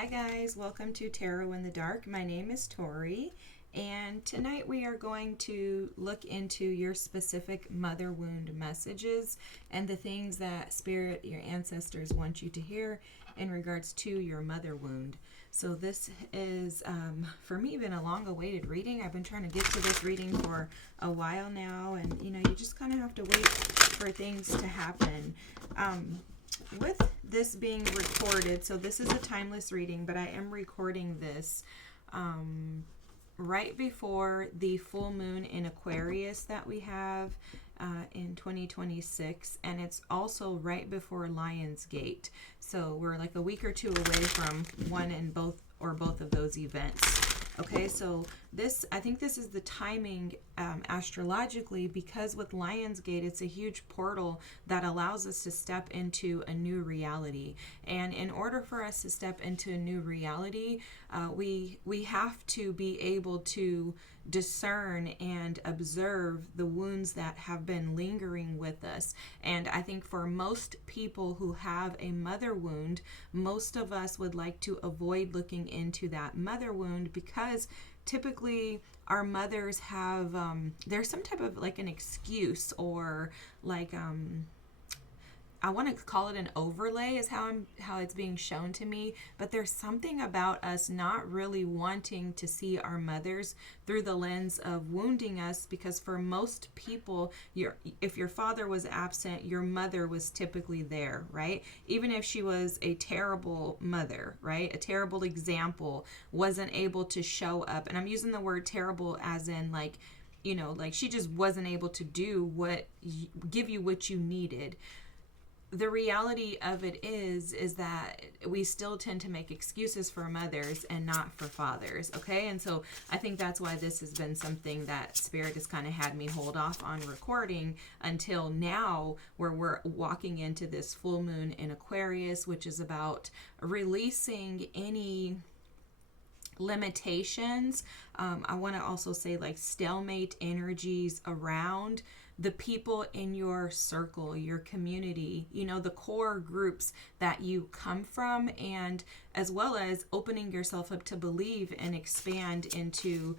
Hi guys, welcome to Tarot in the Dark. My name is Tori, and tonight we are going to look into your specific mother wound messages and the things that Spirit, your ancestors, want you to hear in regards to your mother wound. So this is, for me, been a long-awaited reading. I've been trying to get to this reading for a while now, and you just kind of have to wait for things to happen. With this being recorded, so this is a timeless reading, but I am recording this right before the full moon in Aquarius that we have in 2026, and it's also right before Lionsgate. So we're like a week or two away from one and both of those events. Okay, so I think this is the timing astrologically, because with Lionsgate, it's a huge portal that allows us to step into a new reality. And in order for us to step into a new reality, we have to be able to discern and observe the wounds that have been lingering with us. And I think for most people who have a mother wound, most of us would like to avoid looking into that mother wound, because typically our mothers have there's some type of like an excuse, or like I want to call it an overlay is how it's being shown to me, but there's something about us not really wanting to see our mothers through the lens of wounding us, because for most people, if your father was absent, your mother was typically there, right? Even if she was a terrible mother, right? A terrible example, wasn't able to show up. And I'm using the word terrible as in like she just wasn't able to give you what you needed. The reality of it is that we still tend to make excuses for mothers and not for fathers, okay? And so I think that's why this has been something that Spirit has kind of had me hold off on recording until now, where we're walking into this full moon in Aquarius, which is about releasing any limitations. I want to also say like stalemate energies around the people in your circle, your community, the core groups that you come from, and as well as opening yourself up to believe and expand into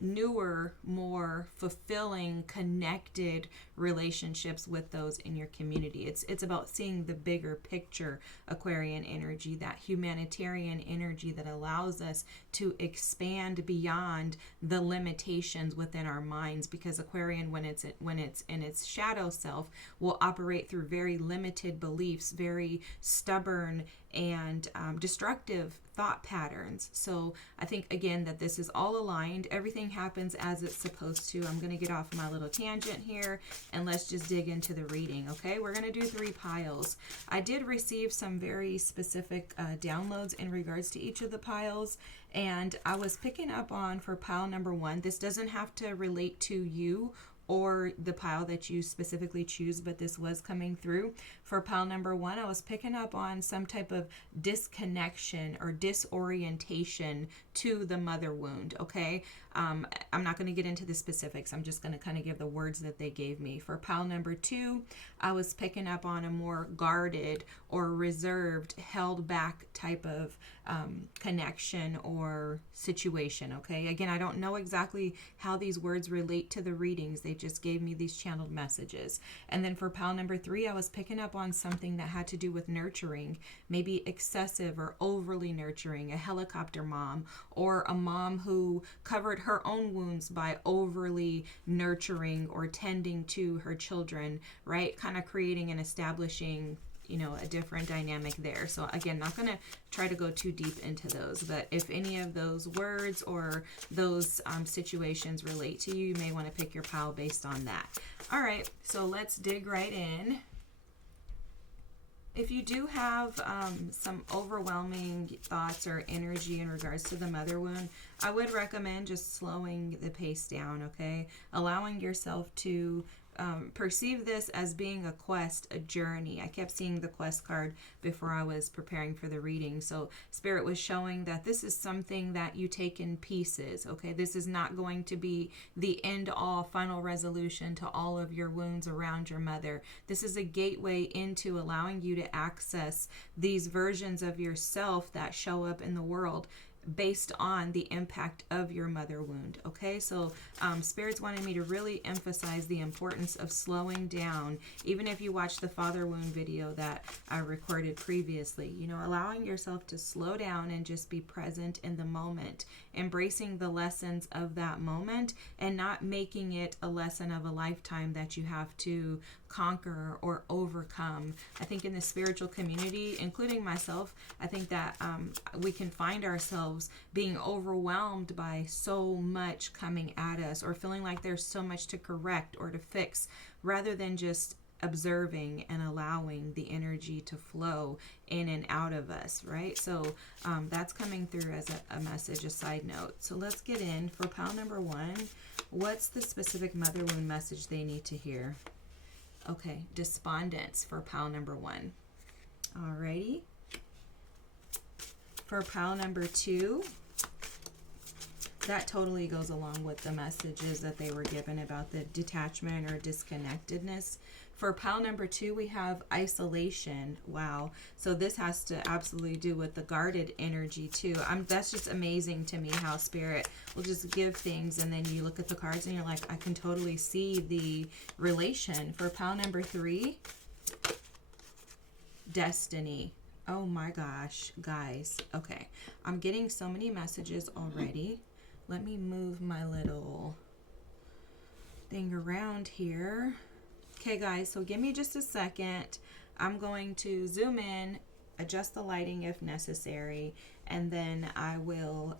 newer, more fulfilling, connected relationships with those in your community. It's about seeing the bigger picture, Aquarian energy, that humanitarian energy that allows us to expand beyond the limitations within our minds, because Aquarian, when it's in its shadow self, will operate through very limited beliefs, very stubborn and destructive thought patterns. So I think, again, that this is all aligned. Everything happens as it's supposed to. I'm going to get off my little tangent here, and let's just dig into the reading, okay? We're going to do 3 piles. I did receive some very specific downloads in regards to each of the piles, and I was picking up on, for pile number 1, this doesn't have to relate to you or the pile that you specifically choose, but this was coming through. For pile number 1, I was picking up on some type of disconnection or disorientation to the mother wound, okay? I'm not going to get into the specifics. I'm just going to kind of give the words that they gave me. For pile number 2, I was picking up on a more guarded or reserved, held back type of connection or situation, okay? Again, I don't know exactly how these words relate to the readings. They just gave me these channeled messages. And then for pile number 3, I was picking up on something that had to do with nurturing, maybe excessive or overly nurturing, a helicopter mom, or a mom who covered her own wounds by overly nurturing or tending to her children, right? Kind of creating and establishing a different dynamic there. So again, not going to try to go too deep into those, but if any of those words or those situations relate to you, you may want to pick your pile based on that. All right, so let's dig right in. If you do have some overwhelming thoughts or energy in regards to the mother wound, I would recommend just slowing the pace down, okay? Allowing yourself to perceive this as being a quest, a journey. I kept seeing the quest card before I was preparing for the reading. So Spirit was showing that this is something that you take in pieces, okay? This is not going to be the end all final resolution to all of your wounds around your mother. This is a gateway into allowing you to access these versions of yourself that show up in the world based on the impact of your mother wound. Okay, so Spirit's wanted me to really emphasize the importance of slowing down. Even if you watch the father wound video that I recorded previously, you know, allowing yourself to slow down and just be present in the moment, embracing the lessons of that moment and not making it a lesson of a lifetime that you have to conquer or overcome. I think in the spiritual community, including myself, I think that we can find ourselves being overwhelmed by so much coming at us, or feeling like there's so much to correct or to fix, rather than just observing and allowing the energy to flow in and out of us, right? So that's coming through as a message, a side note. So let's get in for pile number 1. What's the specific mother wound message they need to hear? Okay, despondence for pile number 1. Alrighty. For pile number 2, that totally goes along with the messages that they were given about the detachment or disconnectedness. For pile number 2, we have isolation. Wow. So this has to absolutely do with the guarded energy too. That's just amazing to me how Spirit will just give things, and then you look at the cards and you're like, I can totally see the relation. For pile number 3, destiny. Oh my gosh, guys. Okay, I'm getting so many messages already. Let me move my little thing around here. Okay, guys, so give me just a second. I'm going to zoom in, adjust the lighting if necessary, and then I will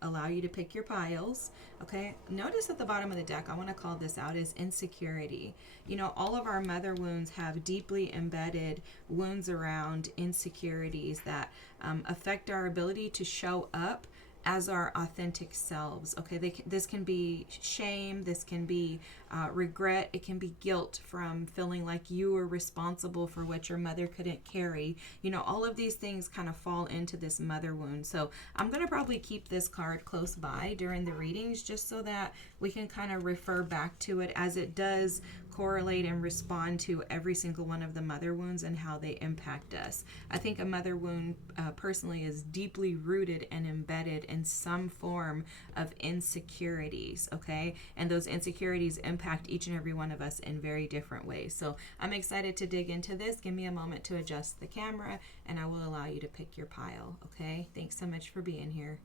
allow you to pick your piles. Okay, notice at the bottom of the deck, I want to call this out, is insecurity. You know, all of our mother wounds have deeply embedded wounds around insecurities that affect our ability to show up as our authentic selves. Okay, this can be shame, this can be regret, it can be guilt from feeling like you were responsible for what your mother couldn't carry. You know, all of these things kind of fall into this mother wound. So I'm going to probably keep this card close by during the readings, just so that we can kind of refer back to it, as it does correlate and respond to every single one of the mother wounds and how they impact us. I think a mother wound personally is deeply rooted and embedded in some form of insecurities, okay? And those insecurities impact each and every one of us in very different ways. So I'm excited to dig into this. Give me a moment to adjust the camera and I will allow you to pick your pile, okay? Thanks so much for being here.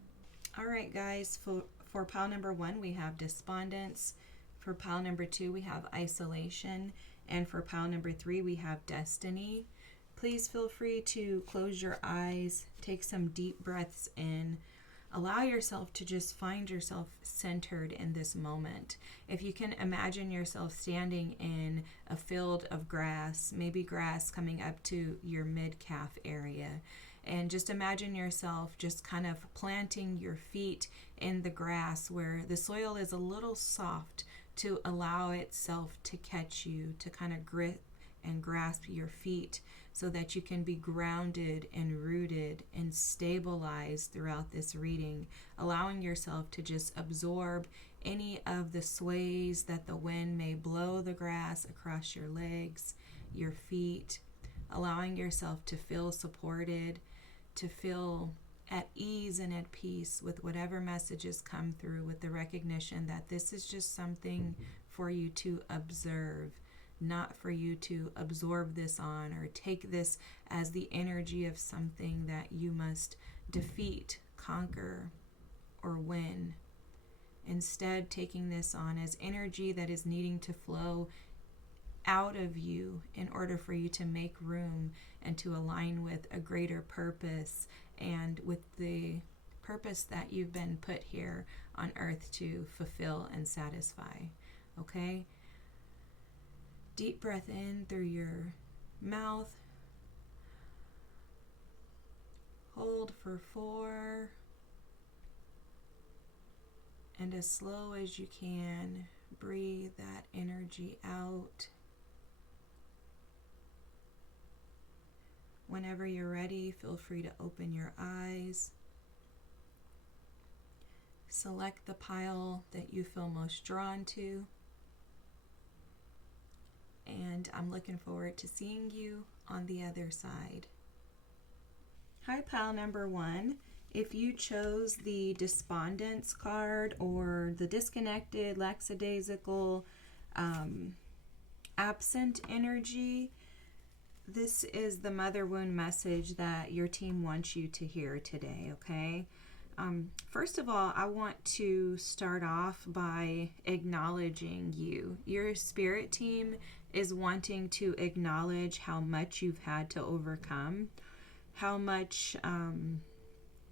All right, guys, for pile number 1, we have despondence. For pile number 2, we have isolation. And for pile number 3, we have destiny. Please feel free to close your eyes, take some deep breaths in. Allow yourself to just find yourself centered in this moment. If you can imagine yourself standing in a field of grass, maybe grass coming up to your mid-calf area, and just imagine yourself just kind of planting your feet in the grass where the soil is a little soft, to allow itself to catch you, to kind of grip and grasp your feet, so that you can be grounded and rooted and stabilized throughout this reading, allowing yourself to just absorb any of the sways that the wind may blow the grass across your legs, your feet, allowing yourself to feel supported, to feel at ease and at peace with whatever messages come through, with the recognition that this is just something for you to observe, not for you to absorb this on or take this as the energy of something that you must defeat, conquer, or win. Instead, taking this on as energy that is needing to flow out of you in order for you to make room and to align with a greater purpose and with the purpose that you've been put here on earth to fulfill and satisfy. Okay? Deep breath in through your mouth. Hold for 4. And as slow as you can, Breathe that energy out. Whenever you're ready, feel free to open your eyes. Select the pile that you feel most drawn to. And I'm looking forward to seeing you on the other side. Hi, pile number 1. If you chose the despondence card or the disconnected, lackadaisical, absent energy, this is the mother wound message that your team wants you to hear today, okay? First of all, I want to start off by acknowledging you. Your spirit team is wanting to acknowledge how much you've had to overcome, how much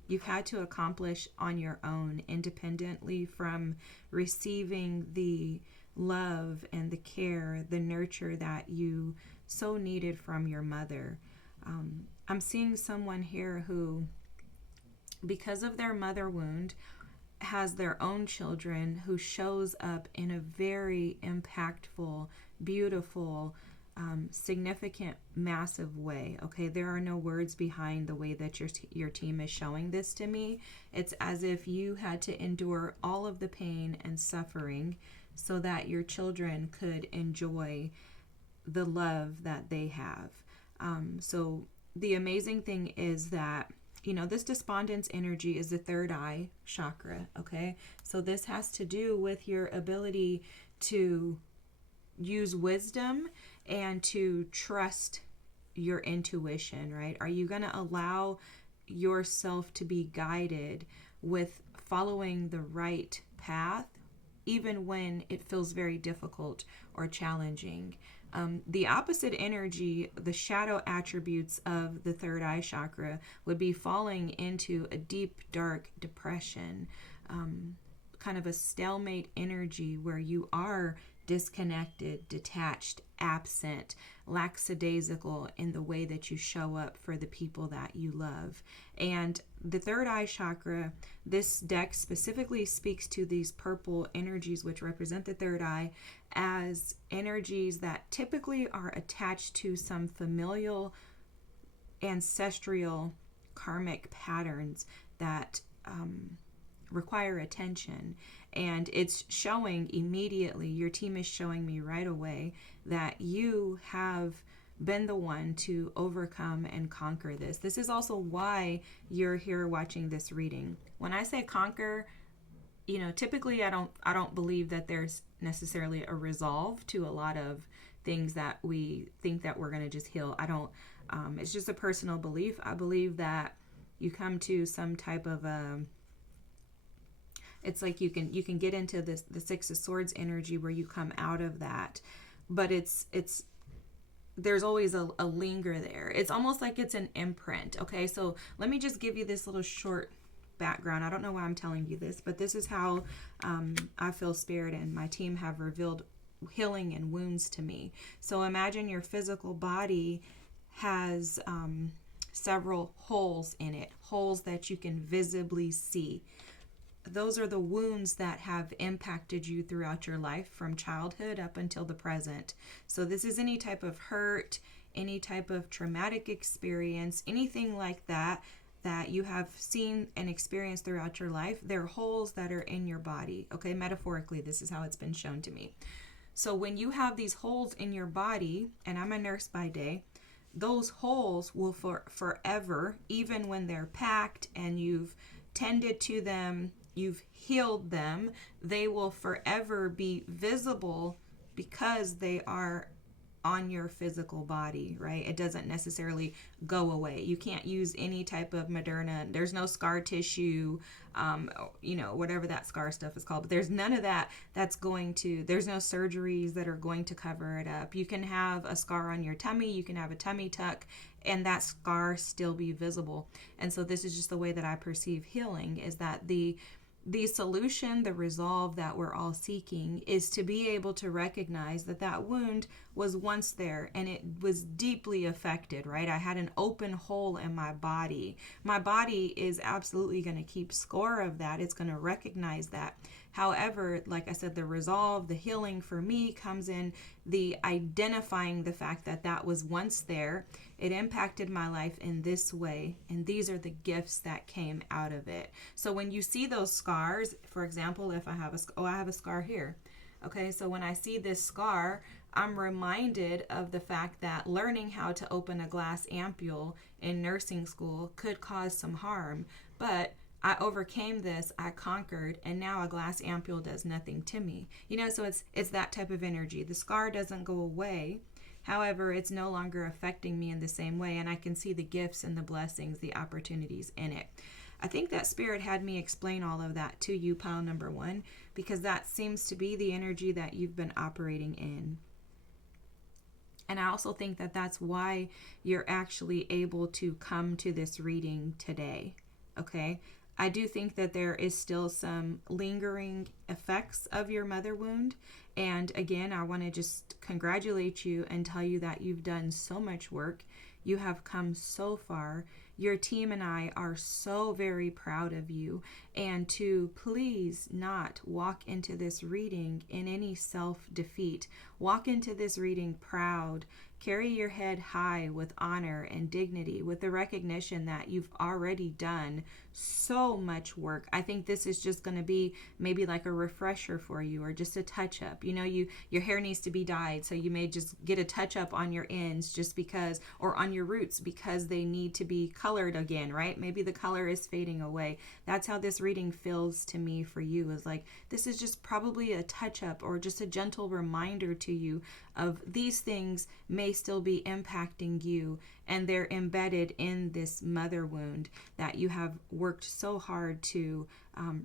you've had to accomplish on your own, independently from receiving the love and the care, the nurture that you so needed from your mother. I'm seeing someone here who, because of their mother wound, has their own children, who shows up in a very impactful, beautiful, significant, massive way. Okay, there are no words behind the way that your team is showing this to me. It's as if you had to endure all of the pain and suffering so that your children could enjoy the love that they have. So the amazing thing is that, this despondence energy is the third eye chakra, okay? So this has to do with your ability to use wisdom and to trust your intuition, right? Are you going to allow yourself to be guided with following the right path, even when it feels very difficult or challenging? The opposite energy, the shadow attributes of the third eye chakra, would be falling into a deep, dark depression, kind of a stalemate energy where you are disconnected, detached, absent, lackadaisical in the way that you show up for the people that you love. And the third eye chakra, this deck specifically speaks to these purple energies, which represent the third eye, as energies that typically are attached to some familial, ancestral, karmic patterns that require attention. And it's showing immediately, your team is showing me right away that you have been the one to overcome and conquer this. This is also why you're here watching this reading. When I say conquer, typically I don't believe that there's necessarily a resolve to a lot of things that we think that we're going to just heal. I don't, it's just a personal belief. I believe that you come to some type of it's like you can get into the Six of Swords energy where you come out of that, but it's there's always a linger there. It's almost like it's an imprint. Okay, so let me just give you this little short background. I don't know why I'm telling you this, but this is how I feel spirit and my team have revealed healing and wounds to me. So imagine your physical body has several holes in it, holes that you can visibly see. Those are the wounds that have impacted you throughout your life from childhood up until the present. So this is any type of hurt, any type of traumatic experience, anything like that you have seen and experienced throughout your life. They're holes that are in your body. Okay, metaphorically, this is how it's been shown to me. So when you have these holes in your body, and I'm a nurse by day, those holes will forever, even when they're packed and you've tended to them, you've healed them, they will forever be visible because they are on your physical body, right? It doesn't necessarily go away. You can't use any type of Moderna. There's no scar tissue, whatever that scar stuff is called. But there's none of that there's no surgeries that are going to cover it up. You can have a scar on your tummy, you can have a tummy tuck, and that scar still be visible. And so this is just the way that I perceive healing, is that the solution, the resolve that we're all seeking is to be able to recognize that wound was once there and it was deeply affected, right? I had an open hole in my body. My body is absolutely going to keep score of that. It's going to recognize that. However, like I said, the resolve, the healing for me comes in the identifying the fact that that was once there. It impacted my life in this way, and these are the gifts that came out of it. So when you see those scars, for example, if I have I have a scar here. Okay, so when I see this scar, I'm reminded of the fact that learning how to open a glass ampule in nursing school could cause some harm, but I overcame this, I conquered, and now a glass ampule does nothing to me. So it's that type of energy. The scar doesn't go away. However, it's no longer affecting me in the same way, and I can see the gifts and the blessings, the opportunities in it. I think that Spirit had me explain all of that to you, pile number 1, because that seems to be the energy that you've been operating in. And I also think that that's why you're actually able to come to this reading today. Okay? I do think that there is still some lingering effects of your mother wound. And again, I want to just congratulate you and tell you that you've done so much work. You have come so far. Your team and I are so very proud of you. And to please not walk into this reading in any self-defeat. Walk into this reading proud. Carry your head high with honor and dignity, with the recognition that you've already done so much work. I think this is just going to be maybe like a refresher for you, or just a touch up. Your hair needs to be dyed, so you may just get a touch up on your ends just because, or on your roots because they need to be colored again, right? Maybe the color is fading away. That's how this reading feels to me for you, is like this is just probably a touch up or just a gentle reminder to you of these things may still be impacting you, and they're embedded in this mother wound that you have worked so hard to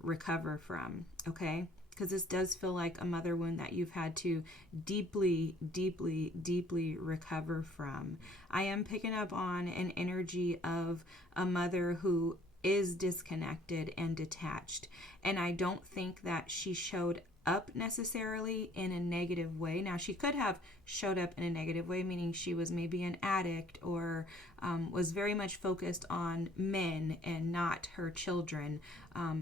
recover from, okay? Because this does feel like a mother wound that you've had to deeply, deeply, deeply recover from. I am picking up on an energy of a mother who is disconnected and detached, and I don't think that she showed up necessarily in a negative way. Now, she could have showed up in a negative way, meaning she was maybe an addict or was very much focused on men and not her children.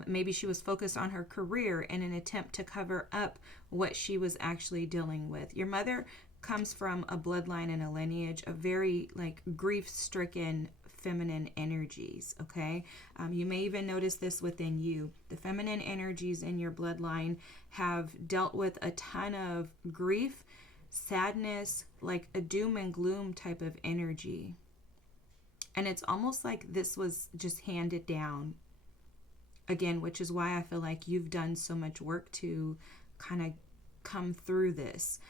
Maybe she was focused on her career in an attempt to cover up what she was actually dealing with. Your mother comes from a bloodline and a lineage of very grief-stricken feminine energies, okay? You may even notice this within you. The feminine energies in your bloodline have dealt with a ton of grief, sadness, like a doom and gloom type of energy. And it's almost like this was just handed down. Again, which is why I feel like you've done so much work to kind of come through this.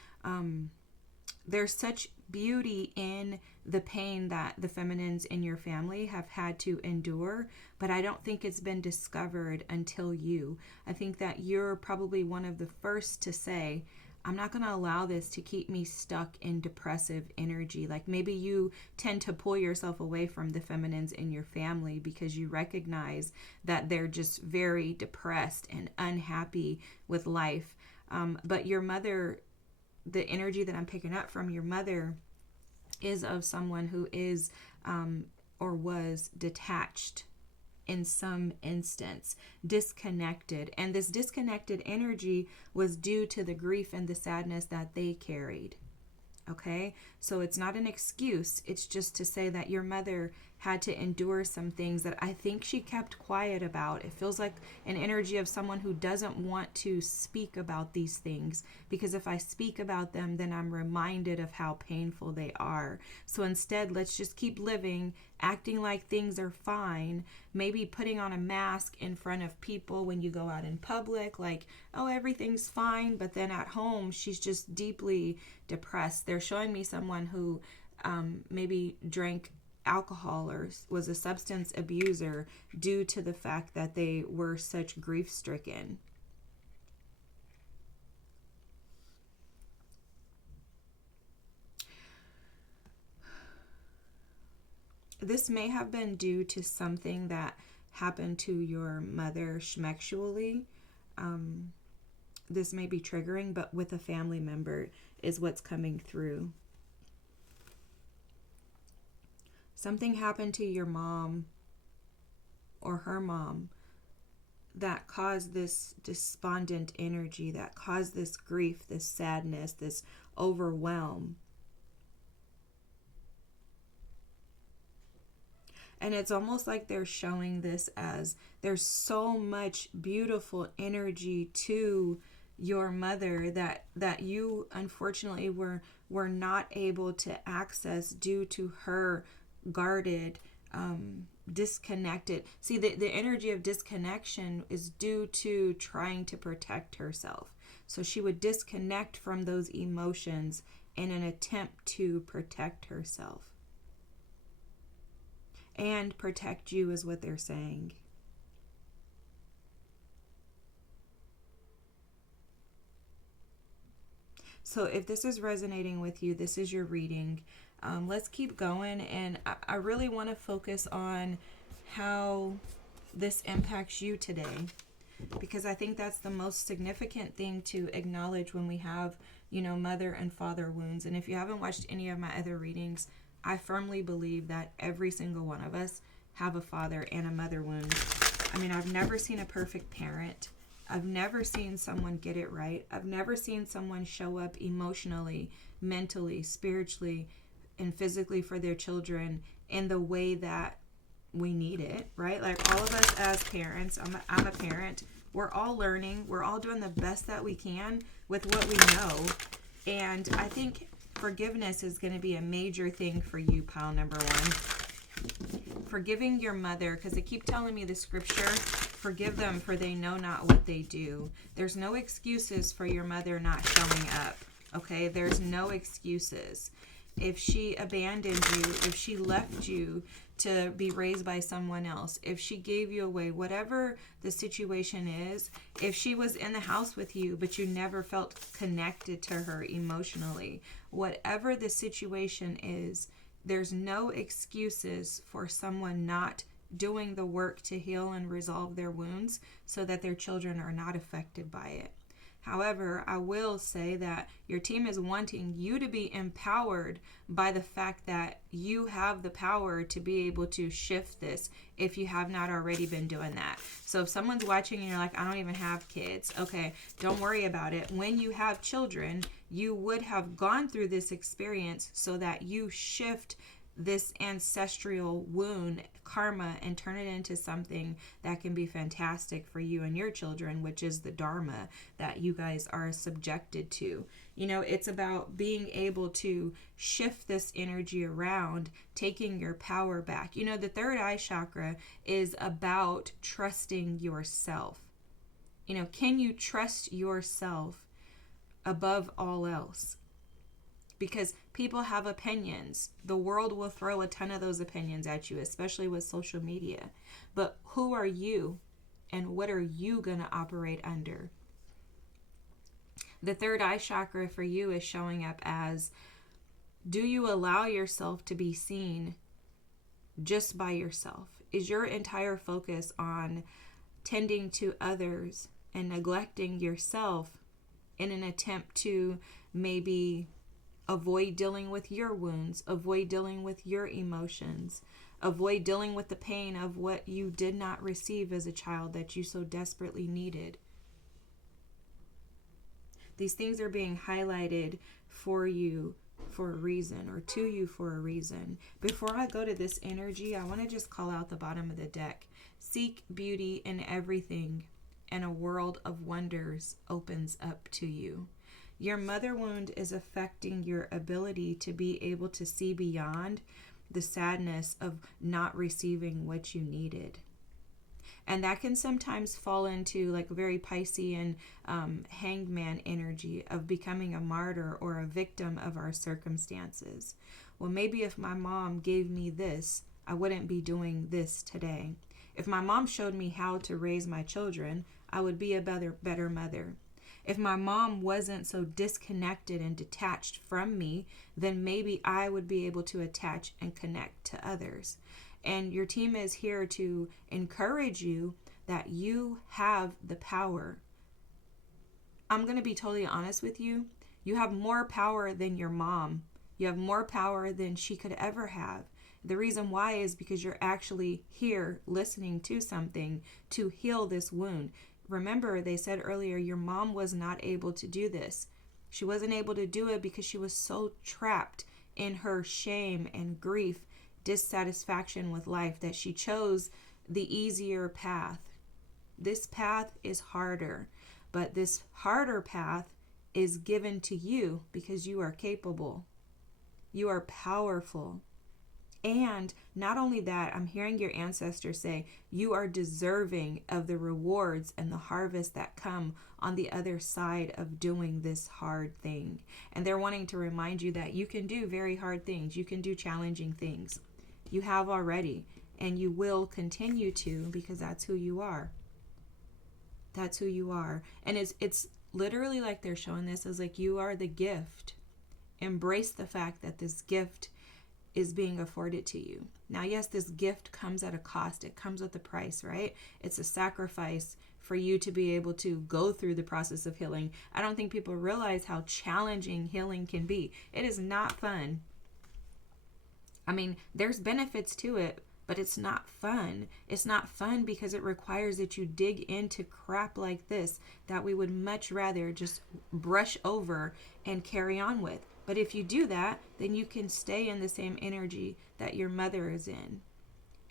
There's such beauty in the pain that the feminines in your family have had to endure, but I don't think it's been discovered until you. I think that you're probably one of the first to say, I'm not going to allow this to keep me stuck in depressive energy. Like maybe you tend to pull yourself away from the feminines in your family because you recognize that they're just very depressed and unhappy with life. But your mother, the energy that I'm picking up from your mother is of someone who is or was detached in some instance, disconnected. And this disconnected energy was due to the grief and the sadness that they carried. Okay? So it's not an excuse. It's just to say that your mother had to endure some things that I think she kept quiet about. It feels like an energy of someone who doesn't want to speak about these things, because if I speak about them, then I'm reminded of how painful they are. So instead, let's just keep living, acting like things are fine, maybe putting on a mask in front of people when you go out in public, like, oh, everything's fine, but then at home, she's just deeply depressed. They're showing me someone who maybe drank alcohol or was a substance abuser due to the fact that they were such grief-stricken. This may have been due to something that happened to your mother schmexually. This may be triggering, but with a family member is what's coming through. Something happened to your mom or her mom that cause this despondent energy, that cause this grief, this sadness, this overwhelm. And it's almost like they're showing this as there's so much beautiful energy to your mother that you unfortunately were not able to access due to her guarded, disconnected. See, the energy of disconnection is due to trying to protect herself. So she would disconnect from those emotions in an attempt to protect herself. And protect you is what they're saying. So if this is resonating with you, this is your reading. Let's keep going. And I really want to focus on how this impacts you today, because I think that's the most significant thing to acknowledge when we have, mother and father wounds. And if you haven't watched any of my other readings, I firmly believe that every single one of us have a father and a mother wound. I mean, I've never seen a perfect parent. I've never seen someone get it right. I've never seen someone show up emotionally, mentally, spiritually, and physically for their children in the way that we need it, right? Like all of us as parents, I'm a parent. We're all learning. We're all doing the best that we can with what we know. And I think forgiveness is going to be a major thing for you, pile number one. Forgiving your mother, because they keep telling me the scripture, forgive them for they know not what they do. There's no excuses for your mother not showing up, okay? There's no excuses. If she abandoned you, if she left you to be raised by someone else, if she gave you away, whatever the situation is, if she was in the house with you but you never felt connected to her emotionally, whatever the situation is, there's no excuses for someone not doing the work to heal and resolve their wounds so that their children are not affected by it. However, I will say that your team is wanting you to be empowered by the fact that you have the power to be able to shift this if you have not already been doing that. So if someone's watching and you're like, I don't even have kids, okay, don't worry about it. When you have children, you would have gone through this experience so that you shift this ancestral wound, karma, and turn it into something that can be fantastic for you and your children, which is the dharma that you guys are subjected to. It's about being able to shift this energy around, taking your power back. The third eye chakra is about trusting yourself. Can you trust yourself above all else? Because people have opinions. The world will throw a ton of those opinions at you, especially with social media. But who are you and what are you going to operate under? The third eye chakra for you is showing up as, do you allow yourself to be seen just by yourself? Is your entire focus on tending to others and neglecting yourself in an attempt to maybe avoid dealing with your wounds, avoid dealing with your emotions, avoid dealing with the pain of what you did not receive as a child that you so desperately needed? These things are being highlighted for you for a reason, or to you for a reason. Before I go to this energy, I want to just call out the bottom of the deck. Seek beauty in everything, and a world of wonders opens up to you. Your mother wound is affecting your ability to be able to see beyond the sadness of not receiving what you needed. And that can sometimes fall into like very Piscean hangman energy of becoming a martyr or a victim of our circumstances. Well, maybe if my mom gave me this, I wouldn't be doing this today. If my mom showed me how to raise my children, I would be a better mother. If my mom wasn't so disconnected and detached from me, then maybe I would be able to attach and connect to others. And your team is here to encourage you that you have the power. I'm going to be totally honest with you. You have more power than your mom. You have more power than she could ever have. The reason why is because you're actually here listening to something to heal this wound. Remember, they said earlier, your mom was not able to do this. She wasn't able to do it because she was so trapped in her shame and grief, dissatisfaction with life, that she chose the easier path. This path is harder, but this harder path is given to you because you are capable. You are powerful. And not only that, I'm hearing your ancestors say you are deserving of the rewards and the harvest that come on the other side of doing this hard thing. And they're wanting to remind you that you can do very hard things. You can do challenging things. You have already, and you will continue to, because that's who you are. That's who you are. And it's literally like they're showing this as like you are the gift. Embrace the fact that this gift is being afforded to you. Now, yes, this gift comes at a cost. It comes with a price, right? It's a sacrifice for you to be able to go through the process of healing. I don't think people realize how challenging healing can be. It is not fun. I mean, there's benefits to it, but it's not fun. It's not fun because it requires that you dig into crap like this that we would much rather just brush over and carry on with. But if you do that, then you can stay in the same energy that your mother is in.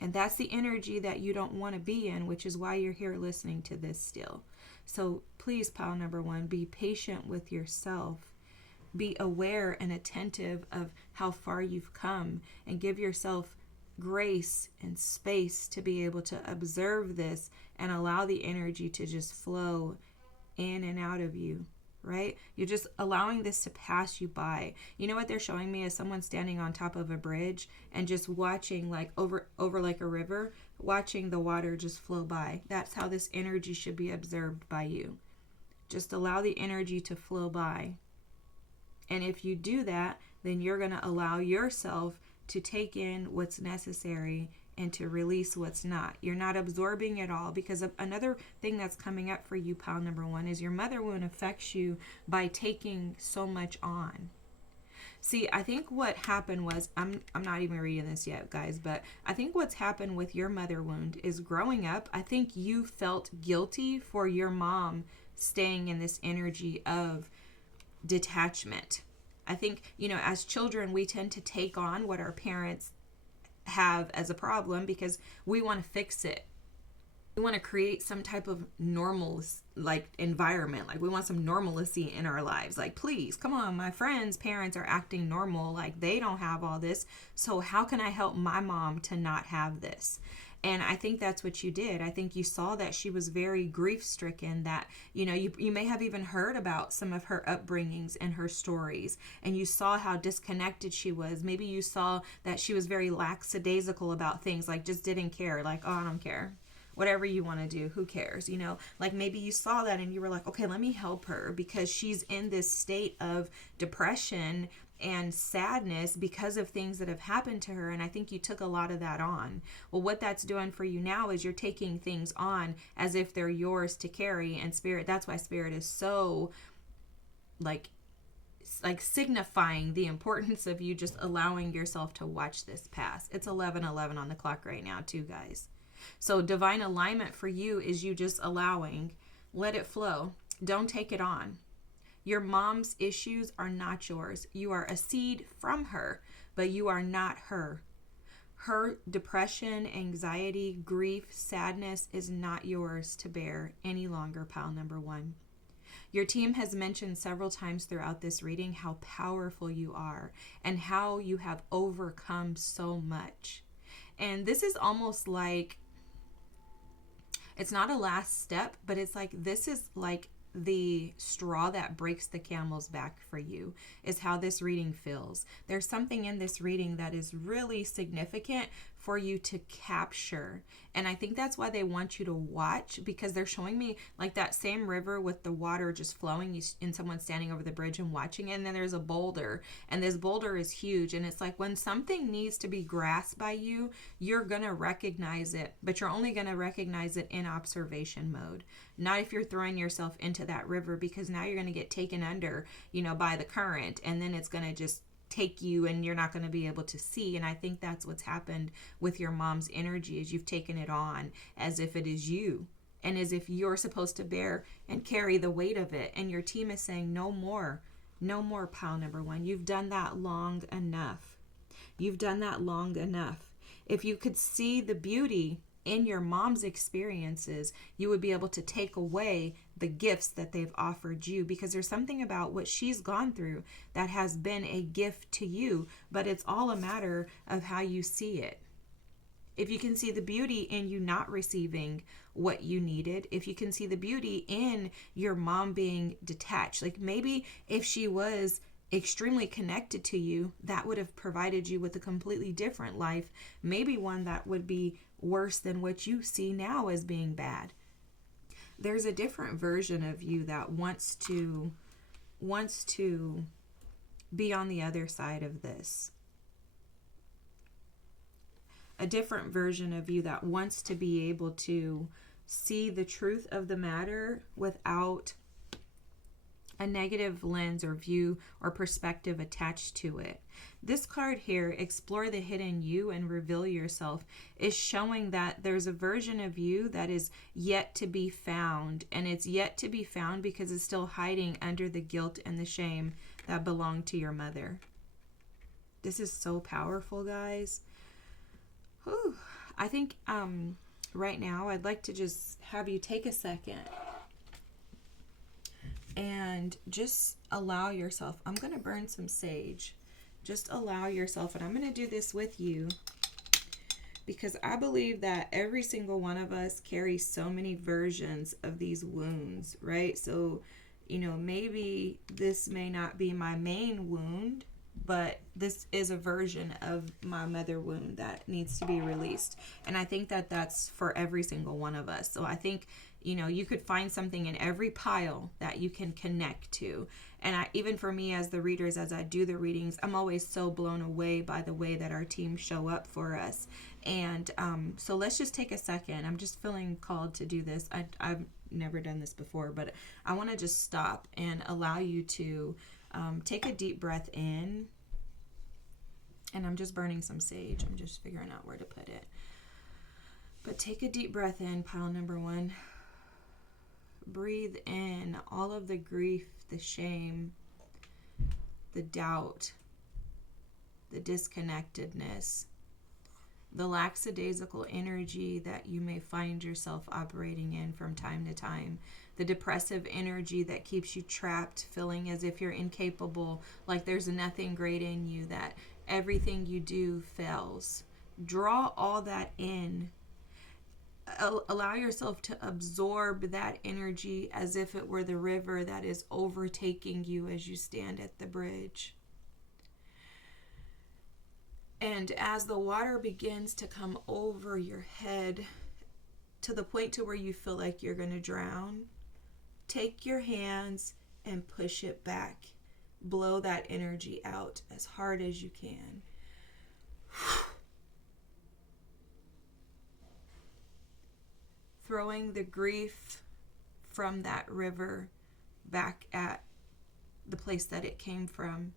And that's the energy that you don't want to be in, which is why you're here listening to this still. So please, pile number one, be patient with yourself. Be aware and attentive of how far you've come, and give yourself grace and space to be able to observe this and allow the energy to just flow in and out of you. Right? You're just allowing this to pass you by. You know what they're showing me is someone standing on top of a bridge and just watching, like over like a river, watching the water just flow by. That's how this energy should be observed by you. Just allow the energy to flow by. And if you do that, then you're going to allow yourself to take in what's necessary and to release what's not. You're not absorbing it all, because another thing that's coming up for you, pile number one, is your mother wound affects you by taking so much on. See, I think what happened was, I'm not even reading this yet, guys, but I think what's happened with your mother wound is growing up, I think you felt guilty for your mom staying in this energy of detachment. I think, as children, we tend to take on what our parents have as a problem because we want to fix it. We want to create some type of normal environment. Like we want some normalcy in our lives. Like, please, come on, my friends' parents are acting normal. Like they don't have all this. So how can I help my mom to not have this? And I think that's what you did. I think you saw that she was very grief-stricken, that, you may have even heard about some of her upbringings and her stories, and you saw how disconnected she was. Maybe you saw that she was very lackadaisical about things, like just didn't care, like, oh, I don't care. Whatever you want to do, who cares? Like maybe you saw that and you were like, okay, let me help her because she's in this state of depression and sadness because of things that have happened to her. And I think you took a lot of that on. Well, what that's doing for you now is you're taking things on as if they're yours to carry. And spirit, that's why spirit is so like signifying the importance of you just allowing yourself to watch this pass. It's 11:11 on the clock right now too, guys. So divine alignment for you is you just allowing, let it flow. Don't take it on. Your mom's issues are not yours. You are a seed from her, but you are not her. Her depression, anxiety, grief, sadness is not yours to bear any longer, pile number one. Your team has mentioned several times throughout this reading how powerful you are and how you have overcome so much. And this is almost like, it's not a last step, but it's like, this is like the straw that breaks the camel's back for you, is how this reading feels. There's something in this reading that is really significant for you to capture. And I think that's why they want you to watch, because they're showing me like that same river with the water just flowing and someone standing over the bridge and watching it. And then there's a boulder, and this boulder is huge. And it's like when something needs to be grasped by you, you're going to recognize it, but you're only going to recognize it in observation mode. Not if you're throwing yourself into that river, because now you're going to get taken under, by the current, and then it's going to just take you and you're not going to be able to see. And I think that's what's happened with your mom's energy, is you've taken it on as if it is you, and as if you're supposed to bear and carry the weight of it. And your team is saying, no more, no more, pile number one. You've done that long enough. You've done that long enough. If you could see the beauty in your mom's experiences, you would be able to take away the gifts that they've offered you, because there's something about what she's gone through that has been a gift to you, but it's all a matter of how you see it. If you can see the beauty in you not receiving what you needed, if you can see the beauty in your mom being detached, like maybe if she was extremely connected to you, that would have provided you with a completely different life, maybe one that would be worse than what you see now as being bad. There's a different version of you that wants to be on the other side of this. A different version of you that wants to be able to see the truth of the matter without a negative lens or view or perspective attached to it. This card here, explore the hidden you and reveal yourself, is showing that there's a version of you that is yet to be found. And it's yet to be found because it's still hiding under the guilt and the shame that belong to your mother. This is so powerful, guys. Whew. I think right now I'd like to just have you take a second and just allow yourself. I'm going to burn some sage. Just allow yourself, and I'm going to do this with you because I believe that every single one of us carries so many versions of these wounds, right? So, maybe this may not be my main wound, but this is a version of my mother wound that needs to be released. And I think that that's for every single one of us. So I think, you could find something in every pile that you can connect to. And even for me as the readers, as I do the readings, I'm always so blown away by the way that our team show up for us. And so let's just take a second. I'm just feeling called to do this. I've never done this before, but I want to just stop and allow you to take a deep breath in. And I'm just burning some sage. I'm just figuring out where to put it. But take a deep breath in, pile number one. Breathe in all of the grief, the shame, the doubt, the disconnectedness, the lackadaisical energy that you may find yourself operating in from time to time, the depressive energy that keeps you trapped, feeling as if you're incapable, like there's nothing great in you, that everything you do fails. Draw all that in. Allow yourself to absorb that energy as if it were the river that is overtaking you as you stand at the bridge. And as the water begins to come over your head to the point to where you feel like you're going to drown, take your hands and push it back. Blow that energy out as hard as you can. Throwing the grief from that river back at the place that it came from.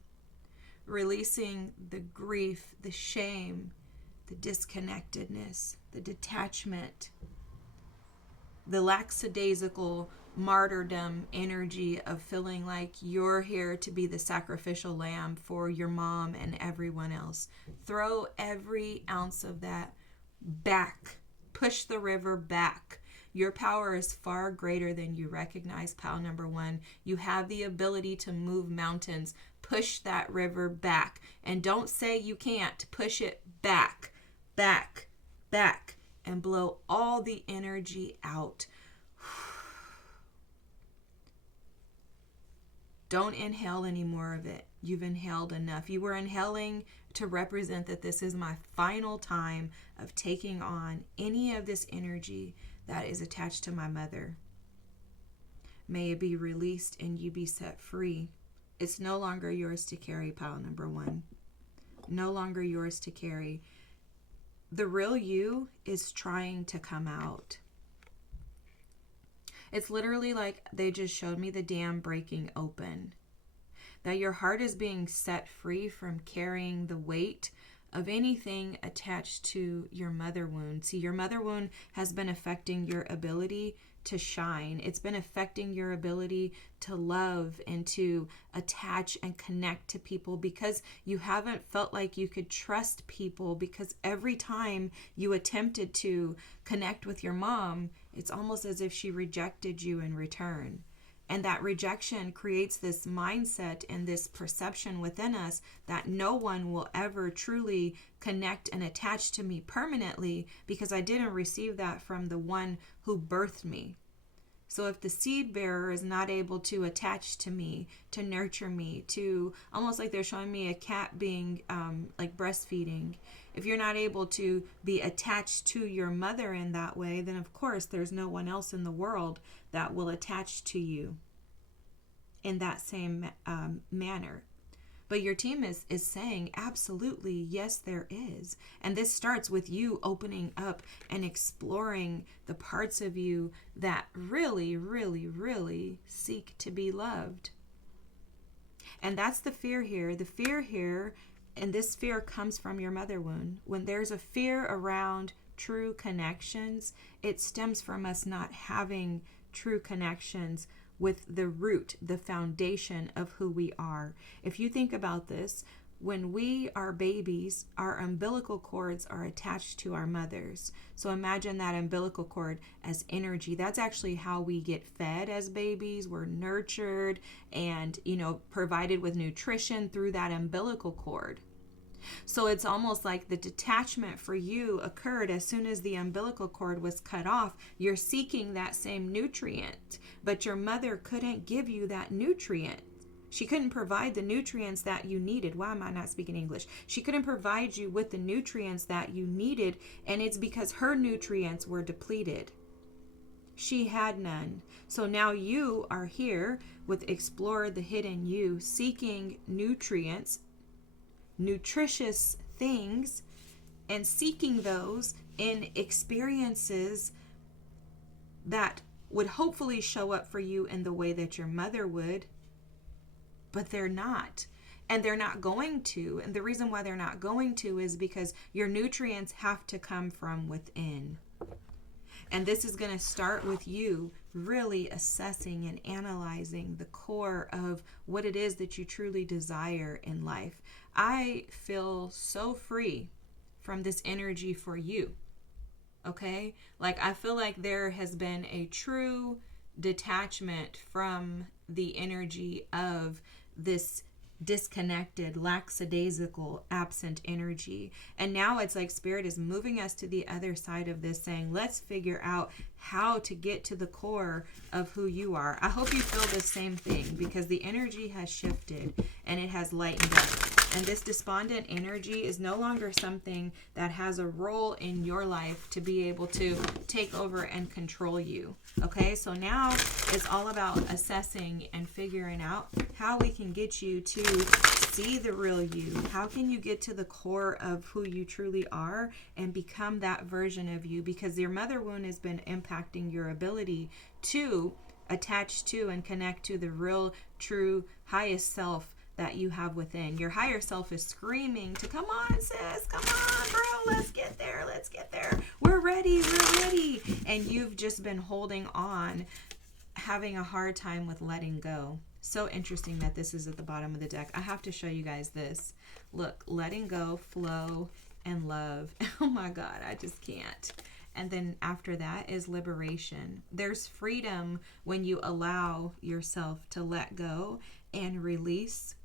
Releasing the grief, the shame, the disconnectedness, the detachment, the lackadaisical martyrdom energy of feeling like you're here to be the sacrificial lamb for your mom and everyone else. Throw every ounce of that back. Push the river back. Your power is far greater than you recognize, pile number one. You have the ability to move mountains. Push that river back. And don't say you can't. Push it back, back, back, and blow all the energy out. Don't inhale any more of it. You've inhaled enough. You were inhaling to represent that this is my final time of taking on any of this energy that is attached to my mother. May it be released and you be set free. It's no longer yours to carry, pile number one. No longer yours to carry. The real you is trying to come out. It's literally like they just showed me the dam breaking open. that your heart is being set free from carrying the weight of anything attached to your mother wound. See, your mother wound has been affecting your ability to shine. It's been affecting your ability to love and to attach and connect to people, because you haven't felt like you could trust people, because every time you attempted to connect with your mom, it's almost as if she rejected you in return. And that rejection creates this mindset and this perception within us that no one will ever truly connect and attach to me permanently, because I didn't receive that from the one who birthed me. So if the seed bearer is not able to attach to me, to nurture me, to almost like they're showing me a cat being like breastfeeding, if you're not able to be attached to your mother in that way, then of course there's no one else in the world that will attach to you in that same manner. But your team is saying, absolutely, yes, there is. And this starts with you opening up and exploring the parts of you that really, really, really seek to be loved. And that's the fear here. The fear here, and this fear comes from your mother wound. When there's a fear around true connections, it stems from us not having true connections with the root, the foundation of who we are. If you think about this, when we are babies, our umbilical cords are attached to our mothers. So imagine that umbilical cord as energy. That's actually how we get fed as babies. We're nurtured and, provided with nutrition through that umbilical cord. So it's almost like the detachment for you occurred as soon as the umbilical cord was cut off. You're seeking that same nutrient, but your mother couldn't give you that nutrient. She couldn't provide the nutrients that you needed. Why am I not speaking English? She couldn't provide you with the nutrients that you needed, and it's because her nutrients were depleted. She had none. So now you are here with Explore the Hidden You, seeking nutrients, nutritious things, and seeking those in experiences that would hopefully show up for you in the way that your mother would, but they're not. And they're not going to. And the reason why they're not going to is because your nutrients have to come from within. And this is going to start with you really assessing and analyzing the core of what it is that you truly desire in life. I feel so free from this energy for you. Okay? Like, I feel like there has been a true detachment from the energy of this disconnected, lackadaisical, absent energy. And now it's like Spirit is moving us to the other side of this, saying, let's figure out how to get to the core of who you are. I hope you feel the same thing, because the energy has shifted and it has lightened up. And this despondent energy is no longer something that has a role in your life to be able to take over and control you. Okay, so now it's all about assessing and figuring out how we can get you to see the real you. How can you get to the core of who you truly are and become that version of you? Because your mother wound has been impacting your ability to attach to and connect to the real, true, highest self that you have within. Your higher self is screaming to, come on, sis, come on, bro, let's get there, we're ready. And you've just been holding on, having a hard time with letting go. So interesting that this is at the bottom of the deck. I have to show you guys this. Look, letting go, flow, and love. Oh my God, I just can't. And then after that is liberation. There's freedom when you allow yourself to let go and release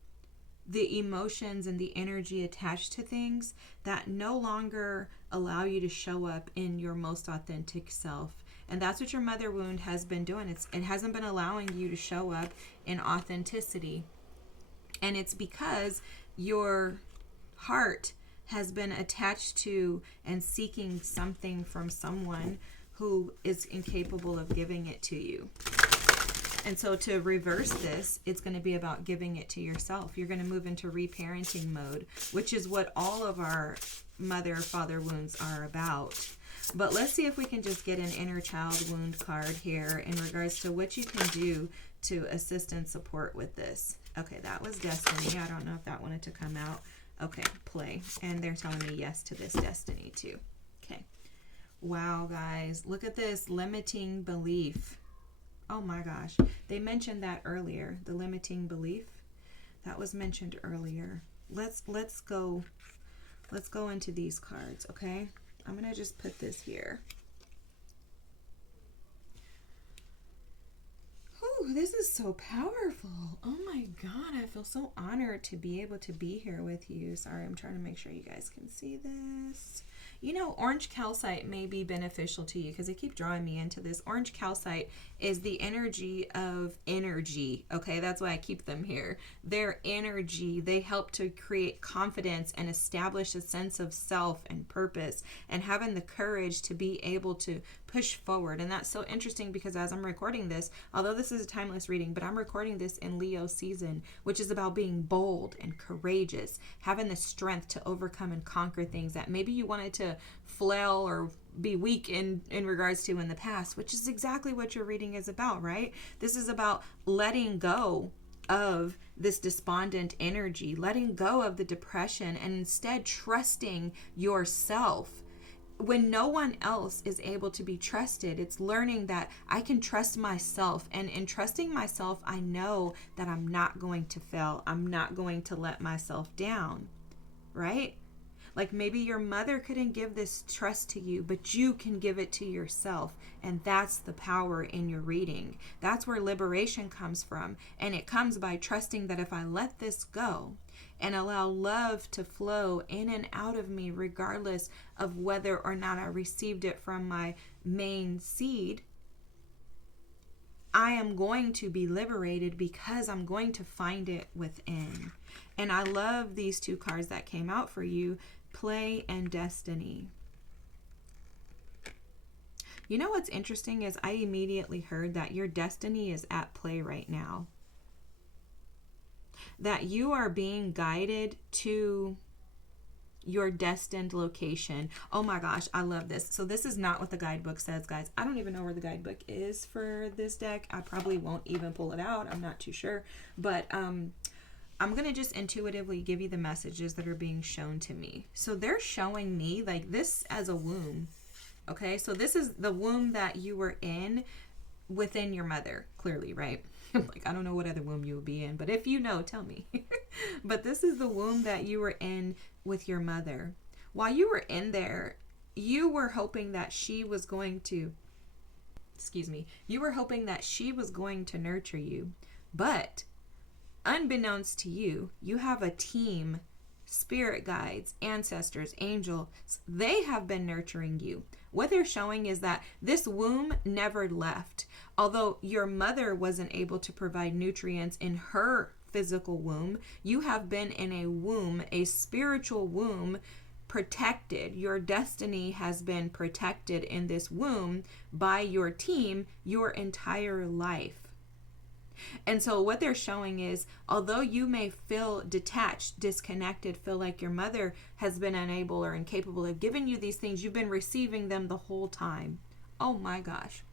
the emotions and the energy attached to things that no longer allow you to show up in your most authentic self. And that's what your mother wound has been doing. It hasn't been allowing you to show up in authenticity. And it's because your heart has been attached to and seeking something from someone who is incapable of giving it to you. And so to reverse this, it's going to be about giving it to yourself. You're going to move into reparenting mode, which is what all of our mother-father wounds are about. But let's see if we can just get an inner child wound card here in regards to what you can do to assist and support with this. Okay, that was destiny. I don't know if that wanted to come out. Okay, play. And they're telling me yes to this destiny too. Okay. Wow, guys. Look at this limiting belief. Oh my gosh. They mentioned that earlier. The limiting belief. That was mentioned earlier. Let's go into these cards, okay? I'm going to just put this here. Ooh, this is so powerful. Oh my God, I feel so honored to be able to be here with you. Sorry, I'm trying to make sure you guys can see this. You know, orange calcite may be beneficial to you because they keep drawing me into this. Orange calcite is the energy of energy, okay? That's why I keep them here. Their energy, they help to create confidence and establish a sense of self and purpose and having the courage to be able to push forward. And that's so interesting because as I'm recording this, although this is a timeless reading, but I'm recording this in Leo season, which is about being bold and courageous, having the strength to overcome and conquer things that maybe you wanted to flail or be weak in regards to in the past, which is exactly what your reading is about, right? This is about letting go of this despondent energy, letting go of the depression, and instead trusting yourself. When no one else is able to be trusted, it's learning that I can trust myself. And in trusting myself, I know that I'm not going to fail. I'm not going to let myself down, right? Like maybe your mother couldn't give this trust to you, but you can give it to yourself. And that's the power in your reading. That's where liberation comes from. And it comes by trusting that if I let this go and allow love to flow in and out of me, regardless of whether or not I received it from my main seed, I am going to be liberated because I'm going to find it within. And I love these two cards that came out for you, play and destiny. You know what's interesting is I immediately heard that your destiny is at play right now. That you are being guided to your destined location. Oh my gosh, I love this. So this is not what the guidebook says, guys. I don't even know where the guidebook is for this deck. I probably won't even pull it out. I'm not too sure. But I'm going to just intuitively give you the messages that are being shown to me. So they're showing me like this as a womb. Okay, so this is the womb that you were in within your mother, clearly, right? Like, I don't know what other womb you would be in, but if you know, tell me. But this is the womb that you were in with your mother. While you were in there, you were hoping that she was going to, you were hoping that she was going to nurture you. But unbeknownst to you, you have a team, spirit guides, ancestors, angels. They have been nurturing you. What they're showing is that this womb never left. Although your mother wasn't able to provide nutrients in her physical womb, you have been in a womb, a spiritual womb, protected. Your destiny has been protected in this womb by your team your entire life. And so what they're showing is, although you may feel detached, disconnected, feel like your mother has been unable or incapable of giving you these things, you've been receiving them the whole time. Oh my gosh.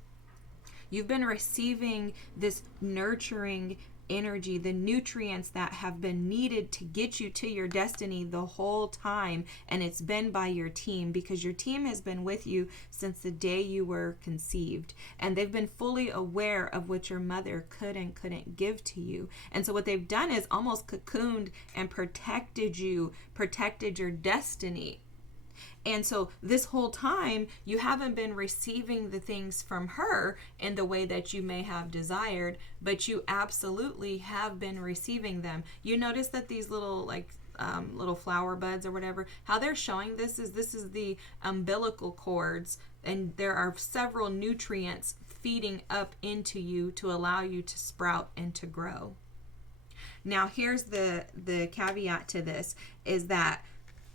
You've been receiving this nurturing energy, the nutrients that have been needed to get you to your destiny the whole time. And it's been by your team, because your team has been with you since the day you were conceived. And they've been fully aware of what your mother could and couldn't give to you. And so what they've done is almost cocooned and protected you, protected your destiny. And so this whole time, you haven't been receiving the things from her in the way that you may have desired, but you absolutely have been receiving them. You notice that these little little flower buds or whatever, how they're showing this is the umbilical cords, and there are several nutrients feeding up into you to allow you to sprout and to grow. Now, here's the caveat to this, is that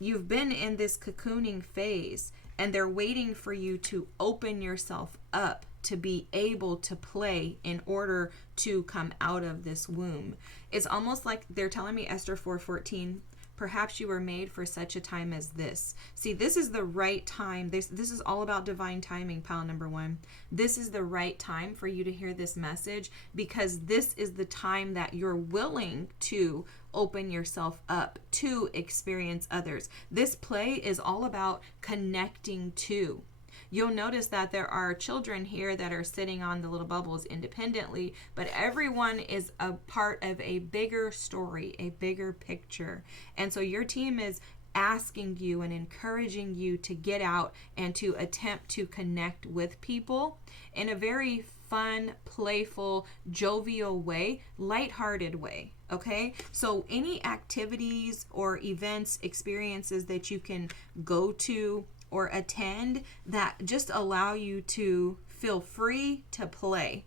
you've been in this cocooning phase, and they're waiting for you to open yourself up to be able to play in order to come out of this womb. It's almost like they're telling me, Esther 4:14, Perhaps you were made for such a time as this. See, this is the right time. This is all about divine timing, pile number one. This is the right time for you to hear this message, because this is the time that you're willing to open yourself up to experience others. This play is all about connecting to. You'll notice that there are children here that are sitting on the little bubbles independently, but everyone is a part of a bigger story, a bigger picture. And so your team is asking you and encouraging you to get out and to attempt to connect with people in a very fun, playful, jovial way, lighthearted way. Okay, so any activities or events, experiences that you can go to or attend that just allow you to feel free to play.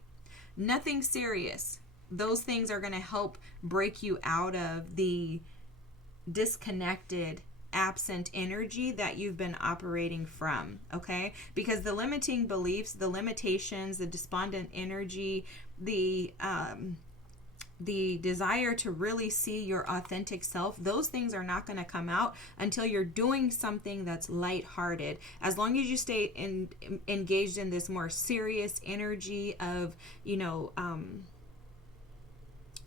Nothing serious. Those things are going to help break you out of the disconnected, absent energy that you've been operating from, okay? Because the limiting beliefs, the limitations, the despondent energy, the desire to really see your authentic self, those things are not going to come out until you're doing something that's lighthearted. As long as you stay engaged in this more serious energy of,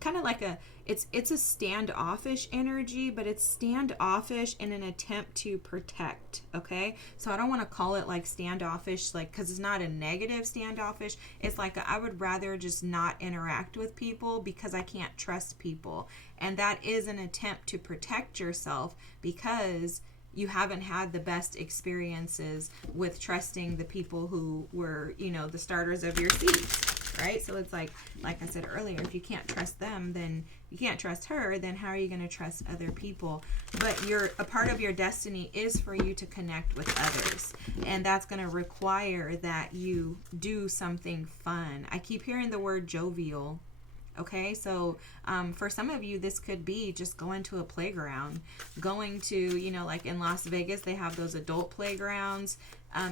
kind of like it's a standoffish energy, but it's standoffish in an attempt to protect, okay? So I don't want to call it like standoffish, because it's not a negative standoffish. It's like I would rather just not interact with people because I can't trust people. And that is an attempt to protect yourself because you haven't had the best experiences with trusting the people who were, the starters of your seeds. Right? So it's like I said earlier, if you can't trust them, then you can't trust her, then how are you going to trust other people? But a part of your destiny is for you to connect with others. And that's going to require that you do something fun. I keep hearing the word jovial. Okay, so for some of you, this could be just going to a playground, going to, like in Las Vegas, they have those adult playgrounds,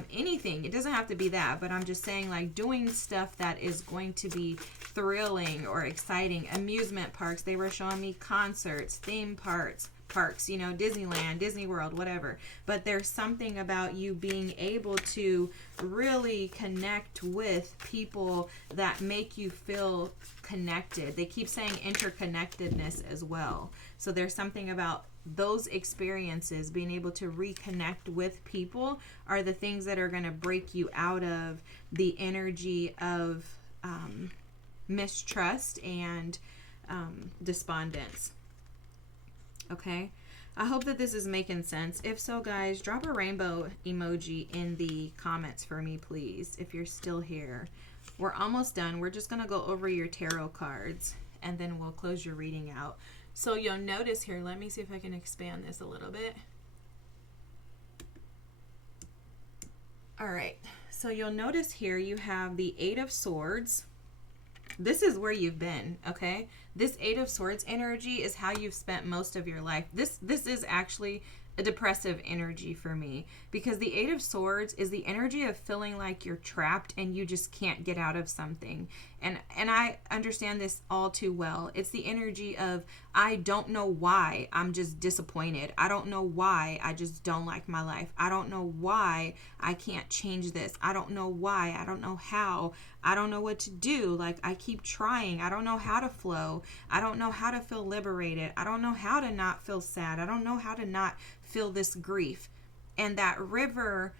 anything. It doesn't have to be that, but I'm just saying, like, doing stuff that is going to be thrilling or exciting. Amusement parks, they were showing me concerts, theme parks, Disneyland, Disney World, whatever. But there's something about you being able to really connect with people that make you feel connected. They keep saying interconnectedness as well. So there's something about those experiences, being able to reconnect with people, are the things that are going to break you out of the energy of mistrust and despondence. Okay, I hope that this is making sense. If so, guys, drop a rainbow emoji in the comments for me, please, if you're still here. We're almost done. We're just going to go over your tarot cards, and then we'll close your reading out. So you'll notice here, let me see if I can expand this a little bit. All right, so you'll notice here you have the Eight of Swords. This is where you've been, okay? This Eight of Swords energy is how you've spent most of your life. This is actually a depressive energy for me, because the Eight of Swords is the energy of feeling like you're trapped and you just can't get out of something. And I understand this all too well. It's the energy of, I don't know why I'm just disappointed. I don't know why I just don't like my life. I don't know why I can't change this. I don't know why. I don't know how. I don't know what to do. Like, I keep trying. I don't know how to flow. I don't know how to feel liberated. I don't know how to not feel sad. I don't know how to not feel this grief. And that river,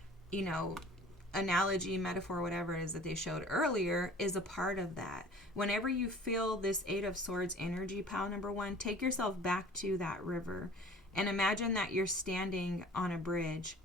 analogy, metaphor, whatever it is that they showed earlier, is a part of that. Whenever you feel this Eight of Swords energy, pile number one, take yourself back to that river and imagine that you're standing on a bridge,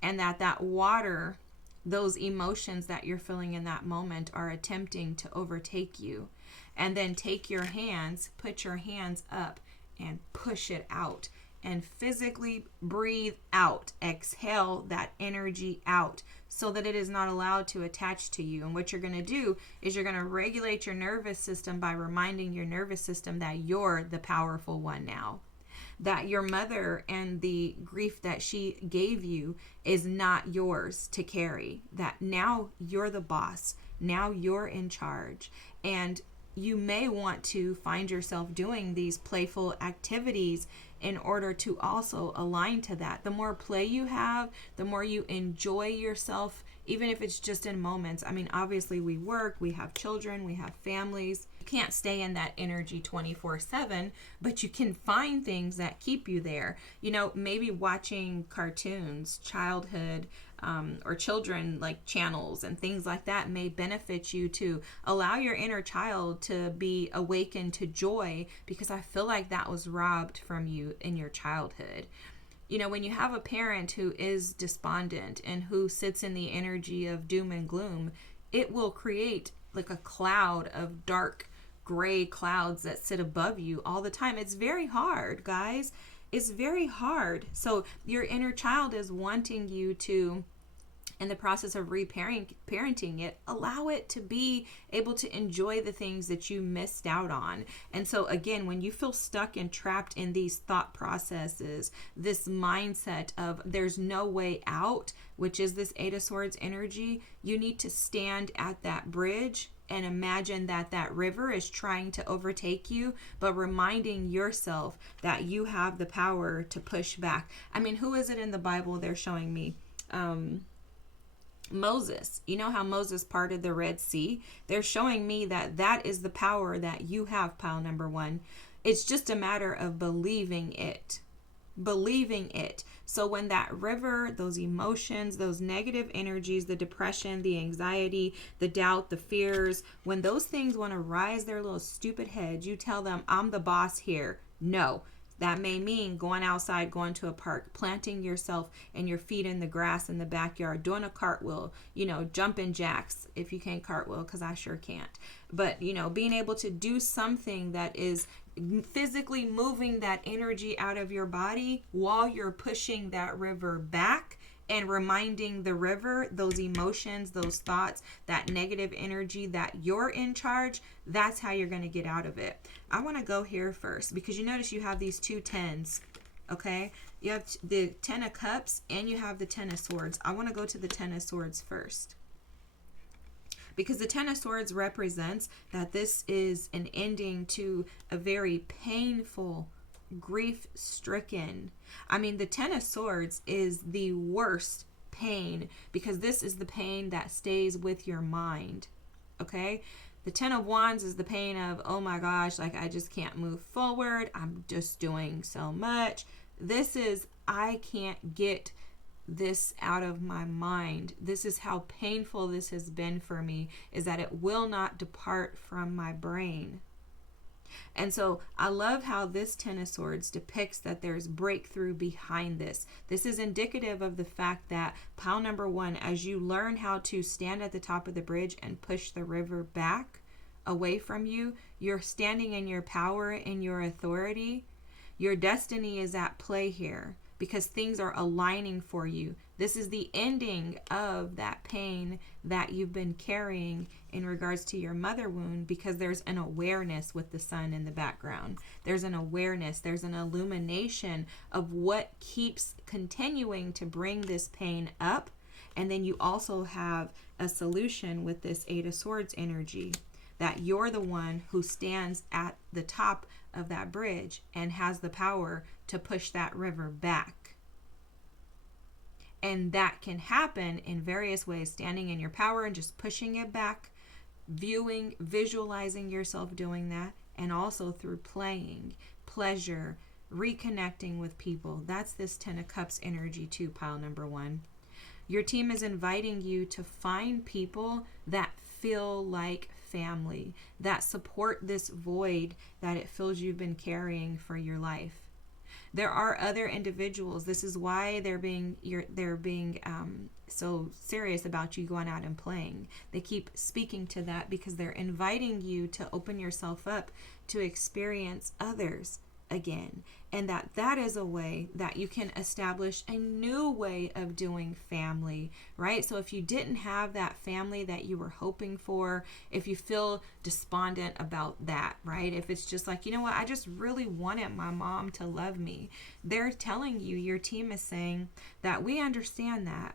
and that water, those emotions that you're feeling in that moment, are attempting to overtake you. And then take your hands, put your hands up and push it out, and physically breathe out. Exhale that energy out so that it is not allowed to attach to you. And what you're going to do is you're going to regulate your nervous system by reminding your nervous system that you're the powerful one now. That your mother and the grief that she gave you is not yours to carry. That now you're the boss. Now you're in charge. And you may want to find yourself doing these playful activities in order to also align to that. The more play you have, the more you enjoy yourself, even if it's just in moments. I mean, obviously we work, we have children, we have families. You can't stay in that energy 24/7, but you can find things that keep you there. You know, maybe watching cartoons, childhood, or children like channels and things like that may benefit you to allow your inner child to be awakened to joy, because I feel like that was robbed from you in your childhood. You know, when you have a parent who is despondent and who sits in the energy of doom and gloom, it will create like a cloud of dark gray clouds that sit above you all the time. It's very hard, guys. It's very hard. So your inner child is wanting you to, in the process of parenting it, allow it to be able to enjoy the things that you missed out on. And so again, when you feel stuck and trapped in these thought processes, this mindset of there's no way out, which is this Eight of Swords energy, you need to stand at that bridge and imagine that that river is trying to overtake you, but reminding yourself that you have the power to push back. I mean, who is it in the Bible they're showing me? Moses. You know how Moses parted the Red Sea? They're showing me that that is the power that you have, pile number one. It's just a matter of believing it. Believing it. So when that river, those emotions, those negative energies, the depression, the anxiety, the doubt, the fears, when those things want to rise their little stupid heads, you tell them, I'm the boss here. No. That may mean going outside, going to a park, planting yourself and your feet in the grass in the backyard, doing a cartwheel, you know, jumping jacks if you can't cartwheel, because I sure can't. But, you know, being able to do something that is physically moving that energy out of your body while you're pushing that river back and reminding the river, those emotions, those thoughts, that negative energy, that you're in charge. That's how you're going to get out of it. I want to go here first because you notice you have these two tens, okay? You have the 10 of Cups and you have the 10 of Swords. I want to go to the 10 of Swords first, because the 10 of Swords represents that this is an ending to a very painful, grief-stricken. I mean, the 10 of Swords is the worst pain, because this is the pain that stays with your mind, okay? The 10 of Wands is the pain of, oh my gosh, like I just can't move forward. I'm just doing so much. This is, I can't get this out of my mind. This is how painful this has been for me, is that it will not depart from my brain. And so I love how this 10 of Swords depicts that there's breakthrough behind this. This is indicative of the fact that, pile number one, as you learn how to stand at the top of the bridge and push the river back away from you, you're standing in your power and your authority. Your destiny is at play here, because things are aligning for you. This is the ending of that pain that you've been carrying in regards to your mother wound, because there's an awareness with the sun in the background. There's an awareness, there's an illumination of what keeps continuing to bring this pain up. And then you also have a solution with this Eight of Swords energy, that you're the one who stands at the top of that bridge and has the power to push that river back. And that can happen in various ways, standing in your power and just pushing it back, visualizing yourself doing that, and also through playing, pleasure, reconnecting with people. That's this 10 of Cups energy too, pile number one. Your team is inviting you to find people that feel like family, that support this void that it feels you've been carrying for your life. There are other individuals. This is why they're being so serious about you going out and playing. They keep speaking to that because they're inviting you to open yourself up to experience others again, and that is a way that you can establish a new way of doing family, right? So if you didn't have that family that you were hoping for, if you feel despondent about that, right? If it's just like, you know what, I just really wanted my mom to love me, they're telling you, your team is saying that we understand that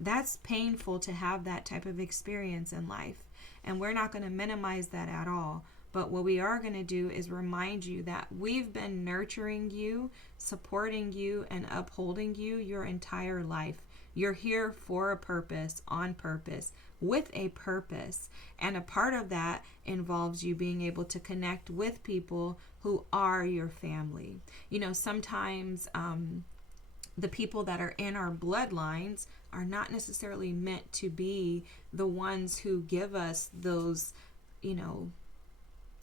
that's painful to have that type of experience in life, and we're not going to minimize that at all. But what we are going to do is remind you that we've been nurturing you, supporting you, and upholding you your entire life. You're here for a purpose, on purpose, with a purpose. And a part of that involves you being able to connect with people who are your family. You know, sometimes the people that are in our bloodlines are not necessarily meant to be the ones who give us those, you know,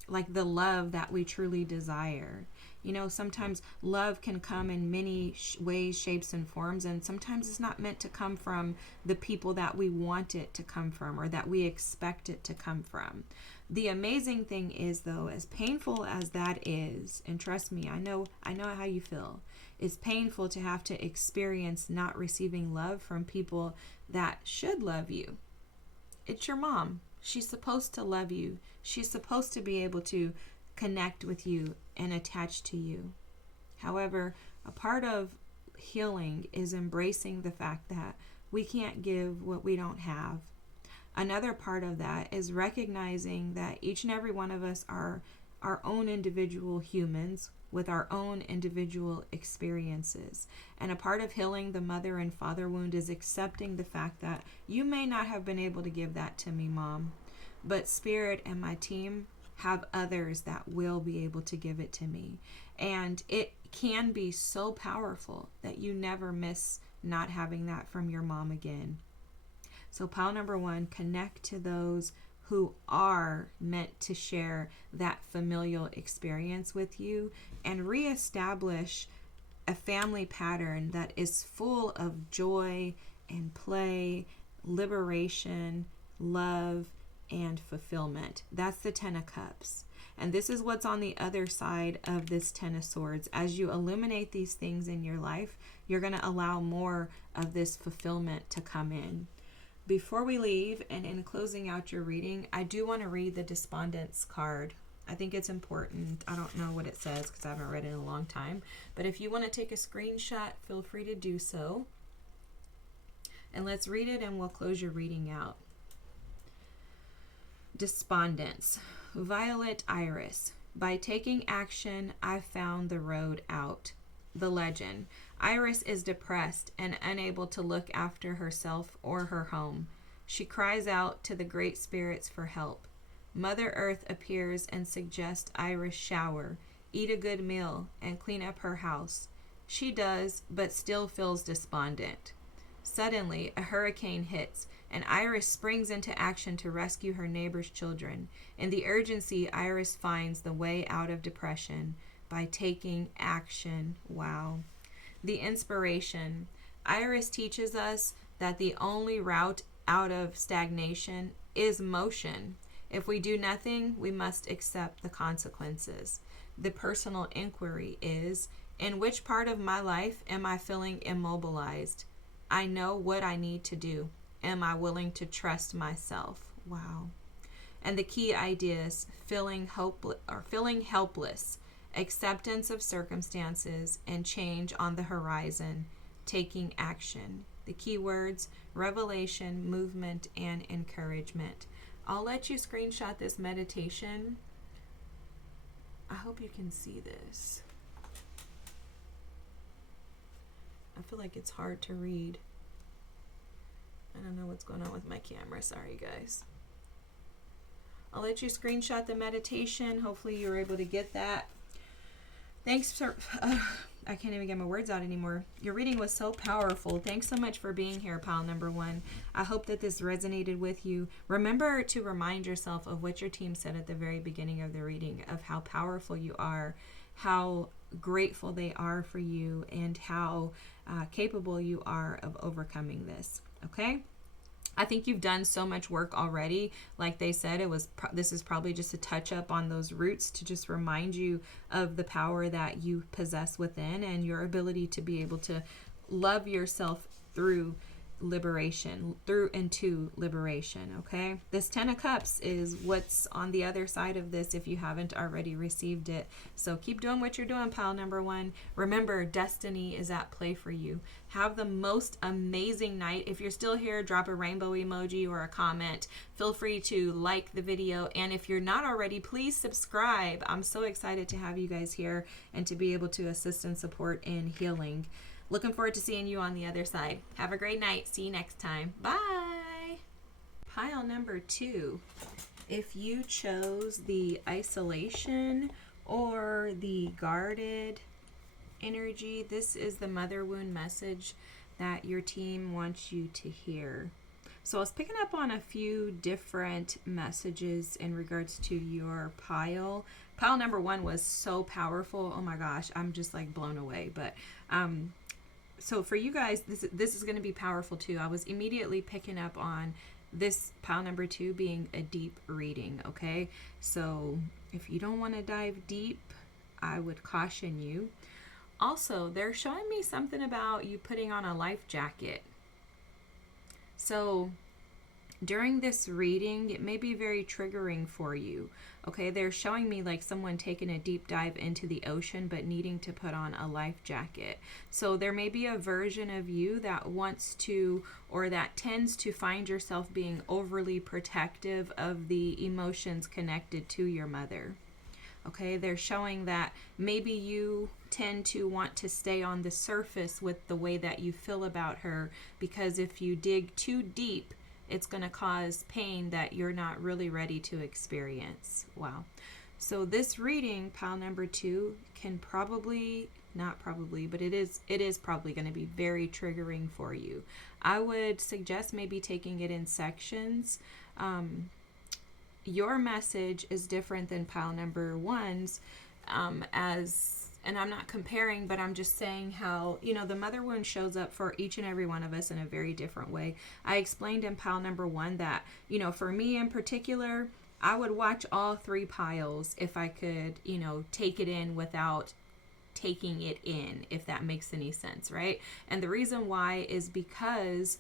like the love that we truly desire. You know, sometimes love can come in many ways, shapes, and forms, and sometimes it's not meant to come from the people that we want it to come from or that we expect it to come from. The amazing thing is, though, as painful as that is, and trust me, I know how you feel. It's painful to have to experience not receiving love from people that should love you. It's your mom. She's supposed to love you. She's supposed to be able to connect with you and attach to you. However, a part of healing is embracing the fact that we can't give what we don't have. Another part of that is recognizing that each and every one of us are our own individual humans with our own individual experiences. And a part of healing the mother and father wound is accepting the fact that you may not have been able to give that to me, Mom, but Spirit and my team have others that will be able to give it to me. And it can be so powerful that you never miss not having that from your mom again. So pile number 1, connect to those who are meant to share that familial experience with you and reestablish a family pattern that is full of joy and play, liberation, love, and fulfillment. That's the 10 of Cups. And this is what's on the other side of this 10 of Swords. As you eliminate these things in your life, you're going to allow more of this fulfillment to come in. Before we leave, and in closing out your reading, I do want to read the Despondence card. I think it's important. I don't know what it says because I haven't read it in a long time. But if you want to take a screenshot, feel free to do so. And let's read it and we'll close your reading out. Despondence. Violet Iris. By taking action, I found the road out. The legend. Iris is depressed and unable to look after herself or her home. She cries out to the great spirits for help. Mother Earth appears and suggests Iris shower, eat a good meal, and clean up her house. She does, but still feels despondent. Suddenly, a hurricane hits, and Iris springs into action to rescue her neighbor's children. In the urgency, Iris finds the way out of depression by taking action. Wow. The inspiration. Iris teaches us that the only route out of stagnation is motion. If we do nothing, we must accept the consequences. The personal inquiry is, in which part of my life am I feeling immobilized? I know what I need to do. Am I willing to trust myself? Wow. And the key ideas, feeling helpless, acceptance of circumstances, and change on the horizon, taking action. The key words, revelation, movement, and encouragement. I'll let you screenshot this meditation. I hope you can see this. I feel like it's hard to read. I don't know what's going on with my camera. Sorry, guys. I'll let you screenshot the meditation. Hopefully you were able to get that. Thanks for... I can't even get my words out anymore. Your reading was so powerful. Thanks so much for being here, pile number 1. I hope that this resonated with you. Remember to remind yourself of what your team said at the very beginning of the reading, of how powerful you are, how grateful they are for you, and how capable you are of overcoming this. Okay? I think you've done so much work already. Like they said, this is probably just a touch up on those roots to just remind you of the power that you possess within and your ability to be able to love yourself through liberation, through into liberation, okay? This 10 of Cups is what's on the other side of this if you haven't already received it. So keep doing what you're doing, pile number one. Remember, destiny is at play for you. Have the most amazing night. If you're still here, drop a rainbow emoji or a comment. Feel free to like the video. And if you're not already, please subscribe. I'm so excited to have you guys here and to be able to assist and support in healing. Looking forward to seeing you on the other side. Have a great night. See you next time. Bye. Pile number two. If you chose the isolation or the guarded energy, this is the mother wound message that your team wants you to hear. So I was picking up on a few different messages in regards to your pile. Pile number one was so powerful. Oh my gosh, I'm just like blown away. But so for you guys, this is going to be powerful too. I was immediately picking up on this pile number two being a deep reading, okay? So if you don't want to dive deep, I would caution you. Also, they're showing me something about you putting on a life jacket. So during this reading, it may be very triggering for you. Okay, they're showing me like someone taking a deep dive into the ocean but needing to put on a life jacket. So there may be a version of you that wants to, or that tends to find yourself being overly protective of the emotions connected to your mother. Okay, they're showing that maybe you tend to want to stay on the surface with the way that you feel about her, because if you dig too deep, it's going to cause pain that you're not really ready to experience. Wow. So this reading, pile number two, can probably, not probably, but it is probably going to be very triggering for you. I would suggest maybe taking it in sections. Your message is different than pile number one's, and I'm not comparing, but I'm just saying how, the mother wound shows up for each and every one of us in a very different way. I explained in pile number one that, for me in particular, I would watch all three piles if I could, take it in without taking it in, if that makes any sense, right? And the reason why is because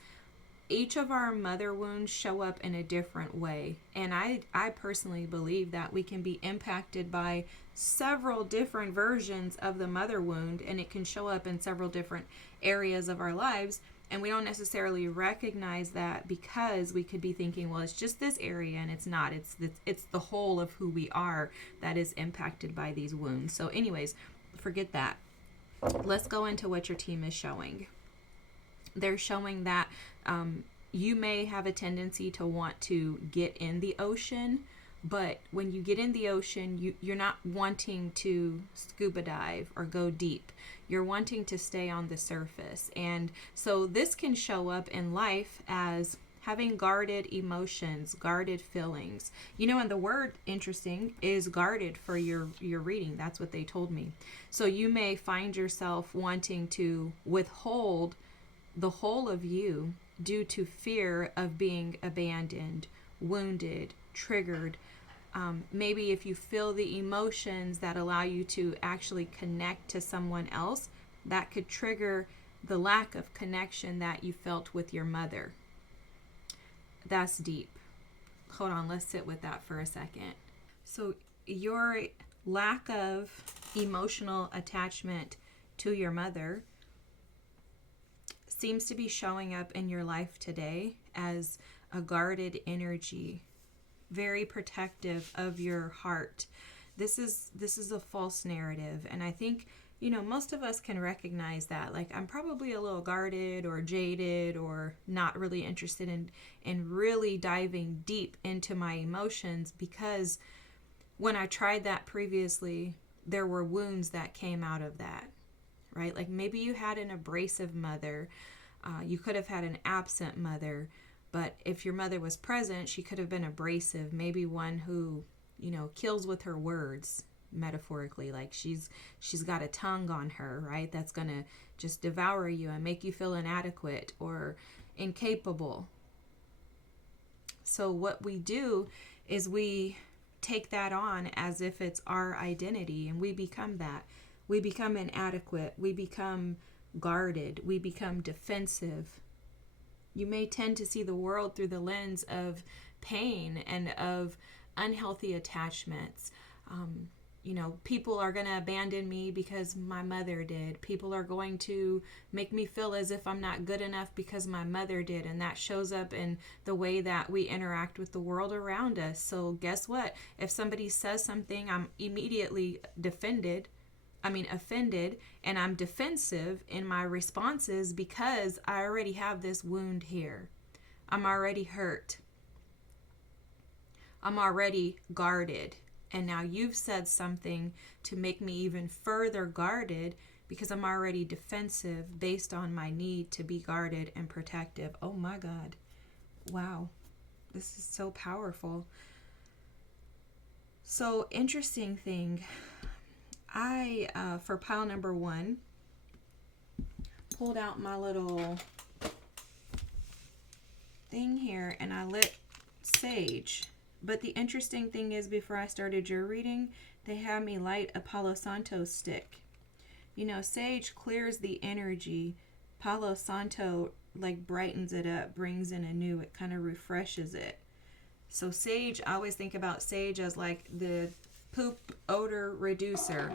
each of our mother wounds show up in a different way. And I personally believe that we can be impacted by several different versions of the mother wound, and it can show up in several different areas of our lives. And we don't necessarily recognize that, because we could be thinking, well, it's just this area, and it's not. It's the whole of who we are that is impacted by these wounds. So anyways, forget that. Let's go into what your team is showing. They're showing that you may have a tendency to want to get in the ocean, but when you get in the ocean, you're not wanting to scuba dive or go deep. You're wanting to stay on the surface. And so this can show up in life as having guarded emotions, guarded feelings. And the word, interesting, is guarded for your reading. That's what they told me. So you may find yourself wanting to withhold the whole of you due to fear of being abandoned, wounded, triggered. Maybe if you feel the emotions that allow you to actually connect to someone else, that could trigger the lack of connection that you felt with your mother. That's deep. Hold on, let's sit with that for a second. So your lack of emotional attachment to your mother seems to be showing up in your life today as a guarded energy, very protective of your heart. This is a false narrative, and I think most of us can recognize that. Like, I'm probably a little guarded or jaded or not really interested in really diving deep into my emotions, because when I tried that previously, there were wounds that came out of that. Right? Like, maybe you had an abrasive mother. You could have had an absent mother, but if your mother was present, she could have been abrasive. Maybe one who, kills with her words, metaphorically. Like, she's got a tongue on her, right? That's going to just devour you and make you feel inadequate or incapable. So what we do is we take that on as if it's our identity, and we become that. We become inadequate. We become guarded. We become defensive. You may tend to see the world through the lens of pain and of unhealthy attachments. People are going to abandon me because my mother did. People are going to make me feel as if I'm not good enough because my mother did. And that shows up in the way that we interact with the world around us. So guess what? If somebody says something, I'm immediately offended, and I'm defensive in my responses because I already have this wound here. I'm already hurt. I'm already guarded. And now you've said something to make me even further guarded because I'm already defensive based on my need to be guarded and protective. Oh my God. Wow. This is so powerful. So interesting thing. I, for pile number 1, pulled out my little thing here and I lit sage. But the interesting thing is, before I started your reading, they had me light a Palo Santo stick. Sage clears the energy. Palo Santo brightens it up, brings in anew. It kind of refreshes it. So sage, I always think about sage as the poop odor reducer.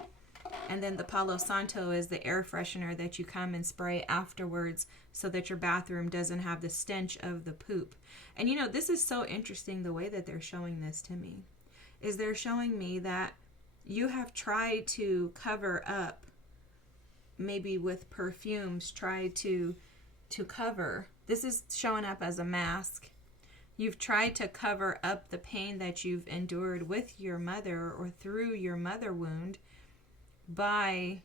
And then the Palo Santo is the air freshener that you come and spray afterwards so that your bathroom doesn't have the stench of the poop. And this is so interesting, the way that they're showing this to me. Is they're showing me that you have tried to cover up, maybe with perfumes, tried to cover. This is showing up as a mask. You've tried to cover up the pain that you've endured with your mother or through your mother wound by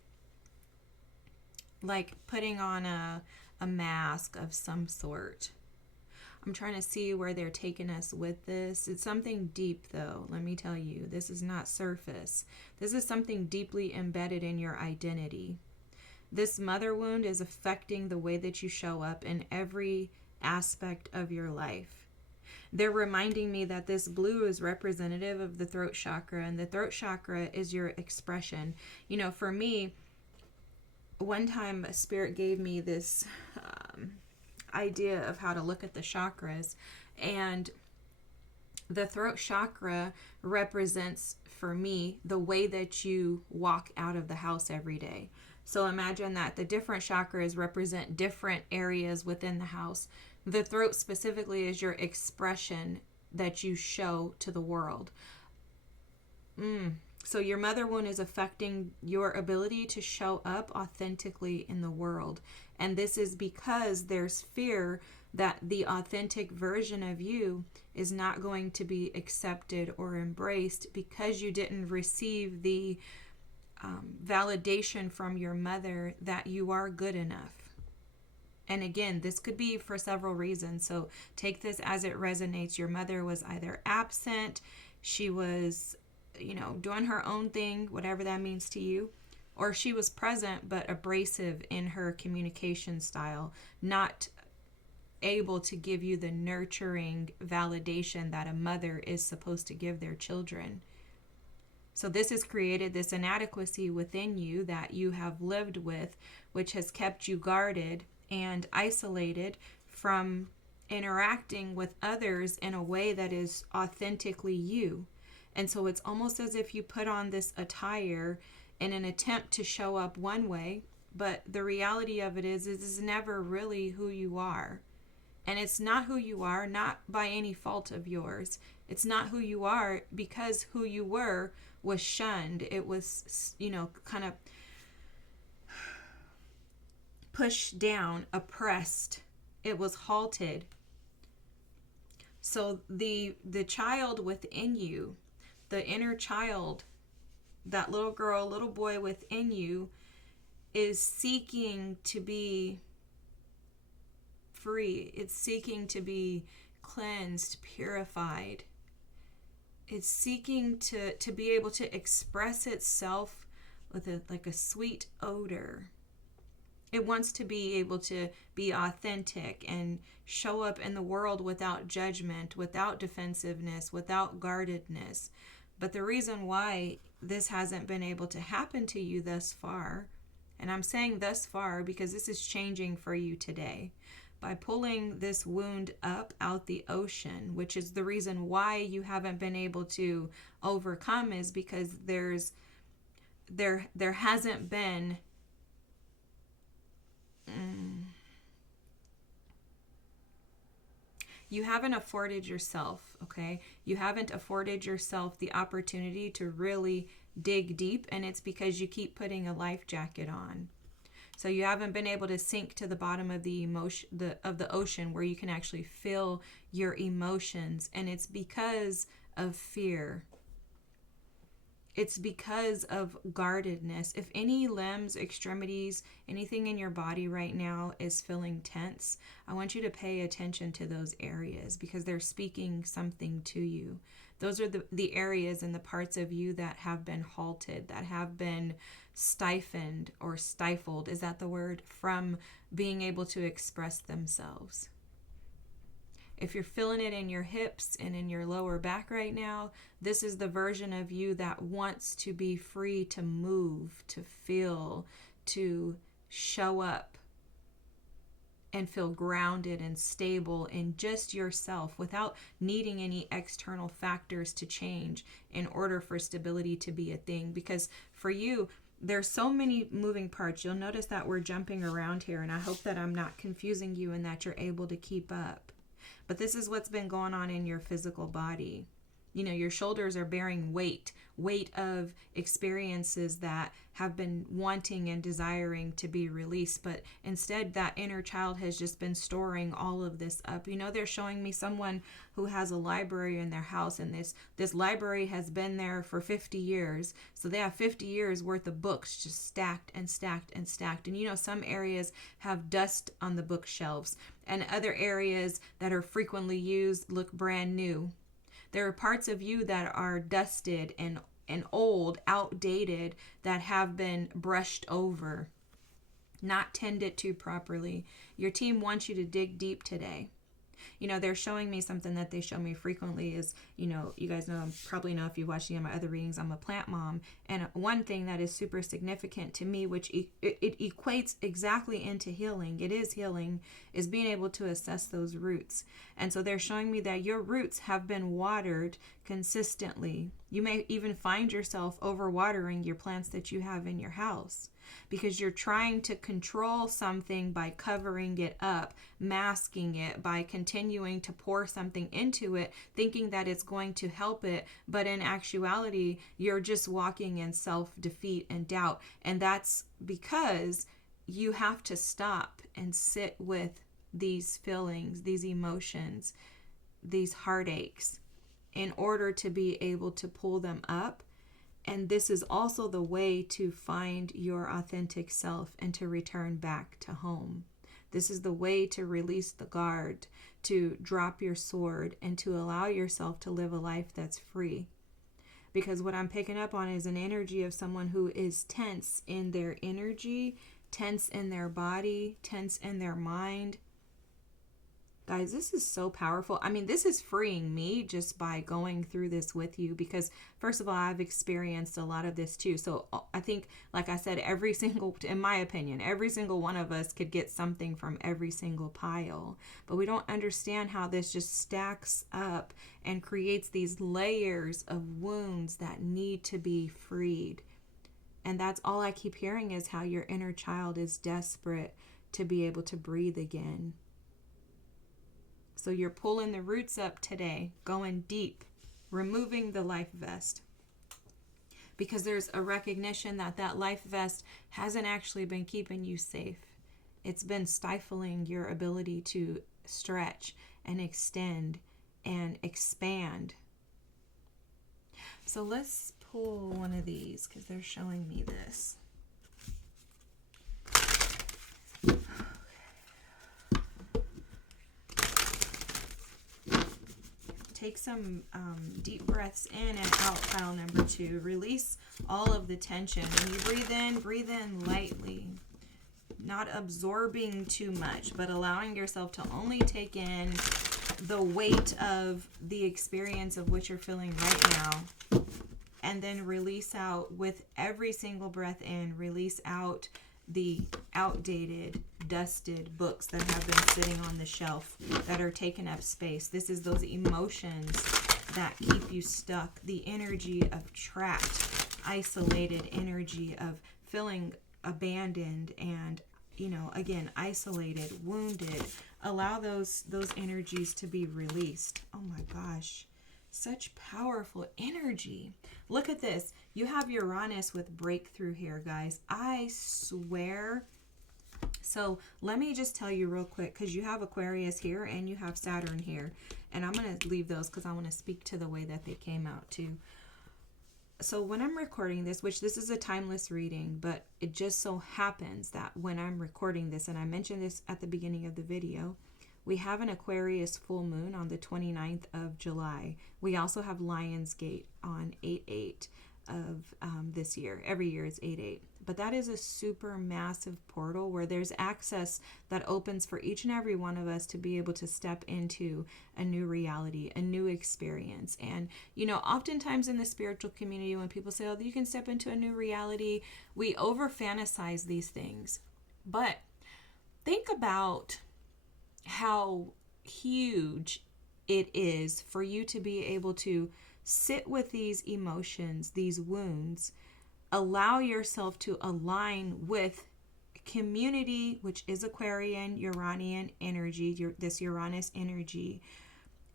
putting on a mask of some sort. I'm trying to see where they're taking us with this. It's something deep, though. Let me tell you, this is not surface. This is something deeply embedded in your identity. This mother wound is affecting the way that you show up in every aspect of your life. They're reminding me that this blue is representative of the throat chakra, and the throat chakra is your expression. For me, one time Spirit gave me this idea of how to look at the chakras, and the throat chakra represents, for me, the way that you walk out of the house every day. So imagine that the different chakras represent different areas within the house. The throat specifically is your expression that you show to the world. So your mother wound is affecting your ability to show up authentically in the world. And this is because there's fear that the authentic version of you is not going to be accepted or embraced because you didn't receive the validation from your mother that you are good enough. And again, this could be for several reasons. So take this as it resonates. Your mother was either absent, she was, doing her own thing, whatever that means to you, or she was present but abrasive in her communication style, not able to give you the nurturing validation that a mother is supposed to give their children. So this has created this inadequacy within you that you have lived with, which has kept you guarded and isolated from interacting with others in a way that is authentically you. And so it's almost as if you put on this attire in an attempt to show up one way, but the reality of it is never really who you are. And it's not who you are, not by any fault of yours. It's not who you are because who you were was shunned. It was, kind of pushed down, oppressed. It was halted. So the child within you, the inner child, that little girl, little boy within you is seeking to be free. It's seeking to be cleansed, purified. It's seeking to be able to express itself with a sweet odor. It wants to be able to be authentic and show up in the world without judgment, without defensiveness, without guardedness. But the reason why this hasn't been able to happen to you thus far, and I'm saying thus far because this is changing for you today, by pulling this wound up out the ocean, which is the reason why you haven't been able to overcome, is because there hasn't been you haven't afforded yourself, okay? You haven't afforded yourself the opportunity to really dig deep, and it's because you keep putting a life jacket on. So you haven't been able to sink to the bottom of the ocean where you can actually feel your emotions, and it's because of fear. It's because of guardedness. If any limbs, extremities, anything in your body right now is feeling tense, I want you to pay attention to those areas, because they're speaking something to you. Those are the areas and the parts of you that have been halted, that have been stifled, is that the word, from being able to express themselves. If you're feeling it in your hips and in your lower back right now, this is the version of you that wants to be free to move, to feel, to show up and feel grounded and stable in just yourself without needing any external factors to change in order for stability to be a thing. Because for you, there's so many moving parts. You'll notice that we're jumping around here, and I hope that I'm not confusing you and that you're able to keep up. But this is what's been going on in your physical body. You know, your shoulders are bearing weight of experiences that have been wanting and desiring to be released. But instead, that inner child has just been storing all of this up. You know, they're showing me someone who has a library in their house, and this library has been there for 50 years. So they have 50 years worth of books just stacked and stacked and stacked. And you know, some areas have dust on the bookshelves, and other areas that are frequently used look brand new. There are parts of you that are dusted and old, outdated, that have been brushed over, not tended to properly. Your team wants you to dig deep today. You know, they're showing me something that they show me frequently is, you know, you guys know, probably know if you've watched any of my other readings, I'm a plant mom. And one thing that is super significant to me, which it equates exactly into healing, it is healing, is being able to assess those roots. And so they're showing me that your roots have been watered consistently. You may even find yourself overwatering your plants that you have in your house, because you're trying to control something by covering it up, masking it, by continuing to pour something into it, thinking that it's going to help it. But in actuality, you're just walking in self-defeat and doubt. And that's because you have to stop and sit with these feelings, these emotions, these heartaches, in order to be able to pull them up. And this is also the way to find your authentic self and to return back to home. This is the way to release the guard, to drop your sword, and to allow yourself to live a life that's free. Because what I'm picking up on is an energy of someone who is tense in their energy, tense in their body, tense in their mind. Guys, this is so powerful. I mean, this is freeing me just by going through this with you, because first of all, I've experienced a lot of this too. So I think, like I said, in my opinion, every single one of us could get something from every single pile, but we don't understand how this just stacks up and creates these layers of wounds that need to be freed. And that's all I keep hearing, is how your inner child is desperate to be able to breathe again. So you're pulling the roots up today, going deep, removing the life vest. Because there's a recognition that that life vest hasn't actually been keeping you safe. It's been stifling your ability to stretch and extend and expand. So let's pull one of these, because they're showing me this. Take some deep breaths in and out, pile number 2. Release all of the tension. When you breathe in lightly. Not absorbing too much, but allowing yourself to only take in the weight of the experience of what you're feeling right now. And then release out with every single breath in. Release out the outdated, dusted books that have been sitting on the shelf that are taking up space. This is those emotions that keep you stuck. The energy of trapped, isolated energy of feeling abandoned and, again, isolated, wounded. Allow those energies to be released. Oh my gosh. Such powerful energy. Look at this. You have Uranus with breakthrough here, guys. I swear. So let me just tell you real quick, because you have Aquarius here and you have Saturn here. And I'm going to leave those because I want to speak to the way that they came out too. So when I'm recording this, which this is a timeless reading, but it just so happens that when I'm recording this, and I mentioned this at the beginning of the video, we have an Aquarius full moon on the 29th of July. We also have Lionsgate on 8/8 of this year. Every year it's 8/8. But that is a super massive portal where there's access that opens for each and every one of us to be able to step into a new reality, a new experience. And, oftentimes in the spiritual community, when people say, oh, you can step into a new reality, we over fantasize these things. But think about how huge it is for you to be able to sit with these emotions, these wounds, allow yourself to align with community, which is Aquarian, Uranian energy, this Uranus energy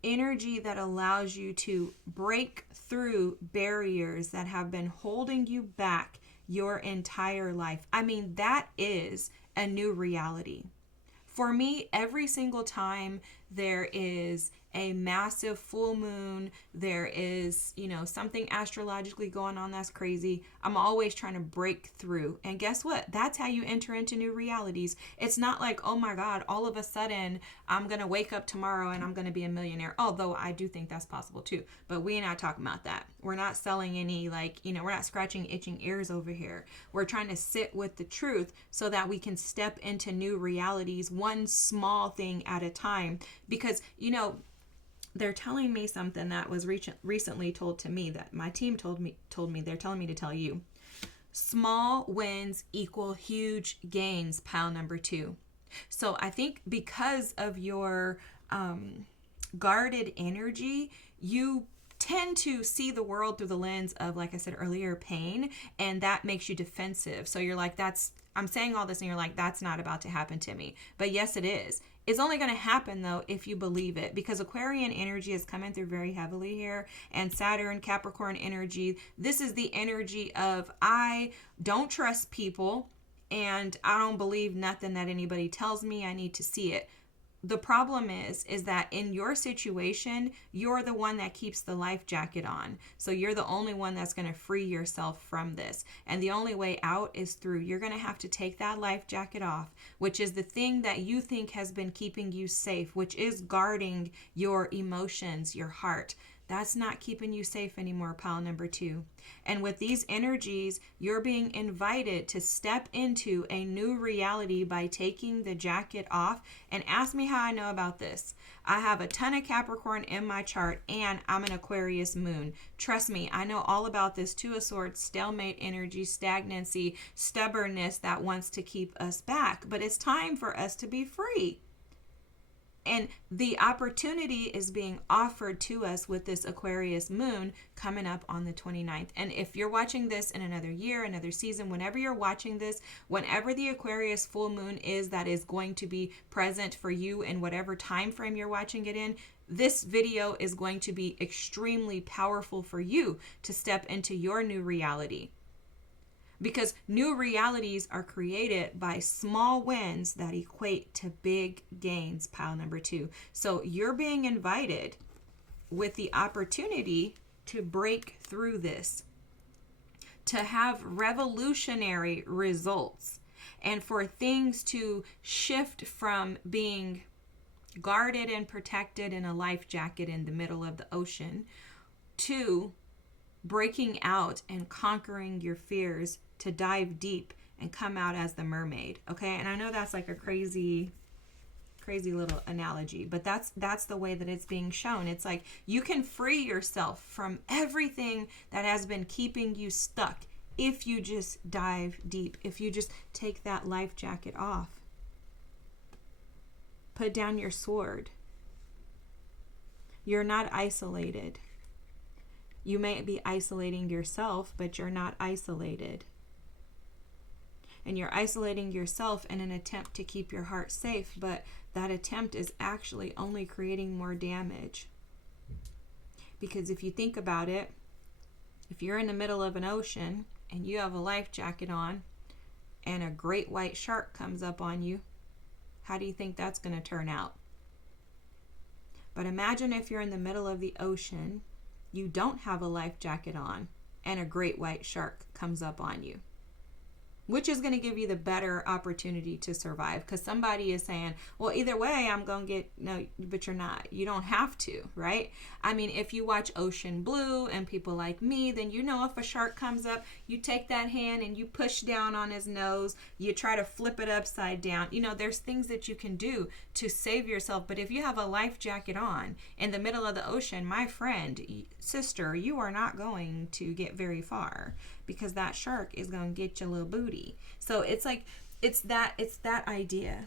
that allows you to break through barriers that have been holding you back your entire life. I mean, that is a new reality. For me, every single time there is a massive full moon, there is, something astrologically going on that's crazy, I'm always trying to break through. And guess what? That's how you enter into new realities. It's not like, oh my God, all of a sudden I'm going to wake up tomorrow and I'm going to be a millionaire. Although I do think that's possible too. But we ain't not talking about that. We're not selling any we're not scratching itching ears over here. We're trying to sit with the truth so that we can step into new realities, one small thing at a time. Because, they're telling me something that was recently told to me, that my team told me, they're telling me to tell you. Small wins equal huge gains, pile number 2. So I think because of your guarded energy, you tend to see the world through the lens of, like I said earlier, pain, and that makes you defensive. So you're like, I'm saying all this and you're like, that's not about to happen to me. But yes, it is. It's only going to happen though if you believe it, because Aquarian energy is coming through very heavily here, and Saturn, Capricorn energy, this is the energy of I don't trust people and I don't believe nothing that anybody tells me. I need to see it. The problem is that in your situation, you're the one that keeps the life jacket on. So you're the only one that's going to free yourself from this. And the only way out is through. You're going to have to take that life jacket off, which is the thing that you think has been keeping you safe, which is guarding your emotions, your heart. That's not keeping you safe anymore, pile number 2. And with these energies, you're being invited to step into a new reality by taking the jacket off. And ask me how I know about this. I have a ton of Capricorn in my chart and I'm an Aquarius moon. Trust me, I know all about this 2 of Swords, stalemate energy, stagnancy, stubbornness that wants to keep us back. But it's time for us to be free. And the opportunity is being offered to us with this Aquarius moon coming up on the 29th. And if you're watching this in another year, another season, whenever you're watching this, whenever the Aquarius full moon is that is going to be present for you in whatever time frame you're watching it in, this video is going to be extremely powerful for you to step into your new reality. Because new realities are created by small wins that equate to big gains, pile number 2. So you're being invited with the opportunity to break through this, to have revolutionary results, and for things to shift from being guarded and protected in a life jacket in the middle of the ocean to breaking out and conquering your fears, to dive deep and come out as the mermaid. Okay. And I know that's like a crazy little analogy, but that's the way that it's being shown. It's like you can free yourself from everything that has been keeping you stuck if you just dive deep, if you just take that life jacket off. Put down your sword. You're not isolated. You may be isolating yourself, but you're not isolated. And you're isolating yourself in an attempt to keep your heart safe, but that attempt is actually only creating more damage. Because if you think about it, if you're in the middle of an ocean and you have a life jacket on and a great white shark comes up on you, how do you think that's going to turn out? But imagine if you're in the middle of the ocean, you don't have a life jacket on, and a great white shark comes up on you. Which is going to give you the better opportunity to survive? Because somebody is saying, well, either way, I'm going to get, no, but you're not. You don't have to, right? I mean, if you watch Ocean Blue and people like me, then you know if a shark comes up, you take that hand and you push down on his nose. You try to flip it upside down. You know, there's things that you can do to save yourself. But if you have a life jacket on in the middle of the ocean, my friend, sister, you are not going to get very far, because that shark is going to get your little booty. So it's like, it's that idea.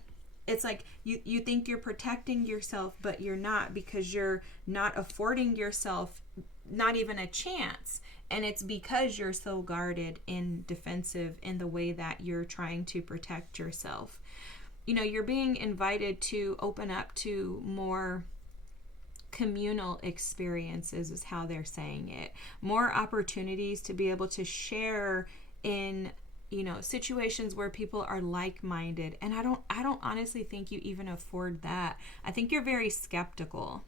It's like you think you're protecting yourself, but you're not, because you're not affording yourself not even a chance. And it's because you're so guarded and defensive in the way that you're trying to protect yourself. You know, you're being invited to open up to more communal experiences, is how they're saying it. More opportunities to be able to share in, you know, situations where people are like-minded. And I don't honestly think you even afford that. I think you're very skeptical.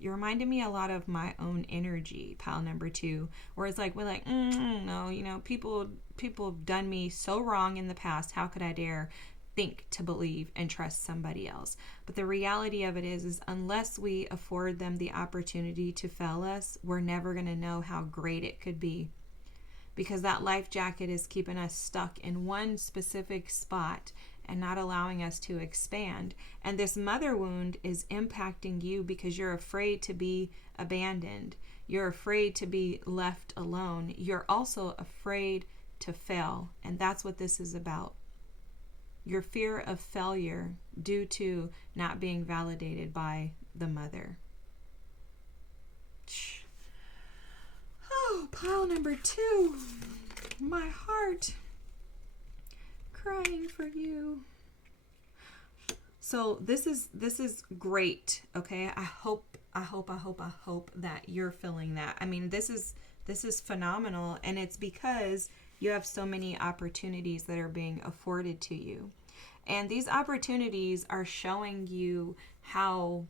You reminded me a lot of my own energy, pile number 2, where it's like, we're like, no, you know, people have done me so wrong in the past. How could I dare think to believe and trust somebody else? But the reality of it is unless we afford them the opportunity to fail us, we're never going to know how great it could be, because that life jacket is keeping us stuck in one specific spot and not allowing us to expand. And this mother wound is impacting you because you're afraid to be abandoned. You're afraid to be left alone. You're also afraid to fail. And that's what this is about. Your fear of failure due to not being validated by the mother. Oh, pile number 2. My heart crying for you. So this is great. Okay. I hope that you're feeling that. I mean, this is phenomenal, and it's because you have so many opportunities that are being afforded to you. And these opportunities are showing you how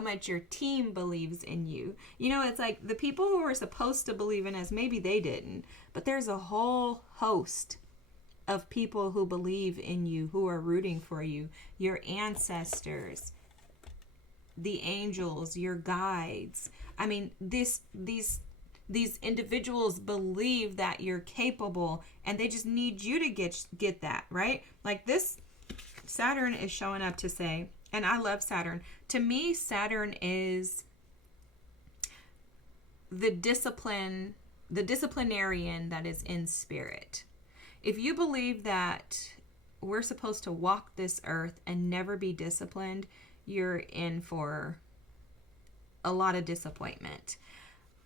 much your team believes in you. You know, it's like the people who were supposed to believe in us, maybe they didn't, but there's a whole host of people who believe in you, who are rooting for you, your ancestors, the angels, your guides. I mean, these individuals believe that you're capable, and they just need you to get that, right? Like this Saturn is showing up to say, and I love Saturn. To me, Saturn is the disciplinarian that is in spirit. If you believe that we're supposed to walk this earth and never be disciplined, you're in for a lot of disappointment.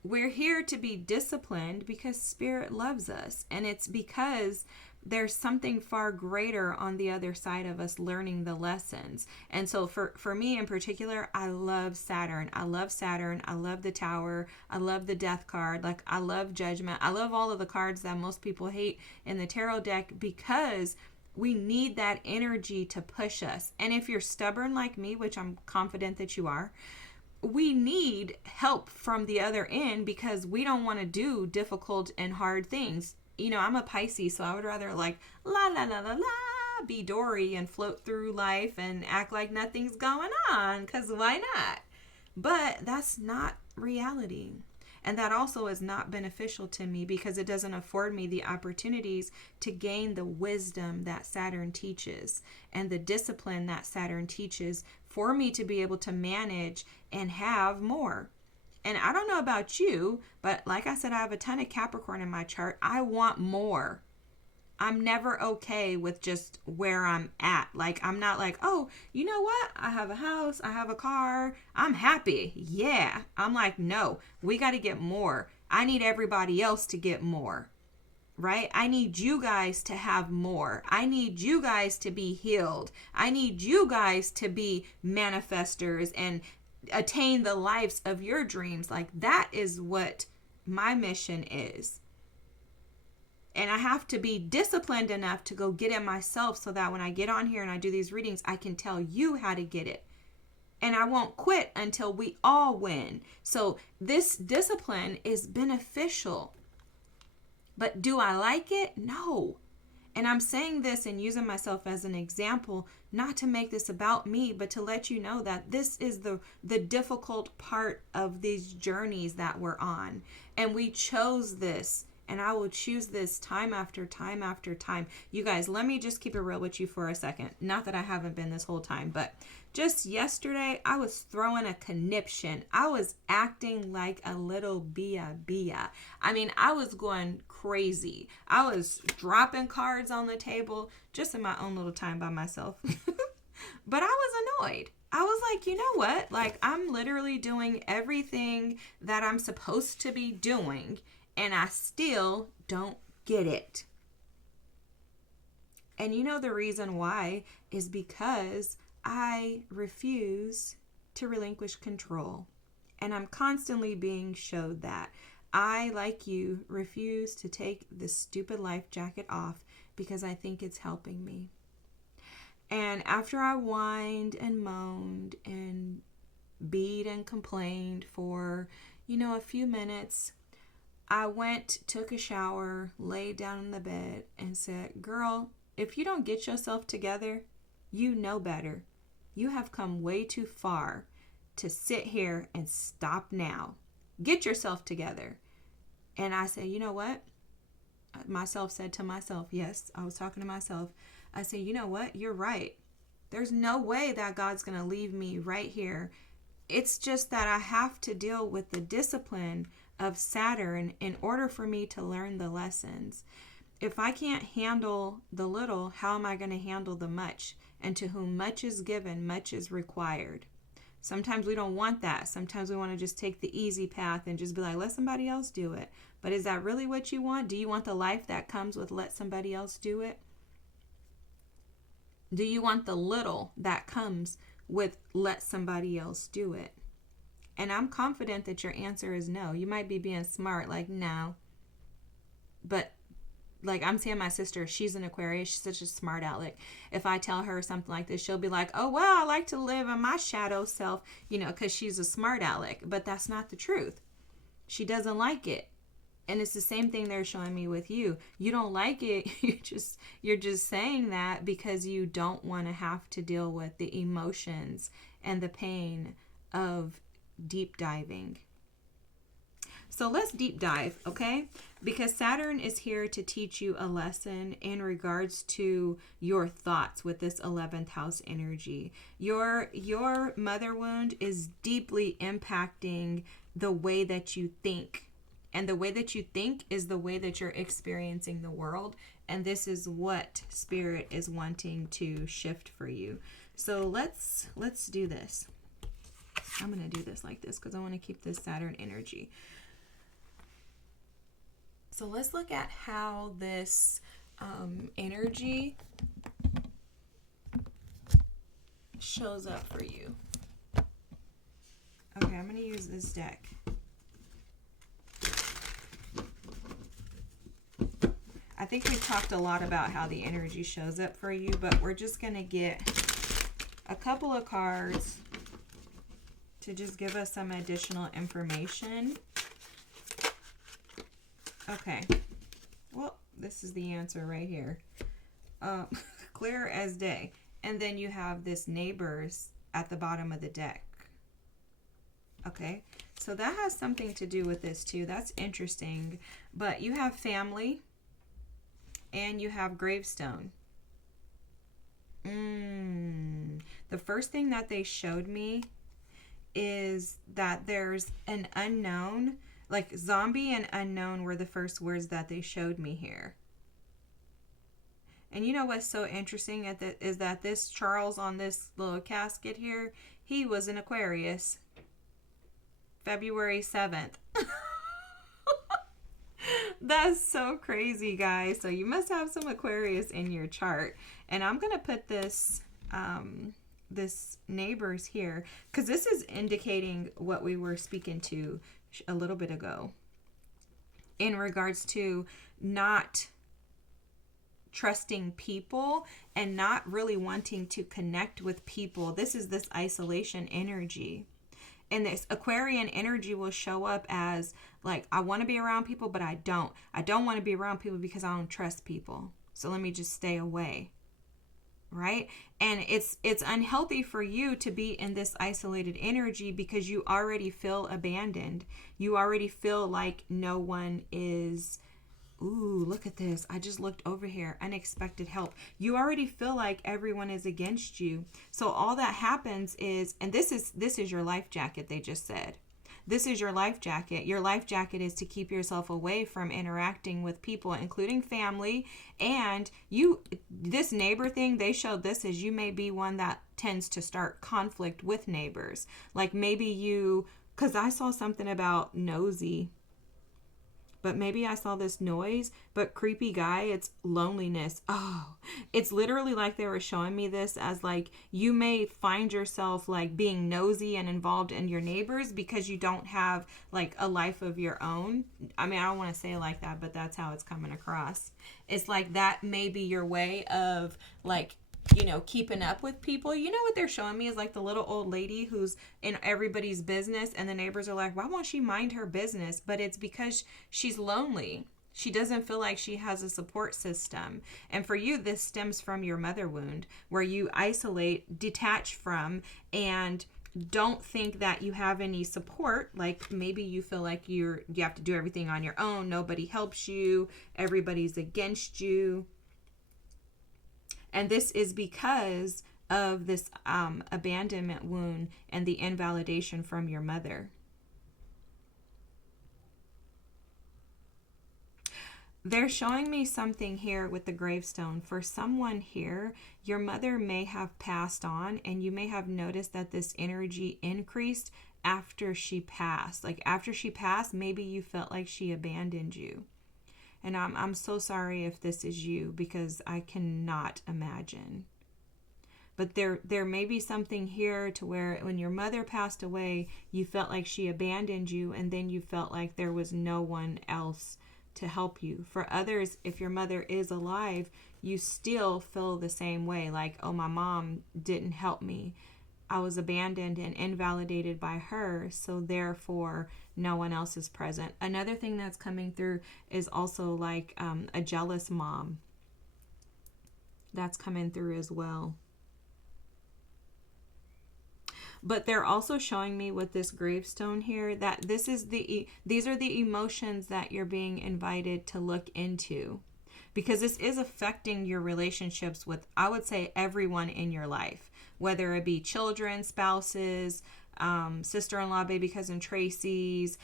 We're here to be disciplined because Spirit loves us. And it's because there's something far greater on the other side of us learning the lessons. And so for me in particular, I love Saturn. I love Saturn. I love the Tower. I love the Death card. Like, I love Judgment. I love all of the cards that most people hate in the tarot deck, because we need that energy to push us. And if you're stubborn like me, which I'm confident that you are, we need help from the other end, because we don't want to do difficult and hard things. You know, I'm a Pisces, so I would rather like la la la la la, be Dory and float through life and act like nothing's going on, because why not? But that's not reality. And that also is not beneficial to me, because it doesn't afford me the opportunities to gain the wisdom that Saturn teaches and the discipline that Saturn teaches for me to be able to manage and have more. And I don't know about you, but like I said, I have a ton of Capricorn in my chart. I want more. I'm never okay with just where I'm at. Like, I'm not like, oh, you know what? I have a house, I have a car, I'm happy. Yeah. I'm like, no, we got to get more. I need everybody else to get more, right? I need you guys to have more. I need you guys to be healed. I need you guys to be manifestors and attain the lives of your dreams. Like, that is what my mission is. And I have to be disciplined enough to go get it myself so that when I get on here and I do these readings, I can tell you how to get it. And I won't quit until we all win. So this discipline is beneficial. But do I like it? No. And I'm saying this and using myself as an example, not to make this about me, but to let you know that this is the difficult part of these journeys that we're on. And we chose this. And I will choose this time after time after time. You guys, let me just keep it real with you for a second. Not that I haven't been this whole time, but just yesterday, I was throwing a conniption. I was acting like a little bia. I mean, I was going crazy. I was dropping cards on the table just in my own little time by myself. But I was annoyed. I was like, you know what? Like, I'm literally doing everything that I'm supposed to be doing. And I still don't get it. And you know the reason why is because I refuse to relinquish control. And I'm constantly being showed that. I, like you, refuse to take this stupid life jacket off because I think it's helping me. And after I whined and moaned and beat and complained for, a few minutes, I went, took a shower, laid down in the bed, and said, girl, if you don't get yourself together, you know better. You have come way too far to sit here and stop now. Get yourself together. And I said, you know what? Myself said to myself, yes, I was talking to myself. I said, you know what? You're right. There's no way that God's going to leave me right here. It's just that I have to deal with the discipline of Saturn in order for me to learn the lessons. If I can't handle the little, how am I going to handle the much? And to whom much is given, much is required. Sometimes we don't want that. Sometimes we want to just take the easy path and just be like, let somebody else do it. But is that really what you want? Do you want the life that comes with let somebody else do it? Do you want the little that comes with let somebody else do it? And I'm confident that your answer is no. You might be being smart, like, no. But, like, I'm seeing my sister, she's an Aquarius. She's such a smart aleck. If I tell her something like this, she'll be like, oh, well, I like to live in my shadow self, because she's a smart aleck. But that's not the truth. She doesn't like it. And it's the same thing they're showing me with you. You don't like it. You're just saying that because you don't want to have to deal with the emotions and the pain of deep diving. So let's deep dive, okay? Because Saturn is here to teach you a lesson in regards to your thoughts with this 11th house energy. Your mother wound is deeply impacting the way that you think. And the way that you think is the way that you're experiencing the world. And this is what Spirit is wanting to shift for you. So let's do this. I'm going to do this like this because I want to keep this Saturn energy. So let's look at how this energy shows up for you. Okay, I'm going to use this deck. I think we talked a lot about how the energy shows up for you, but we're just going to get a couple of cards to just give us some additional information. Okay. Well, this is the answer right here. Clear as day. And then you have this neighbors at the bottom of the deck. Okay. So that has something to do with this too. That's interesting. But you have family and you have gravestone. The first thing that they showed me is that there's an unknown, like zombie and unknown were the first words that they showed me here. And you know what's so interesting is that this Charles on this little casket here, he was an Aquarius. February 7th. That's so crazy, guys. So you must have some Aquarius in your chart. And I'm going to put this this neighbors here, because this is indicating what we were speaking to a little bit ago in regards to not trusting people and not really wanting to connect with people. This is this isolation energy. And this Aquarian energy will show up as like, I want to be around people, but I don't. I don't want to be around people because I don't trust people. So let me just stay away. Right? And it's unhealthy for you to be in this isolated energy because you already feel abandoned. You already feel like no one is... Ooh, look at this. I just looked over here. Unexpected help. You already feel like everyone is against you. So all that happens is, and this is your life jacket, they just said. This is your life jacket. Your life jacket is to keep yourself away from interacting with people, including family. And this neighbor thing, they showed this as you may be one that tends to start conflict with neighbors. Like maybe you, because I saw something about nosy. But maybe I saw this noise, but creepy guy, it's loneliness. Oh, it's literally like they were showing me this as like, you may find yourself like being nosy and involved in your neighbors because you don't have like a life of your own. I mean, I don't want to say it like that, but that's how it's coming across. It's like that may be your way of like, you know, keeping up with people. You know what they're showing me is like the little old lady who's in everybody's business, and the neighbors are like, why won't she mind her business? But it's because she's lonely. She doesn't feel like she has a support system. And for you, this stems from your mother wound, where you isolate, detach from, and don't think that you have any support. Like maybe you feel like you have to do everything on your own. Nobody helps you. Everybody's against you. And this is because of this abandonment wound and the invalidation from your mother. They're showing me something here with the gravestone. For someone here, your mother may have passed on, and you may have noticed that this energy increased after she passed. Like after she passed, maybe you felt like she abandoned you. And I'm so sorry if this is you, because I cannot imagine. But there may be something here to where when your mother passed away, you felt like she abandoned you, and then you felt like there was no one else to help you. For others, if your mother is alive, you still feel the same way. Like, oh, my mom didn't help me. I was abandoned and invalidated by her, so therefore no one else is present. Another thing that's coming through is also like a jealous mom. That's coming through as well. But they're also showing me with this gravestone here that these are the emotions that you're being invited to look into, because this is affecting your relationships with, I would say, everyone in your life, whether it be children, spouses, sister-in-law, baby cousin Tracy's,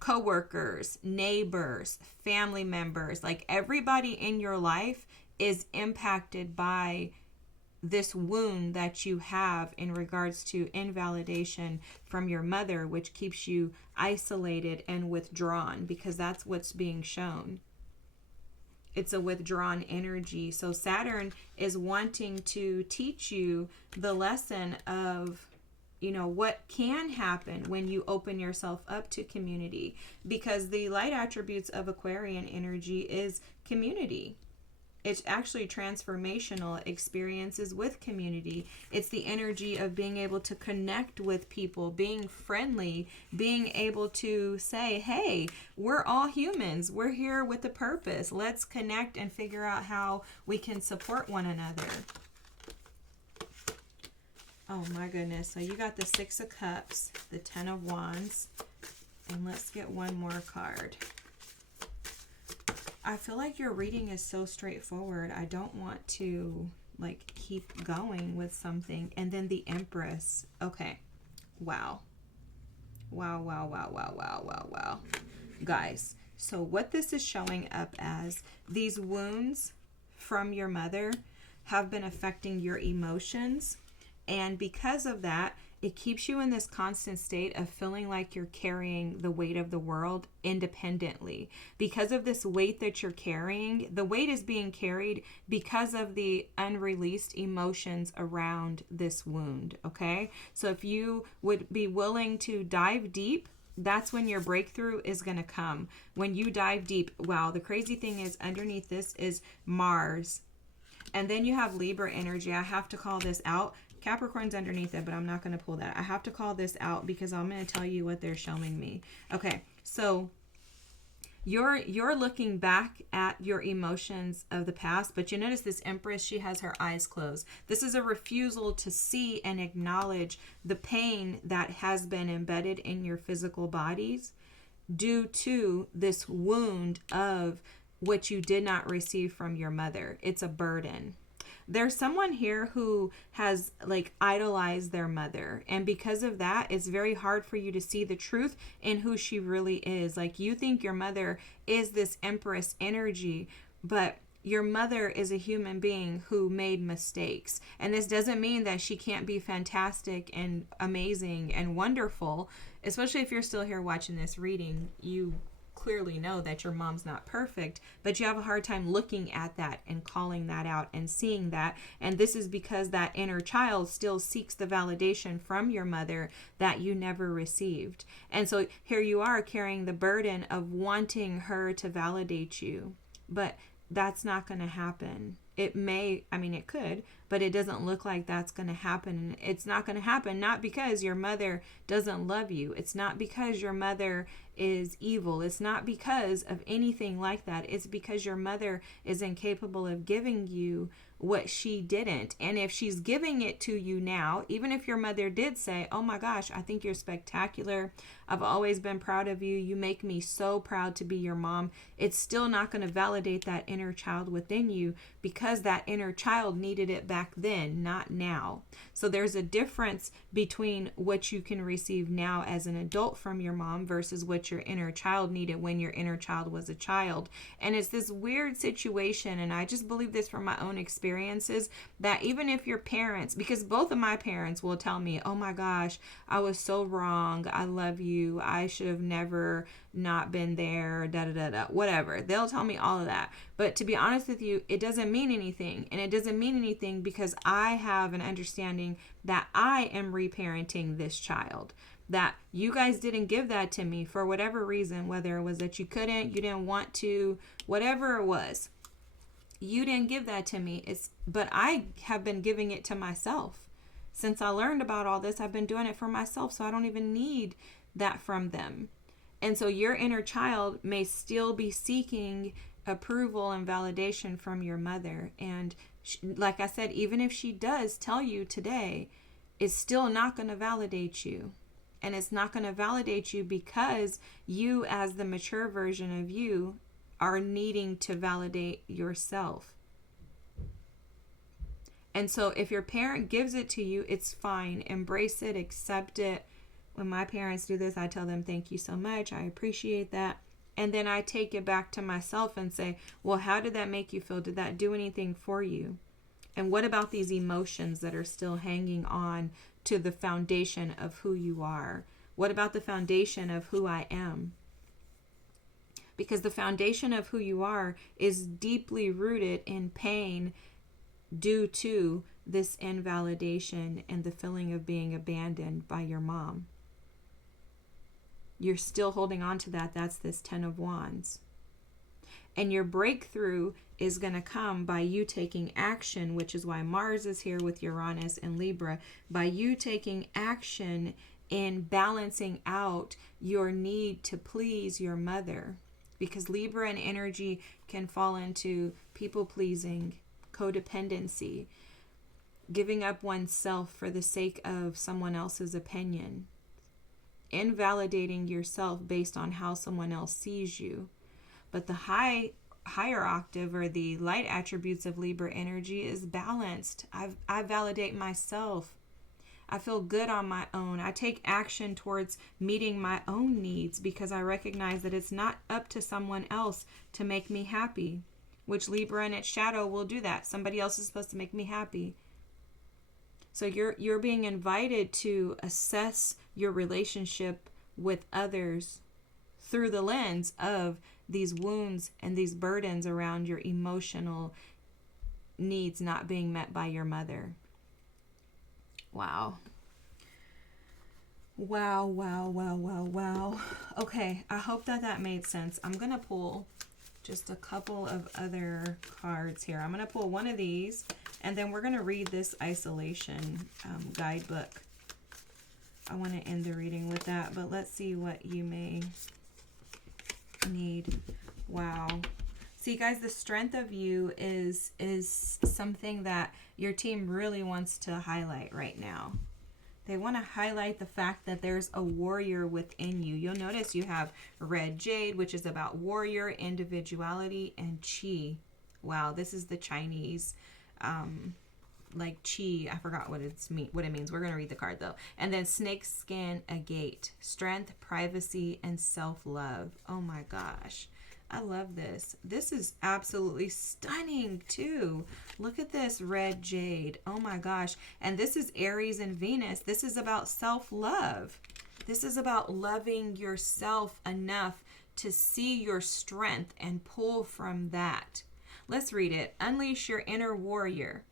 co-workers, neighbors, family members. Like everybody in your life is impacted by this wound that you have in regards to invalidation from your mother, which keeps you isolated and withdrawn, because that's what's being shown. It's a withdrawn energy. So Saturn is wanting to teach you the lesson of, you know, what can happen when you open yourself up to community, because the light attributes of Aquarian energy is community. It's actually transformational experiences with community. It's the energy of being able to connect with people, being friendly, being able to say, hey, we're all humans. We're here with a purpose. Let's connect and figure out how we can support one another. Oh my goodness. So you got the Six of Cups, the Ten of Wands, and let's get one more card. I feel like your reading is so straightforward. I don't want to like keep going with something. And then the Empress. Okay. Wow. Wow. Guys, so what this is showing up as, these wounds from your mother have been affecting your emotions. And because of that, it keeps you in this constant state of feeling like you're carrying the weight of the world independently. Because of this weight that you're carrying, the weight is being carried because of the unreleased emotions around this wound, okay? So if you would be willing to dive deep, that's when your breakthrough is going to come. When you dive deep. Wow, the crazy thing is underneath this is Mars. And then you have Libra energy. I have to call this out. Capricorn's underneath it, but I'm not going to pull that. I have to call this out because I'm going to tell you what they're showing me. Okay, so you're looking back at your emotions of the past, but you notice this Empress, she has her eyes closed. This is a refusal to see and acknowledge the pain that has been embedded in your physical bodies due to this wound of what you did not receive from your mother. It's a burden. There's someone here who has like idolized their mother, and because of that, it's very hard for you to see the truth in who she really is. Like, you think your mother is this Empress energy, but your mother is a human being who made mistakes. And this doesn't mean that she can't be fantastic and amazing and wonderful, especially if you're still here watching this reading. You clearly know that your mom's not perfect, but you have a hard time looking at that and calling that out and seeing that. And this is because that inner child still seeks the validation from your mother that you never received. And so here you are carrying the burden of wanting her to validate you, but that's not going to happen. It may, I mean, it could, but it doesn't look like that's going to happen. It's not going to happen, not because your mother doesn't love you. It's not because your mother is evil. It's not because of anything like that. It's because your mother is incapable of giving you what she didn't. And if she's giving it to you now, even if your mother did say, oh my gosh, I think you're spectacular. I've always been proud of you. You make me so proud to be your mom. It's still not going to validate that inner child within you because that inner child needed it back then, not now. So there's a difference between what you can receive now as an adult from your mom versus what your inner child needed when your inner child was a child. And it's this weird situation, and I just believe this from my own experiences, that even if your parents, because both of my parents will tell me, oh my gosh, I was so wrong, I love you, I should have never not been there, da da da da, whatever. They'll tell me all of that. But to be honest with you, it doesn't mean anything. And it doesn't mean anything because I have an understanding that I am reparenting this child. That you guys didn't give that to me for whatever reason, whether it was that you couldn't, you didn't want to, whatever it was. You didn't give that to me. But I have been giving it to myself. Since I learned about all this, I've been doing it for myself, so I don't even need that from them. And so your inner child may still be seeking approval and validation from your mother. And like I said, even if she does tell you today, it's still not going to validate you. And it's not going to validate you because you, as the mature version of you, are needing to validate yourself. And so if your parent gives it to you, it's fine. Embrace it, accept it. When my parents do this, I tell them, thank you so much. I appreciate that. And then I take it back to myself and say, well, how did that make you feel? Did that do anything for you? And what about these emotions that are still hanging on to the foundation of who you are? What about the foundation of who I am? Because the foundation of who you are is deeply rooted in pain due to this invalidation and the feeling of being abandoned by your mom. You're still holding on to that. That's this 10 of Wands. And your breakthrough is going to come by you taking action, which is why Mars is here with Uranus and Libra. By you taking action in balancing out your need to please your mother. Because Libra and energy can fall into people-pleasing, codependency, giving up oneself for the sake of someone else's opinion, invalidating yourself based on how someone else sees you. But the higher octave or the light attributes of Libra energy is balanced. I validate myself. I feel good on my own. I take action towards meeting my own needs because I recognize that it's not up to someone else to make me happy. which Libra in its shadow will do that. Somebody else is supposed to make me happy. So you're being invited to assess your relationship with others through the lens of these wounds and these burdens around your emotional needs not being met by your mother. Wow. Wow. Okay, I hope that made sense. I'm going to pull just a couple of other cards here. I'm going to pull one of these, and then we're going to read this isolation guidebook. I want to end the reading with that, but let's see what you may need. Wow. See, guys, the strength of you is something that your team really wants to highlight right now. They want to highlight the fact that there's a warrior within you. You'll notice you have red jade, which is about warrior, individuality, and chi. Wow, this is the Chinese, like chi. I forgot what it means. We're going to read the card, though. And then snake skin agate, strength, privacy, and self-love. Oh, my gosh. I love this. This is absolutely stunning too. Look at this red jade. Oh my gosh. And this is Aries and Venus. This is about self-love. This is about loving yourself enough to see your strength and pull from that. Let's read it. Unleash your inner warrior.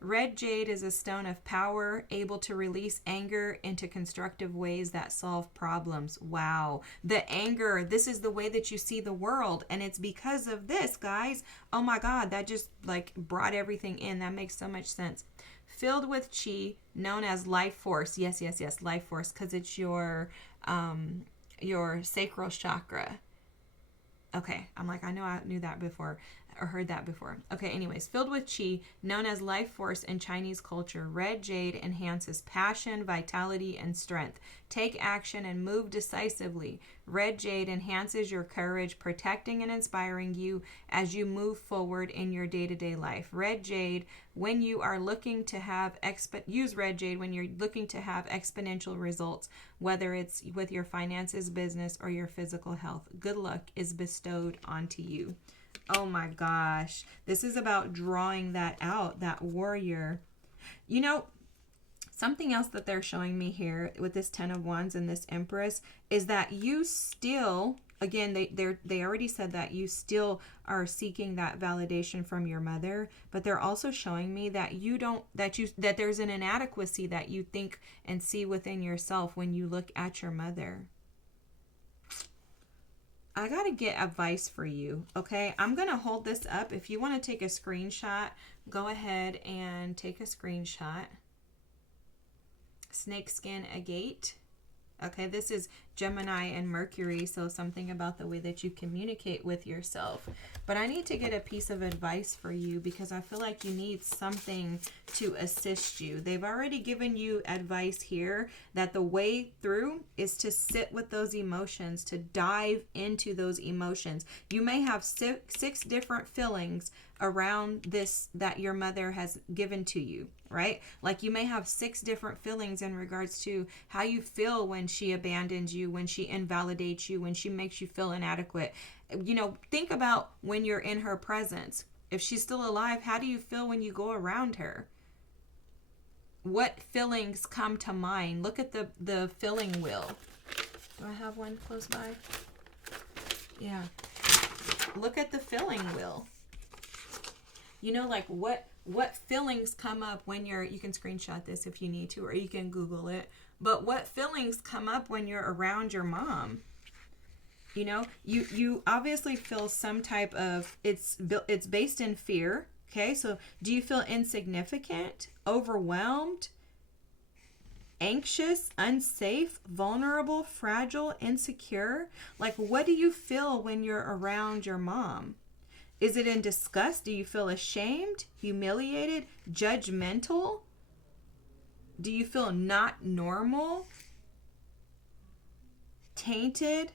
Red jade is a stone of power, able to release anger into constructive ways that solve problems. Wow. The anger, this is the way that you see the world. And it's because of this, guys. Oh my God, that just like brought everything in. That makes so much sense. Filled with chi, known as life force. Yes, life force, because it's your sacral chakra. Okay, I'm like, I know I knew that before. Or heard that before. Okay, anyways, filled with chi, known as life force in Chinese culture, red jade enhances passion, vitality, and strength. Take action and move decisively. Red jade enhances your courage, protecting and inspiring you as you move forward in your day-to-day life. Red jade, when you are looking to have use red jade when you're looking to have exponential results, whether it's with your finances, business, or your physical health. Good luck is bestowed onto you. Oh my gosh. This is about drawing that out, that warrior. You know, something else that they're showing me here with this 10 of Wands and this Empress is that you still, again, they already said that you still are seeking that validation from your mother, but they're also showing me that that there's an inadequacy that you think and see within yourself when you look at your mother. I got to get advice for you, okay? I'm going to hold this up. If you want to take a screenshot, go ahead and take a screenshot. Snakeskin agate. Okay, this is Gemini and Mercury, so something about the way that you communicate with yourself. But I need to get a piece of advice for you because I feel like you need something to assist you. They've already given you advice here that the way through is to sit with those emotions, to dive into those emotions. You may have six different feelings around this that your mother has given to you, right? Like you may have 6 different feelings in regards to how you feel when she abandons you, when she invalidates you, when she makes you feel inadequate. You know, think about when you're in her presence. If she's still alive, how do you feel when you go around her? What feelings come to mind? Look at the feeling wheel. Do I have one close by? Yeah. Look at the feeling wheel. You know, like what feelings come up when you can screenshot this if you need to, or you can Google it. But what feelings come up when you're around your mom? You know, you obviously feel some type of, it's based in fear. Okay, so do you feel insignificant, overwhelmed, anxious, unsafe, vulnerable, fragile, insecure? Like, what do you feel when you're around your mom? Is it in disgust? Do you feel ashamed, humiliated, judgmental? Do you feel not normal, tainted,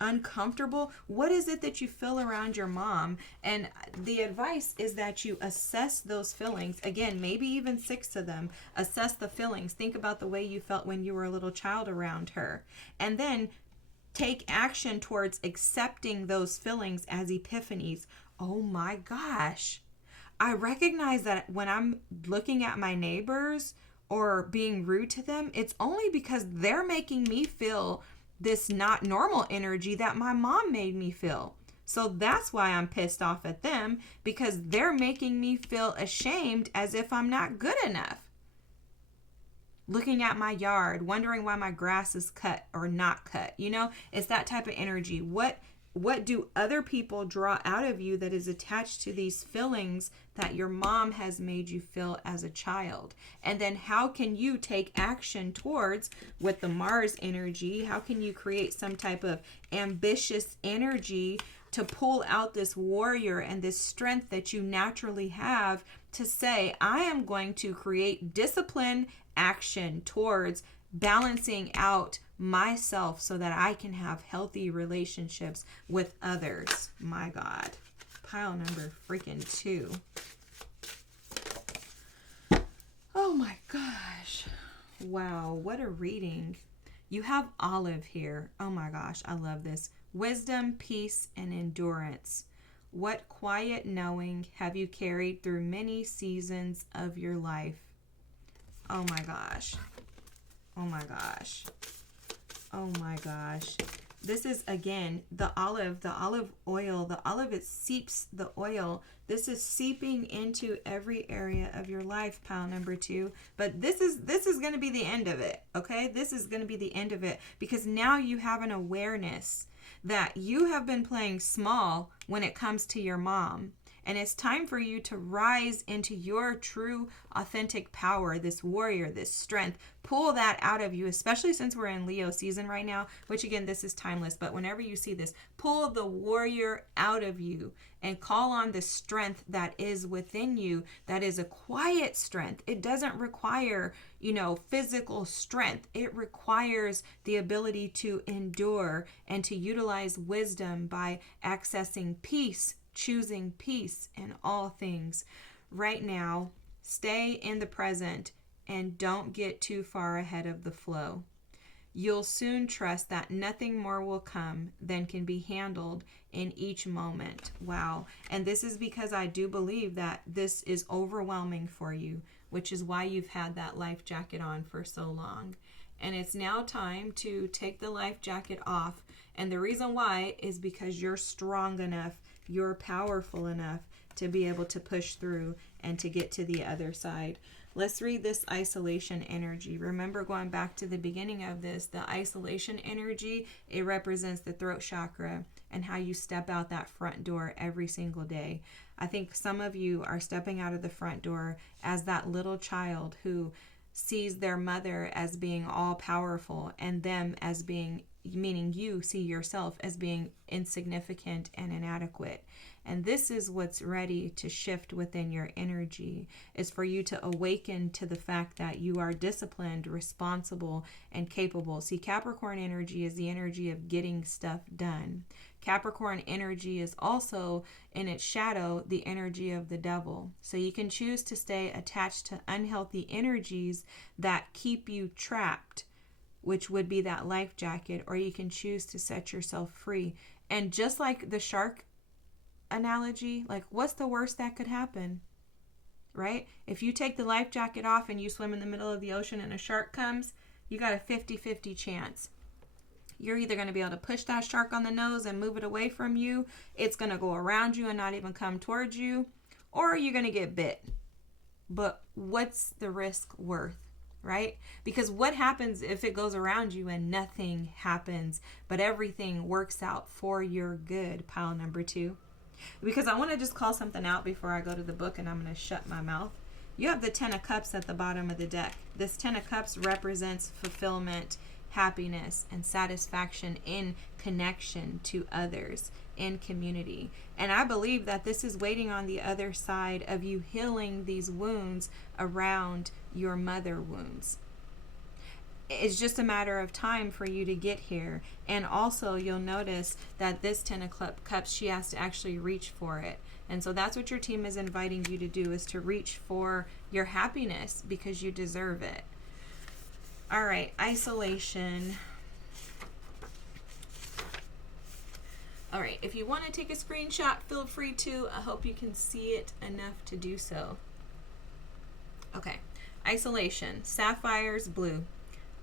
uncomfortable? What is it that you feel around your mom? And the advice is that you assess those feelings. Again, maybe even 6 of them. Assess the feelings. Think about the way you felt when you were a little child around her. And then Take action towards accepting those feelings as epiphanies. Oh my gosh. I recognize that when I'm looking at my neighbors or being rude to them, it's only because they're making me feel this not normal energy that my mom made me feel. So that's why I'm pissed off at them, because they're making me feel ashamed as if I'm not good enough. Looking at my yard, wondering why my grass is cut or not cut. You know, it's that type of energy. What do other people draw out of you that is attached to these feelings that your mom has made you feel as a child? And then how can you take action towards, with the Mars energy, how can you create some type of ambitious energy to pull out this warrior and this strength that you naturally have to say, I am going to create discipline action towards balancing out myself so that I can have healthy relationships with others. My God. Pile number freaking 2. Oh my gosh. Wow, what a reading. You have Olive here. Oh my gosh, I love this. Wisdom, peace, and endurance. What quiet knowing have you carried through many seasons of your life? Oh my gosh. Oh my gosh. Oh my gosh. This is, again, the olive oil. The olive, it seeps the oil. This is seeping into every area of your life, pile number 2. But this is going to be the end of it, okay? This is going to be the end of it, because now you have an awareness that you have been playing small when it comes to your mom. And it's time for you to rise into your true, authentic power, this warrior, this strength. Pull that out of you, especially since we're in Leo season right now, which again, this is timeless. But whenever you see this, pull the warrior out of you and call on the strength that is within you. That is a quiet strength. It doesn't require, physical strength. It requires the ability to endure and to utilize wisdom by accessing peace, choosing peace in all things. Right now, stay in the present and don't get too far ahead of the flow. You'll soon trust that nothing more will come than can be handled in each moment. Wow. And this is because I do believe that this is overwhelming for you, which is why you've had that life jacket on for so long. And it's now time to take the life jacket off. And the reason why is because you're strong enough, you're powerful enough to be able to push through and to get to the other side. Let's read this isolation energy. Remember, going back to the beginning of this, the isolation energy, it represents the throat chakra and how you step out that front door every single day. I think some of you are stepping out of the front door as that little child who sees their mother as being all powerful and them as being, meaning you see yourself as being insignificant and inadequate. And this is what's ready to shift within your energy, is for you to awaken to the fact that you are disciplined, responsible, and capable. See, Capricorn energy is the energy of getting stuff done. Capricorn energy is also, in its shadow, the energy of the devil. So you can choose to stay attached to unhealthy energies that keep you trapped, which would be that life jacket, or you can choose to set yourself free. And just like the shark analogy, like, what's the worst that could happen, right? If you take the life jacket off and you swim in the middle of the ocean and a shark comes, you got a 50-50 chance. You're either going to be able to push that shark on the nose and move it away from you, it's going to go around you and not even come towards you, or you're going to get bit. But what's the risk worth? Right? Because what happens if it goes around you and nothing happens, but everything works out for your good, pile number 2? Because I want to just call something out before I go to the book, and I'm going to shut my mouth. You have the 10 of Cups at the bottom of the deck. This 10 of Cups represents fulfillment, happiness, and satisfaction in connection to others, in community. And I believe that this is waiting on the other side of you healing these wounds around your mother wounds. It's just a matter of time for you to get here. And also, you'll notice that this 10 of Cups, she has to actually reach for it. And so that's what your team is inviting you to do, is to reach for your happiness, because you deserve it. All right, isolation. All right, if you want to take a screenshot, feel free to. I hope you can see it enough to do so. Okay, isolation, sapphires, blue.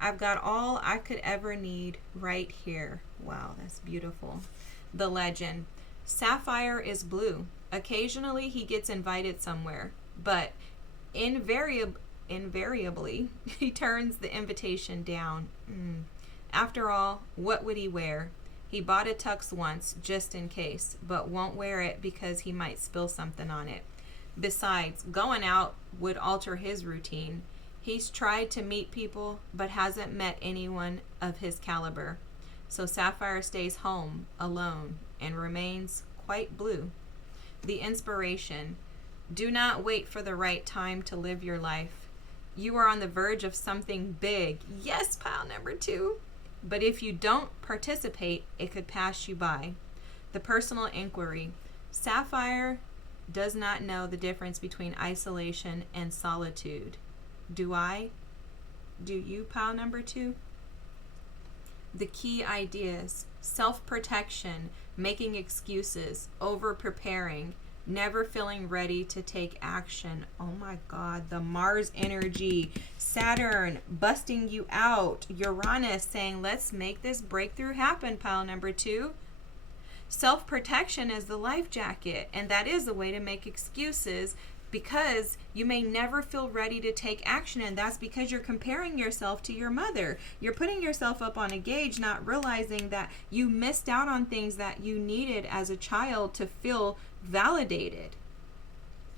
I've got all I could ever need right here. Wow, that's beautiful. The legend, sapphire is blue. Occasionally he gets invited somewhere, but invariably he turns the invitation down. After all, what would he wear? He bought a tux once just in case, but won't wear it because he might spill something on it. Besides, going out would alter his routine. He's tried to meet people, but hasn't met anyone of his caliber. So Sapphire stays home, alone, and remains quite blue. The inspiration. Do not wait for the right time to live your life. You are on the verge of something big. Yes, pile number 2. But if you don't participate, it could pass you by. The personal inquiry. Sapphire does not know the difference between isolation and solitude. Do I? Do you, pile number 2? The key ideas. Self-protection, making excuses, over-preparing, never feeling ready to take action. Oh my God, the Mars energy. Saturn busting you out. Uranus saying, let's make this breakthrough happen, pile number 2. Self-protection is the life jacket, and that is a way to make excuses because you may never feel ready to take action, and that's because you're comparing yourself to your mother. You're putting yourself up on a gauge, not realizing that you missed out on things that you needed as a child to feel validated.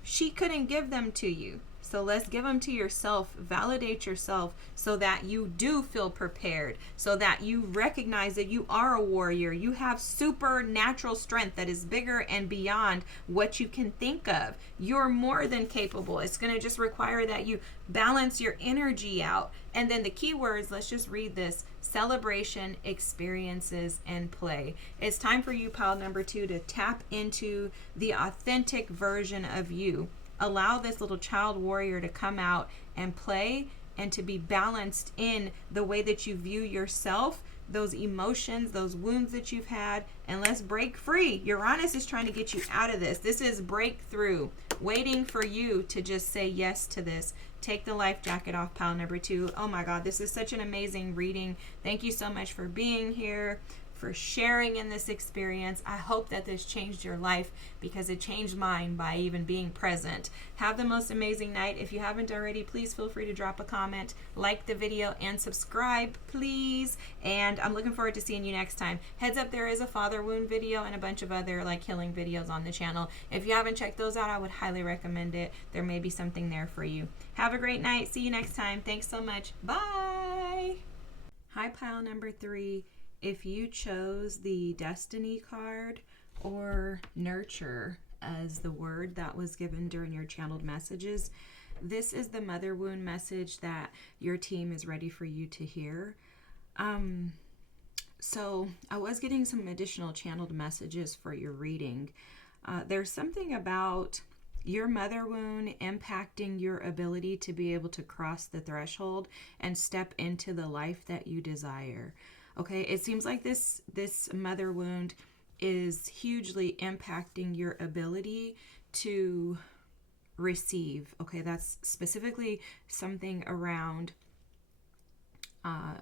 She couldn't give them to you. So let's give them to yourself. Validate yourself so that you do feel prepared, so that you recognize that you are a warrior. You have supernatural strength that is bigger and beyond what you can think of. You're more than capable. It's going to just require that you balance your energy out. And then the key words, let's just read this: celebration, experiences, and play. It's time for you, pile number 2, to tap into the authentic version of you. Allow this little child warrior to come out and play and to be balanced in the way that you view yourself, those emotions, those wounds that you've had, and let's break free. Uranus is trying to get you out of this. This is breakthrough, waiting for you to just say yes to this. Take the life jacket off, pile number 2. Oh my God, this is such an amazing reading. Thank you so much for being here, for sharing in this experience. I hope that this changed your life because it changed mine by even being present. Have the most amazing night. If you haven't already, please feel free to drop a comment, like the video, and subscribe, please. And I'm looking forward to seeing you next time. Heads up, there is a father wound video and a bunch of other like healing videos on the channel. If you haven't checked those out, I would highly recommend it. There may be something there for you. Have a great night. See you next time. Thanks so much. Bye. Hi, pile number 3. If you chose the Destiny card or Nurture as the word that was given during your channeled messages, this is the mother wound message that your team is ready for you to hear. So I was getting some additional channeled messages for your reading. There's something about your mother wound impacting your ability to be able to cross the threshold and step into the life that you desire. Okay, it seems like this mother wound is hugely impacting your ability to receive. Okay, that's specifically something around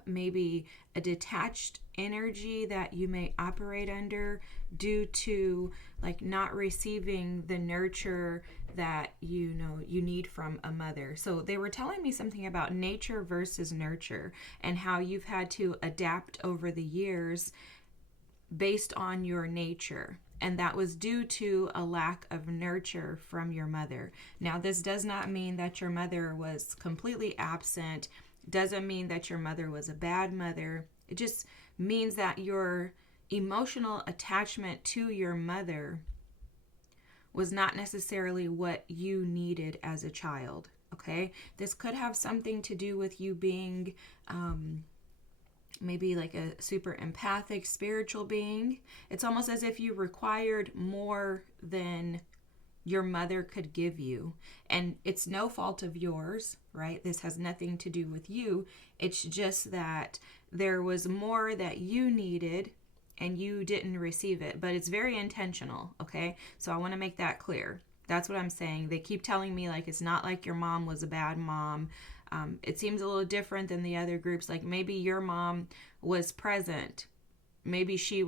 maybe a detached energy that you may operate under due to like not receiving the nurture that you need from a mother. So they were telling me something about nature versus nurture and how you've had to adapt over the years based on your nature. And that was due to a lack of nurture from your mother. Now, this does not mean that your mother was completely absent. Doesn't mean that your mother was a bad mother. It just means that your emotional attachment to your mother was not necessarily what you needed as a child. Okay, this could have something to do with you being maybe like a super empathic spiritual being. It's almost as if you required more than your mother could give you. And it's no fault of yours, right? This has nothing to do with you. It's just that there was more that you needed and you didn't receive it, but it's very intentional, okay? So I want to make that clear. That's what I'm saying. They keep telling me like it's not like your mom was a bad mom. It seems a little different than the other groups. Like maybe your mom was present. Maybe she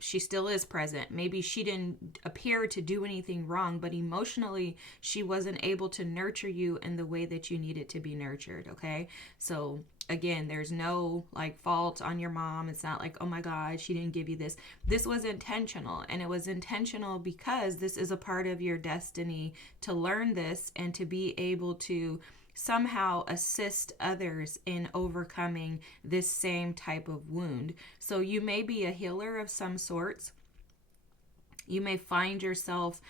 still is present. Maybe she didn't appear to do anything wrong, but emotionally she wasn't able to nurture you in the way that you needed to be nurtured, okay? So again, there's no like fault on your mom. It's not like, oh my God, she didn't give you this. This was intentional, and it was intentional because this is a part of your destiny to learn this and to be able to somehow assist others in overcoming this same type of wound. So you may be a healer of some sorts. You may find yourself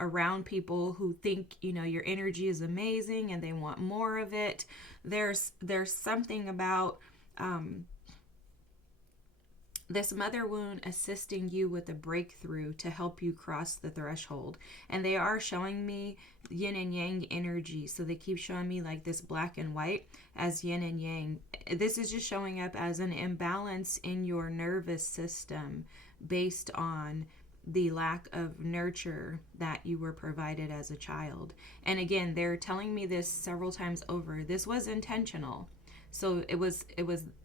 around people who think, you know, your energy is amazing and they want more of it. There's something about this mother wound assisting you with a breakthrough to help you cross the threshold. And they are showing me yin and yang energy. So they keep showing me like this black and white as yin and yang. This is just showing up as an imbalance in your nervous system based on the lack of nurture that you were provided as a child. And again, they're telling me this several times over. This was intentional. So it was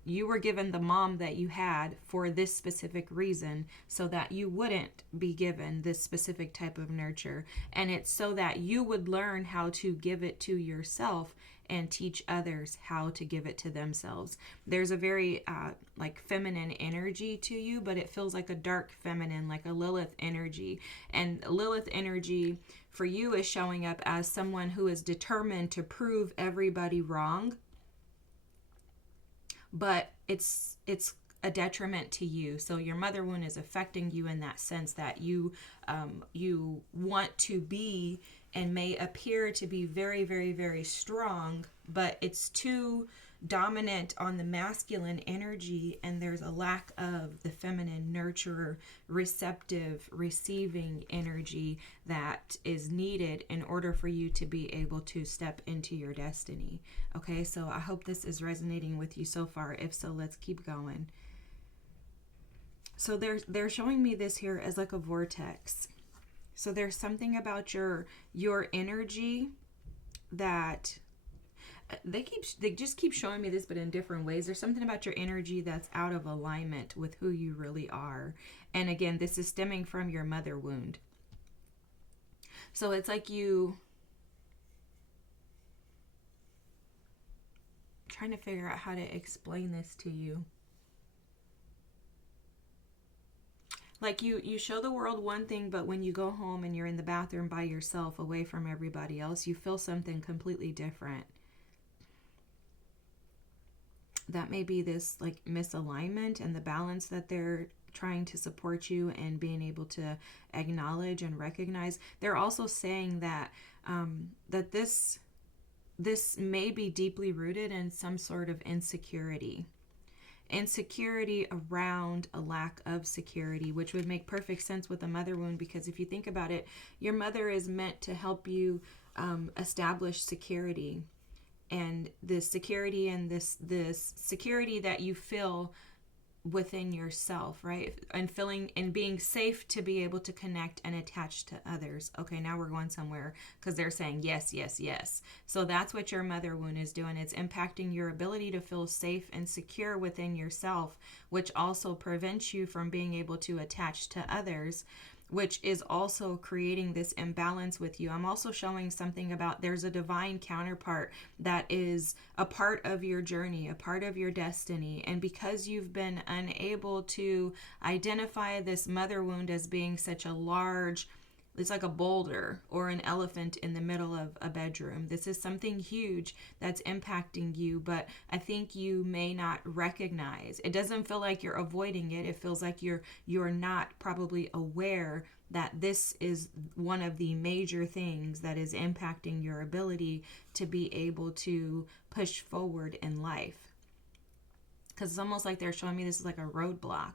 you were given the mom that you had for this specific reason, so that you wouldn't be given this specific type of nurture. And it's so that you would learn how to give it to yourself and teach others how to give it to themselves. There's a very like feminine energy to you, but it feels like a dark feminine, like a Lilith energy. And Lilith energy for you is showing up as someone who is determined to prove everybody wrong, but it's a detriment to you. So your mother wound is affecting you in that sense that you want to be and may appear to be very, very, very strong, but it's too dominant on the masculine energy, and there's a lack of the feminine nurturer, receptive, receiving energy that is needed in order for you to be able to step into your destiny. Okay, so I hope this is resonating with you so far. If so, let's keep going. So they're showing me this here as like a vortex. So there's something about your energy that they just keep showing me this, but in different ways. There's something about your energy that's out of alignment with who you really are. And again, this is stemming from your mother wound. So it's like you trying to figure out how to explain this to you. Like you show the world one thing, but when you go home and you're in the bathroom by yourself away from everybody else, you feel something completely different. That may be this like misalignment and the balance that they're trying to support you and being able to acknowledge and recognize. They're also saying that that this may be deeply rooted in some sort of insecurity around a lack of security, which would make perfect sense with a mother wound, because if you think about it, your mother is meant to help you establish security, and this security and this security that you feel within yourself, right? And feeling and being safe to be able to connect and attach to others. Okay, now we're going somewhere, because they're saying yes, yes, yes. So that's what your mother wound is doing. It's impacting your ability to feel safe and secure within yourself, which also prevents you from being able to attach to others, which is also creating this imbalance with you. I'm also showing something about there's a divine counterpart that is a part of your journey, a part of your destiny. And because you've been unable to identify this mother wound as being such a large, it's like a boulder or an elephant in the middle of a bedroom. This is something huge that's impacting you, but I think you may not recognize. It doesn't feel like you're avoiding it. It feels like you're not probably aware that this is one of the major things that is impacting your ability to be able to push forward in life. because it's almost like they're showing me this is like a roadblock.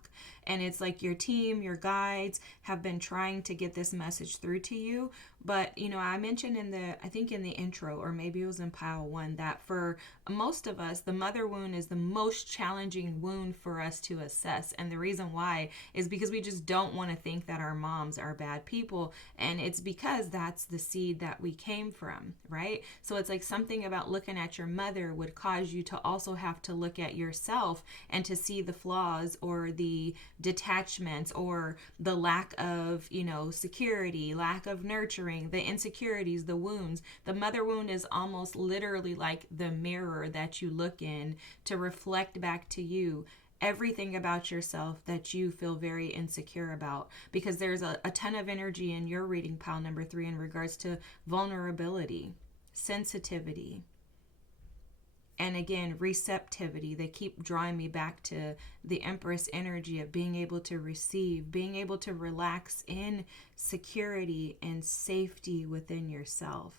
And it's like your team, your guides have been trying to get this message through to you. But, you know, I mentioned I think in the intro, or maybe it was in pile one, that for most of us, the mother wound is the most challenging wound for us to assess. And the reason why is because we just don't want to think that our moms are bad people. And it's because that's the seed that we came from, right? So it's like something about looking at your mother would cause you to also have to look at yourself and to see the flaws or the detachments or the lack of, you know, security, lack of nurturing, the insecurities, the wounds. The mother wound is almost literally like the mirror that you look in to reflect back to you everything about yourself that you feel very insecure about, because there's a ton of energy in your reading pile number 3 in regards to vulnerability, sensitivity, and again, receptivity. They keep drawing me back to the Empress energy of being able to receive, being able to relax in security and safety within yourself.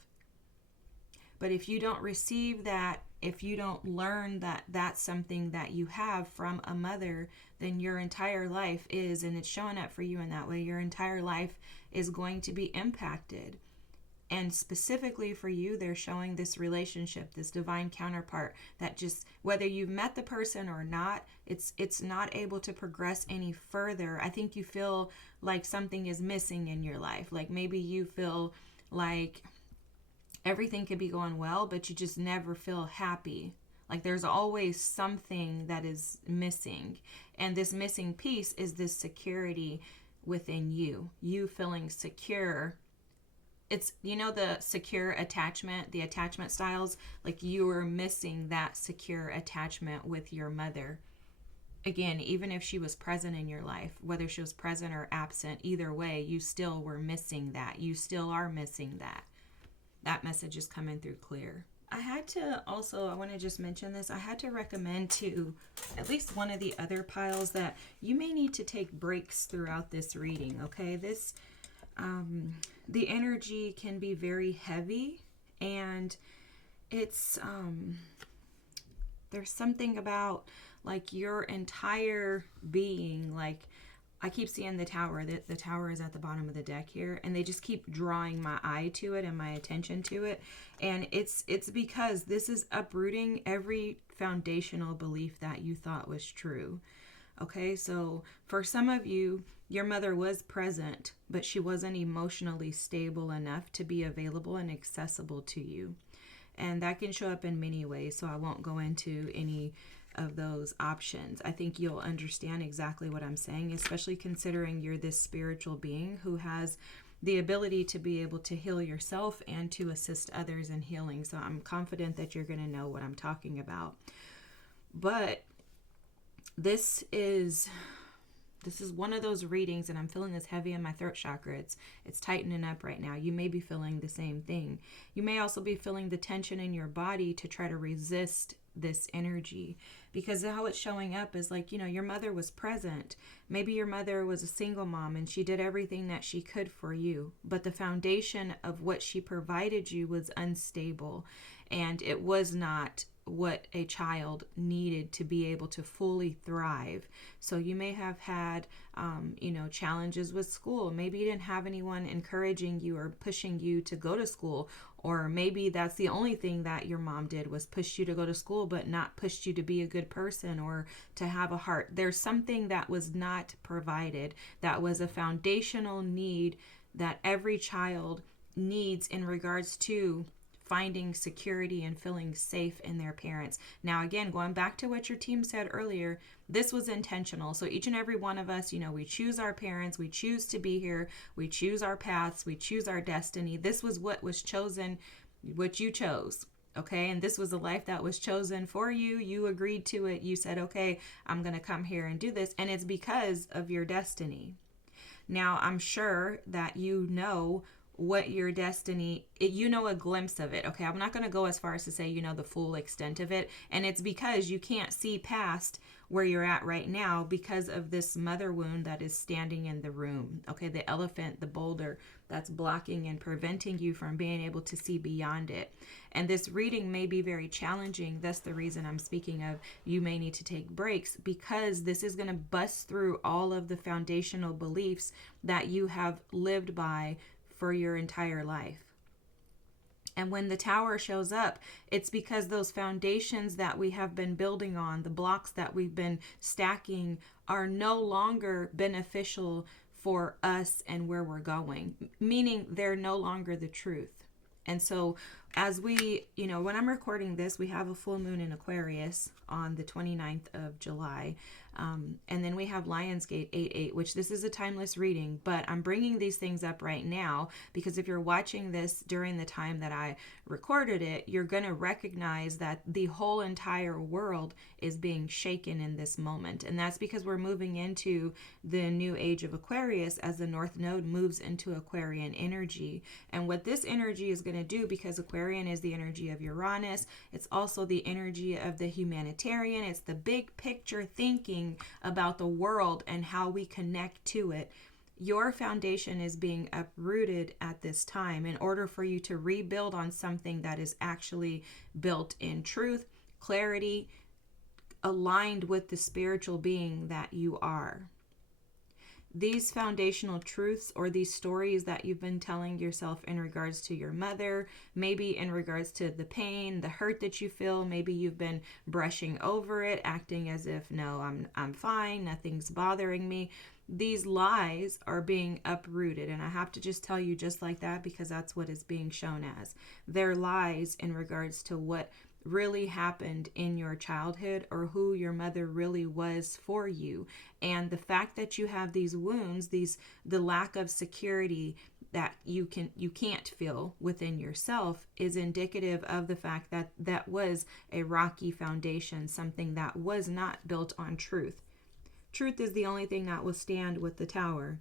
But if you don't receive that, if you don't learn that that's something that you have from a mother, then your entire life is, and it's showing up for you in that way, your entire life is going to be impacted. And specifically for you, they're showing this relationship, this divine counterpart that just, whether you've met the person or not, it's not able to progress any further. I think you feel like something is missing in your life. Like maybe you feel like everything could be going well, but you just never feel happy. Like there's always something that is missing. And this missing piece is this security within you. You feeling secure. It's, you know, the secure attachment, the attachment styles, like you were missing that secure attachment with your mother. Again, even if she was present in your life, whether she was present or absent, either way, you still were missing that. You still are missing that. That message is coming through clear. I had to also, I want to just mention this, I had to recommend to at least one of the other piles that you may need to take breaks throughout this reading, okay? This, the energy can be very heavy, and it's, there's something about like your entire being, like I keep seeing the tower. The tower is at the bottom of the deck here, and they just keep drawing my eye to it and my attention to it. And it's because this is uprooting every foundational belief that you thought was true. Okay, so for some of you, your mother was present, but she wasn't emotionally stable enough to be available and accessible to you. And that can show up in many ways, so I won't go into any of those options. I think you'll understand exactly what I'm saying, especially considering you're this spiritual being who has the ability to be able to heal yourself and to assist others in healing. So I'm confident that you're going to know what I'm talking about. But this is one of those readings, and I'm feeling this heavy in my throat chakra. It's tightening up right now. You may be feeling the same thing. You may also be feeling the tension in your body to try to resist this energy, because how it's showing up is like, you know, your mother was present. Maybe your mother was a single mom and she did everything that she could for you, but the foundation of what she provided you was unstable, and it was not what a child needed to be able to fully thrive. So you may have had, challenges with school. Maybe you didn't have anyone encouraging you or pushing you to go to school. Or maybe that's the only thing that your mom did was push you to go to school, but not pushed you to be a good person or to have a heart. There's something that was not provided, that was a foundational need that every child needs in regards to finding security and feeling safe in their parents. Now, again, going back to what your team said earlier, this was intentional. So each and every one of us, we choose our parents, we choose to be here, we choose our paths, we choose our destiny. This was what was chosen, what you chose. Okay, and this was the life that was chosen for you. You agreed to it. You said, okay, I'm going to come here and do this. And it's because of your destiny. Now, I'm sure that you know what your destiny, you know a glimpse of it. Okay, I'm not going to go as far as to say you know the full extent of it, and it's because you can't see past where you're at right now because of this mother wound that is standing in the room. Okay, the elephant, the boulder that's blocking and preventing you from being able to see beyond it. And this reading may be very challenging. That's the reason I'm speaking of you may need to take breaks, because this is going to bust through all of the foundational beliefs that you have lived by for your entire life. And when the Tower shows up, it's because those foundations that we have been building on, the blocks that we've been stacking, are no longer beneficial for us and where we're going, meaning they're no longer the truth. And so as we, when I'm recording this, we have a full moon in Aquarius on the 29th of July. And then we have Lionsgate 8-8, which this is a timeless reading, but I'm bringing these things up right now because if you're watching this during the time that I recorded it, you're going to recognize that the whole entire world is being shaken in this moment. And that's because we're moving into the new age of Aquarius as the North Node moves into Aquarian energy. And what this energy is going to do, because Aquarian is the energy of Uranus, it's also the energy of the humanitarian, it's the big picture thinking about the world and how we connect to it. Your foundation is being uprooted at this time in order for you to rebuild on something that is actually built in truth, clarity, aligned with the spiritual being that you are. These foundational truths or these stories that you've been telling yourself in regards to your mother, maybe in regards to the pain, the hurt that you feel, maybe you've been brushing over it, acting as if, no, I'm fine, nothing's bothering me. These lies are being uprooted, and I have to just tell you just like that because that's what it's being shown as. They're lies in regards to what really happened in your childhood or who your mother really was for you. And the fact that you have these wounds, the lack of security that you can't feel within yourself is indicative of the fact that that was a rocky foundation, something that was not built on truth. Truth is the only thing that will stand with the Tower.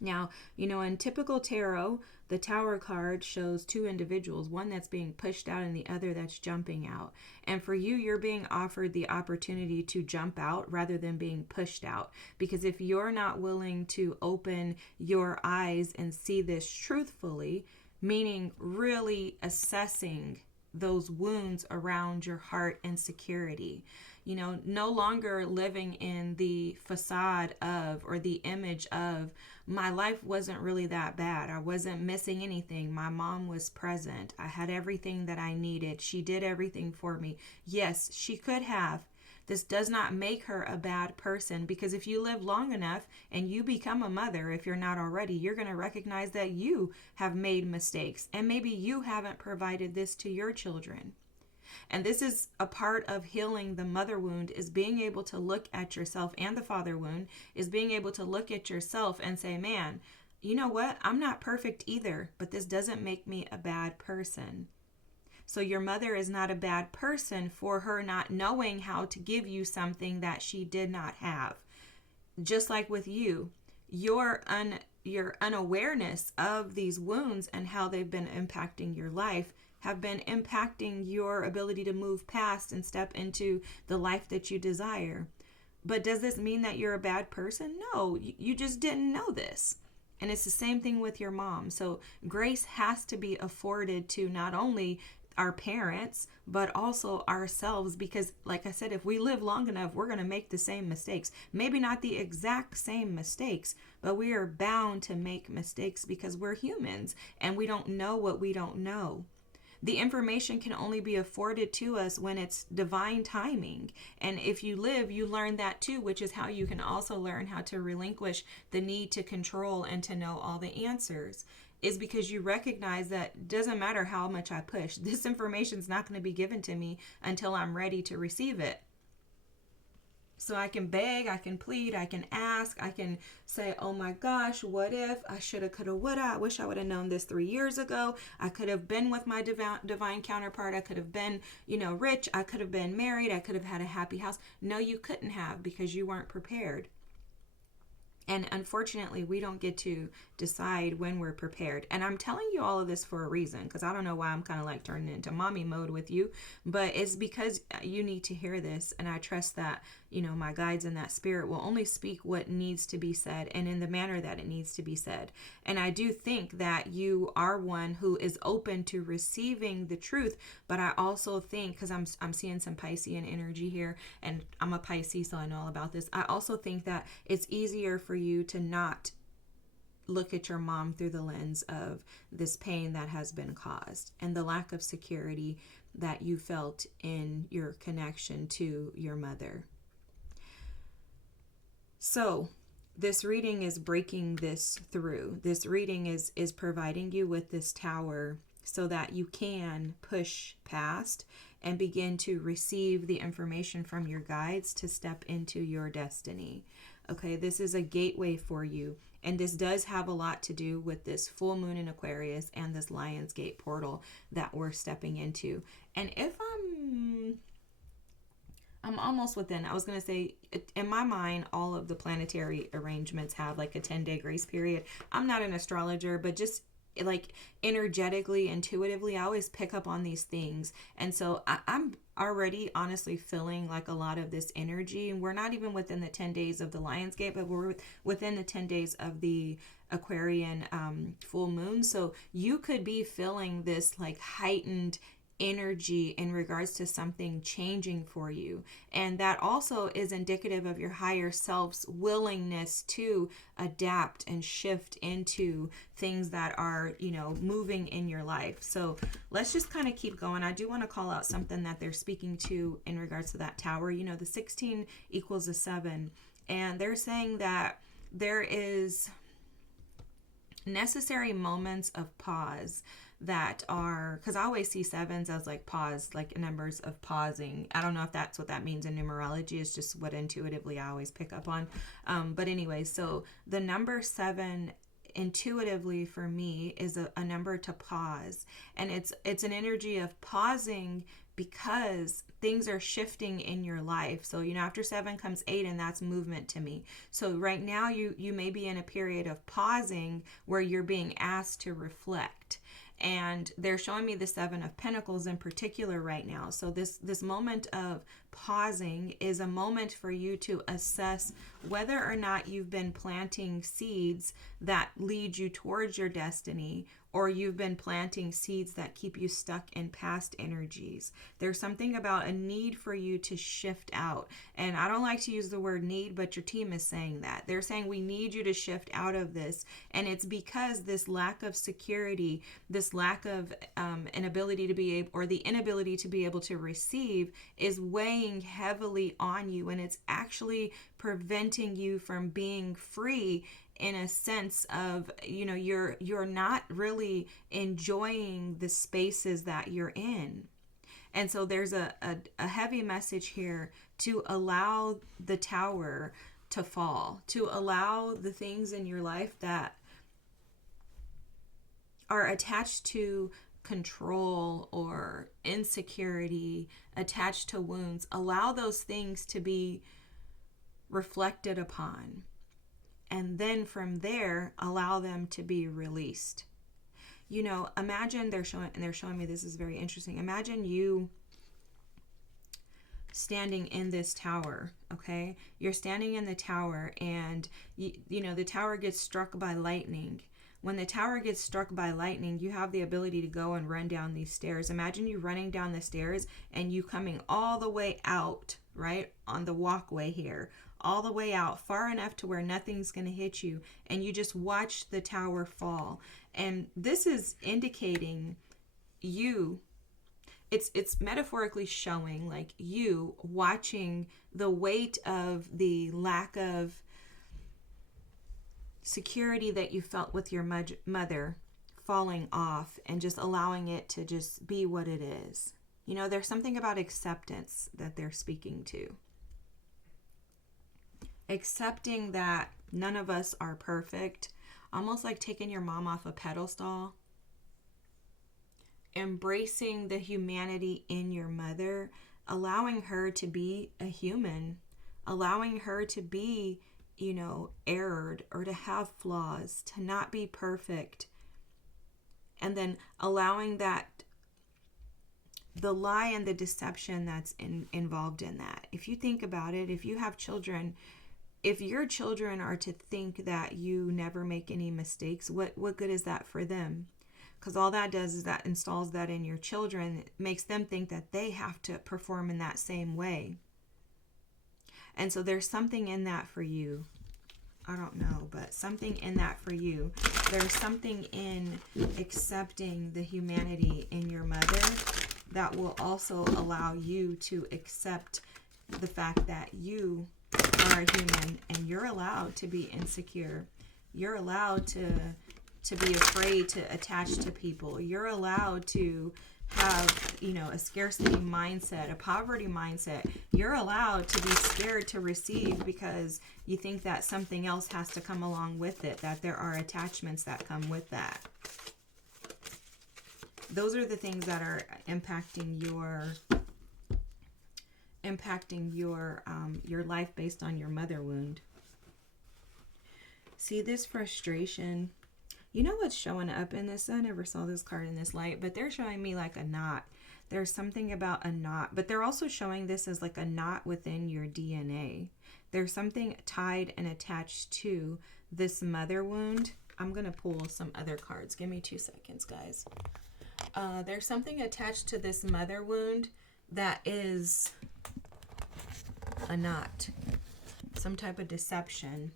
Now, in typical tarot, the Tower card shows two individuals, one that's being pushed out and the other that's jumping out. And for you, you're being offered the opportunity to jump out rather than being pushed out. Because if you're not willing to open your eyes and see this truthfully, meaning really assessing those wounds around your heart and security, no longer living in the facade of or the image of my life wasn't really that bad. I wasn't missing anything. My mom was present. I had everything that I needed. She did everything for me. Yes, she could have. This does not make her a bad person, because if you live long enough and you become a mother, if you're not already, you're going to recognize that you have made mistakes and maybe you haven't provided this to your children. And this is a part of healing the mother wound, is being able to look at yourself, and the father wound is being able to look at yourself and say, man, you know what? I'm not perfect either, but this doesn't make me a bad person. So your mother is not a bad person for her not knowing how to give you something that she did not have. Just like with you, your unawareness of these wounds and how they've been impacting your life have been impacting your ability to move past and step into the life that you desire. But does this mean that you're a bad person? No, you just didn't know this. And it's the same thing with your mom. So grace has to be afforded to not only our parents, but also ourselves, because like I said, if we live long enough, we're going to make the same mistakes. Maybe not the exact same mistakes, but we are bound to make mistakes because we're humans and we don't know what we don't know. The information can only be afforded to us when it's divine timing. And if you live, you learn that too, which is how you can also learn how to relinquish the need to control and to know all the answers, is because you recognize that it doesn't matter how much I push. This information is not going to be given to me until I'm ready to receive it. So I can beg, I can plead, I can ask, I can say, oh my gosh, what if I shoulda, coulda, woulda, I wish I would have known this 3 years ago. I could have been with my divine counterpart. I could have been, rich. I could have been married. I could have had a happy house. No, you couldn't have, because you weren't prepared. And unfortunately, we don't get to decide when we're prepared. And I'm telling you all of this for a reason, because I don't know why I'm kind of like turning into mommy mode with you, but it's because you need to hear this. And I trust that, my guides in that spirit will only speak what needs to be said and in the manner that it needs to be said. And I do think that you are one who is open to receiving the truth, but I also think, because I'm seeing some Piscean energy here, and I'm a Pisces, so I know all about this. I also think that it's easier for you to not look at your mom through the lens of this pain that has been caused and the lack of security that you felt in your connection to your mother. So this reading is breaking this through. This reading is providing you with this tower so that you can push past and begin to receive the information from your guides to step into your destiny. Okay, this is a gateway for you. And this does have a lot to do with this full moon in Aquarius and this Lion's Gate portal that we're stepping into. And if I'm almost within, I was going to say, in my mind, all of the planetary arrangements have like a 10-day grace period. I'm not an astrologer, but just like energetically, intuitively, I always pick up on these things. And so I'm already honestly feeling like a lot of this energy. And we're not even within the 10 days of the Lion's Gate, but we're within the 10 days of the Aquarian full moon. So you could be feeling this like heightened energy in regards to something changing for you. And that also is indicative of your higher self's willingness to adapt and shift into things that are, moving in your life. So let's just kind of keep going. I do want to call out something that they're speaking to in regards to that tower. The 16 equals a 7. And they're saying that there is necessary moments of pause that are, because I always see 7s as like pause, like numbers of pausing. I don't know if that's what that means in numerology. It's just what intuitively I always pick up on. But anyway, so the number 7 intuitively for me is a number to pause. And it's an energy of pausing because things are shifting in your life. So, after 7 comes 8, and that's movement to me. So right now you may be in a period of pausing where you're being asked to reflect. And they're showing me the 7 of Pentacles in particular right now. So this moment of pausing is a moment for you to assess whether or not you've been planting seeds that lead you towards your destiny, or you've been planting seeds that keep you stuck in past energies. There's something about a need for you to shift out. And I don't like to use the word need, but your team is saying that. They're saying we need you to shift out of this. And it's because this lack of security, this lack of inability to be able, or the inability to be able to receive, is weighing heavily on you. And it's actually preventing you from being free, in a sense of, you're not really enjoying the spaces that you're in. And so there's a heavy message here to allow the tower to fall, to allow the things in your life that are attached to control or insecurity, attached to wounds, allow those things to be reflected upon. And then from there, allow them to be released. Imagine they're showing me, this is very interesting. Imagine you standing in this tower, okay? You're standing in the tower, and the tower gets struck by lightning. When the tower gets struck by lightning, you have the ability to go and run down these stairs. Imagine you running down the stairs and you coming all the way out, right, on the walkway here, all the way out, far enough to where nothing's going to hit you, and you just watch the tower fall. And this is indicating you, it's metaphorically showing like you watching the weight of the lack of security that you felt with your mother falling off, and just allowing it to just be what it is. There's something about acceptance that they're speaking to. Accepting that none of us are perfect, almost like taking your mom off a pedestal. Embracing the humanity in your mother, allowing her to be a human, allowing her to be erred or to have flaws, to not be perfect. And then allowing that, the lie and the deception that's involved in that. If you think about it, if you have children, if your children are to think that you never make any mistakes, what good is that for them? Because all that does is that installs that in your children. It makes them think that they have to perform in that same way. And so there's something in that for you. I don't know, but something in that for you. There's something in accepting the humanity in your mother that will also allow you to accept the fact that you are a human and you're allowed to be insecure. You're allowed to be afraid to attach to people. You're allowed to have, a scarcity mindset, a poverty mindset. You're allowed to be scared to receive because you think that something else has to come along with it, that there are attachments that come with that. Those are the things that are impacting your life based on your mother wound. See this frustration. You know what's showing up in this? I never saw this card in this light, but they're showing me like a knot. There's something about a knot, but they're also showing this as like a knot within your DNA. There's something tied and attached to this mother wound. I'm going to pull some other cards. Give me 2 seconds, guys. There's something attached to this mother wound that is a knot. Some type of deception.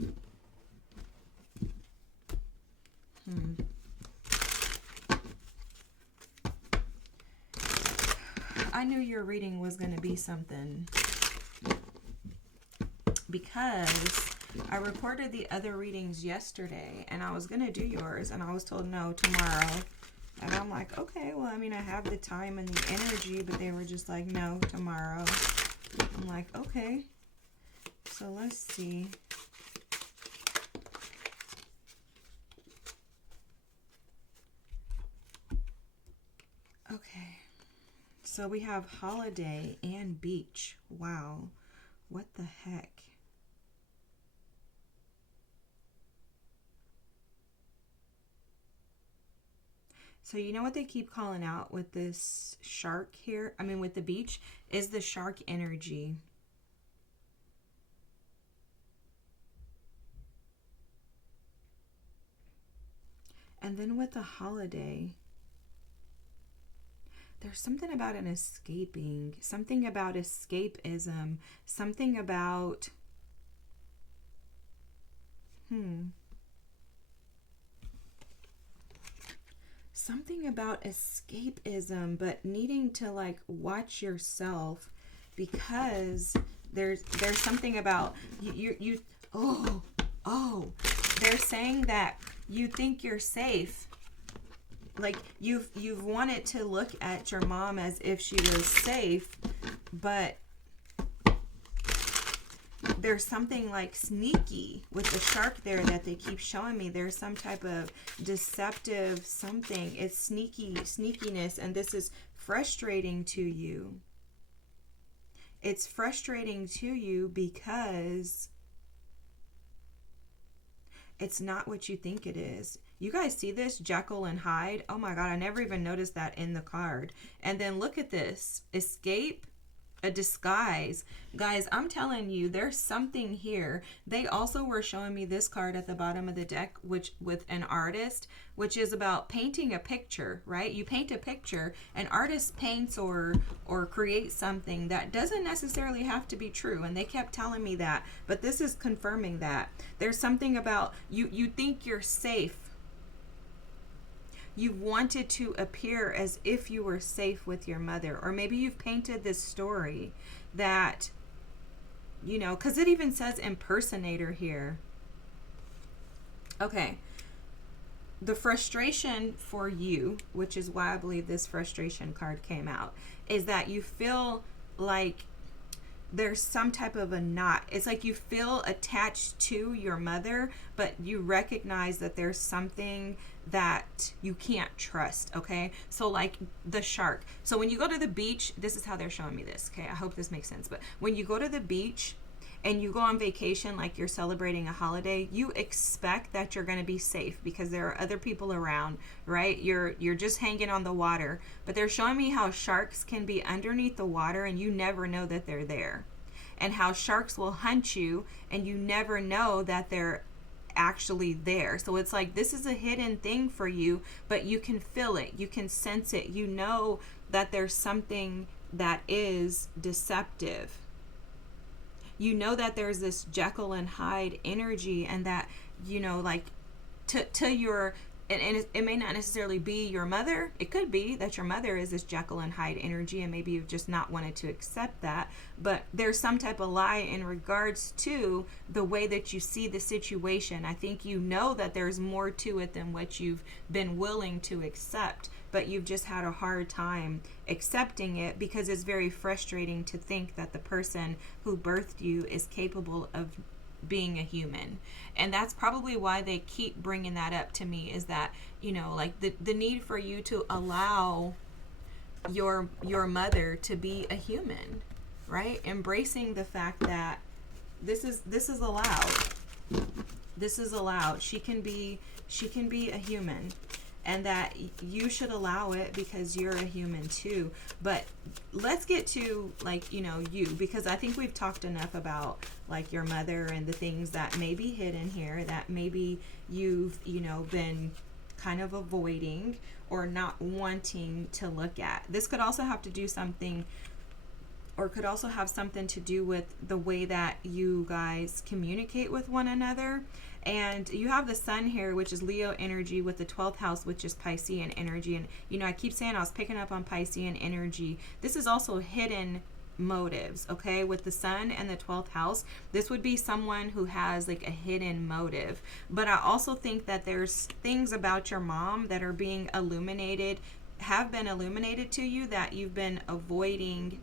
I knew your reading was going to be something because I recorded the other readings yesterday and I was going to do yours and I was told no, tomorrow. And I'm like, okay, well, I have the time and the energy, but they were just like, no, tomorrow. I'm like, okay. So let's see. Okay, so we have holiday and beach. Wow, what the heck? So you know what they keep calling out with this shark here? With the beach, is the shark energy. And then with the holiday, there's something about an escaping, something about escapism, something about, something about escapism, but needing to like watch yourself because there's something about they're saying that you think you're safe. Like you've wanted to look at your mom as if she was safe, but there's something like sneaky with the shark there that they keep showing me. There's some type of deceptive something. It's sneakiness, and this is frustrating to you. It's frustrating to you because it's not what you think it is. You guys see this? Jekyll and Hyde. Oh my God, I never even noticed that in the card. And then look at this. Escape, a disguise. Guys, I'm telling you, there's something here. They also were showing me this card at the bottom of the deck, which with an artist, which is about painting a picture, right? You paint a picture, an artist paints or creates something that doesn't necessarily have to be true. And they kept telling me that, but this is confirming that. There's something about you think you're safe. You wanted to appear as if you were safe with your mother. Or maybe you've painted this story that, because it even says impersonator here. Okay. The frustration for you, which is why I believe this frustration card came out, is that you feel like there's some type of a knot. It's like you feel attached to your mother, but you recognize that there's something that you can't trust, okay? So like the shark. So when you go to the beach, this is how they're showing me this, okay? I hope this makes sense. But when you go to the beach and you go on vacation like you're celebrating a holiday, you expect that you're going to be safe because there are other people around, right? You're just hanging on the water. But they're showing me how sharks can be underneath the water and you never know that they're there. And how sharks will hunt you and you never know that they're actually there. So it's like this is a hidden thing for you, but you can feel it, you can sense it, you know that there's something that is deceptive. You know that there's this Jekyll and Hyde energy, and that, you know, like to your, and it may not necessarily be your mother. It could be that your mother is this Jekyll and Hyde energy, and maybe you've just not wanted to accept that. But there's some type of lie in regards to the way that you see the situation. I think you know that there's more to it than what you've been willing to accept, but you've just had a hard time accepting it because it's very frustrating to think that the person who birthed you is capable of being a human. And that's probably why they keep bringing that up to me, is that, you know, like the need for you to allow your mother to be a human, right? Embracing the fact that this is allowed. This is allowed. She can be a human, and that you should allow it because you're a human too. But let's get to, like, you know, you, because I think we've talked enough about like your mother and the things that may be hidden here that maybe you've, you know, been kind of avoiding or not wanting to look at. This could also have to do something, or could also have something to do with the way that you guys communicate with one another. And you have the sun here, which is Leo energy, with the 12th house, which is Piscean energy. And, you know, I keep saying I was picking up on Piscean energy. This is also hidden motives, okay? With the sun and the 12th house, this would be someone who has like a hidden motive. But I also think that there's things about your mom that are being illuminated, have been illuminated to you, that you've been avoiding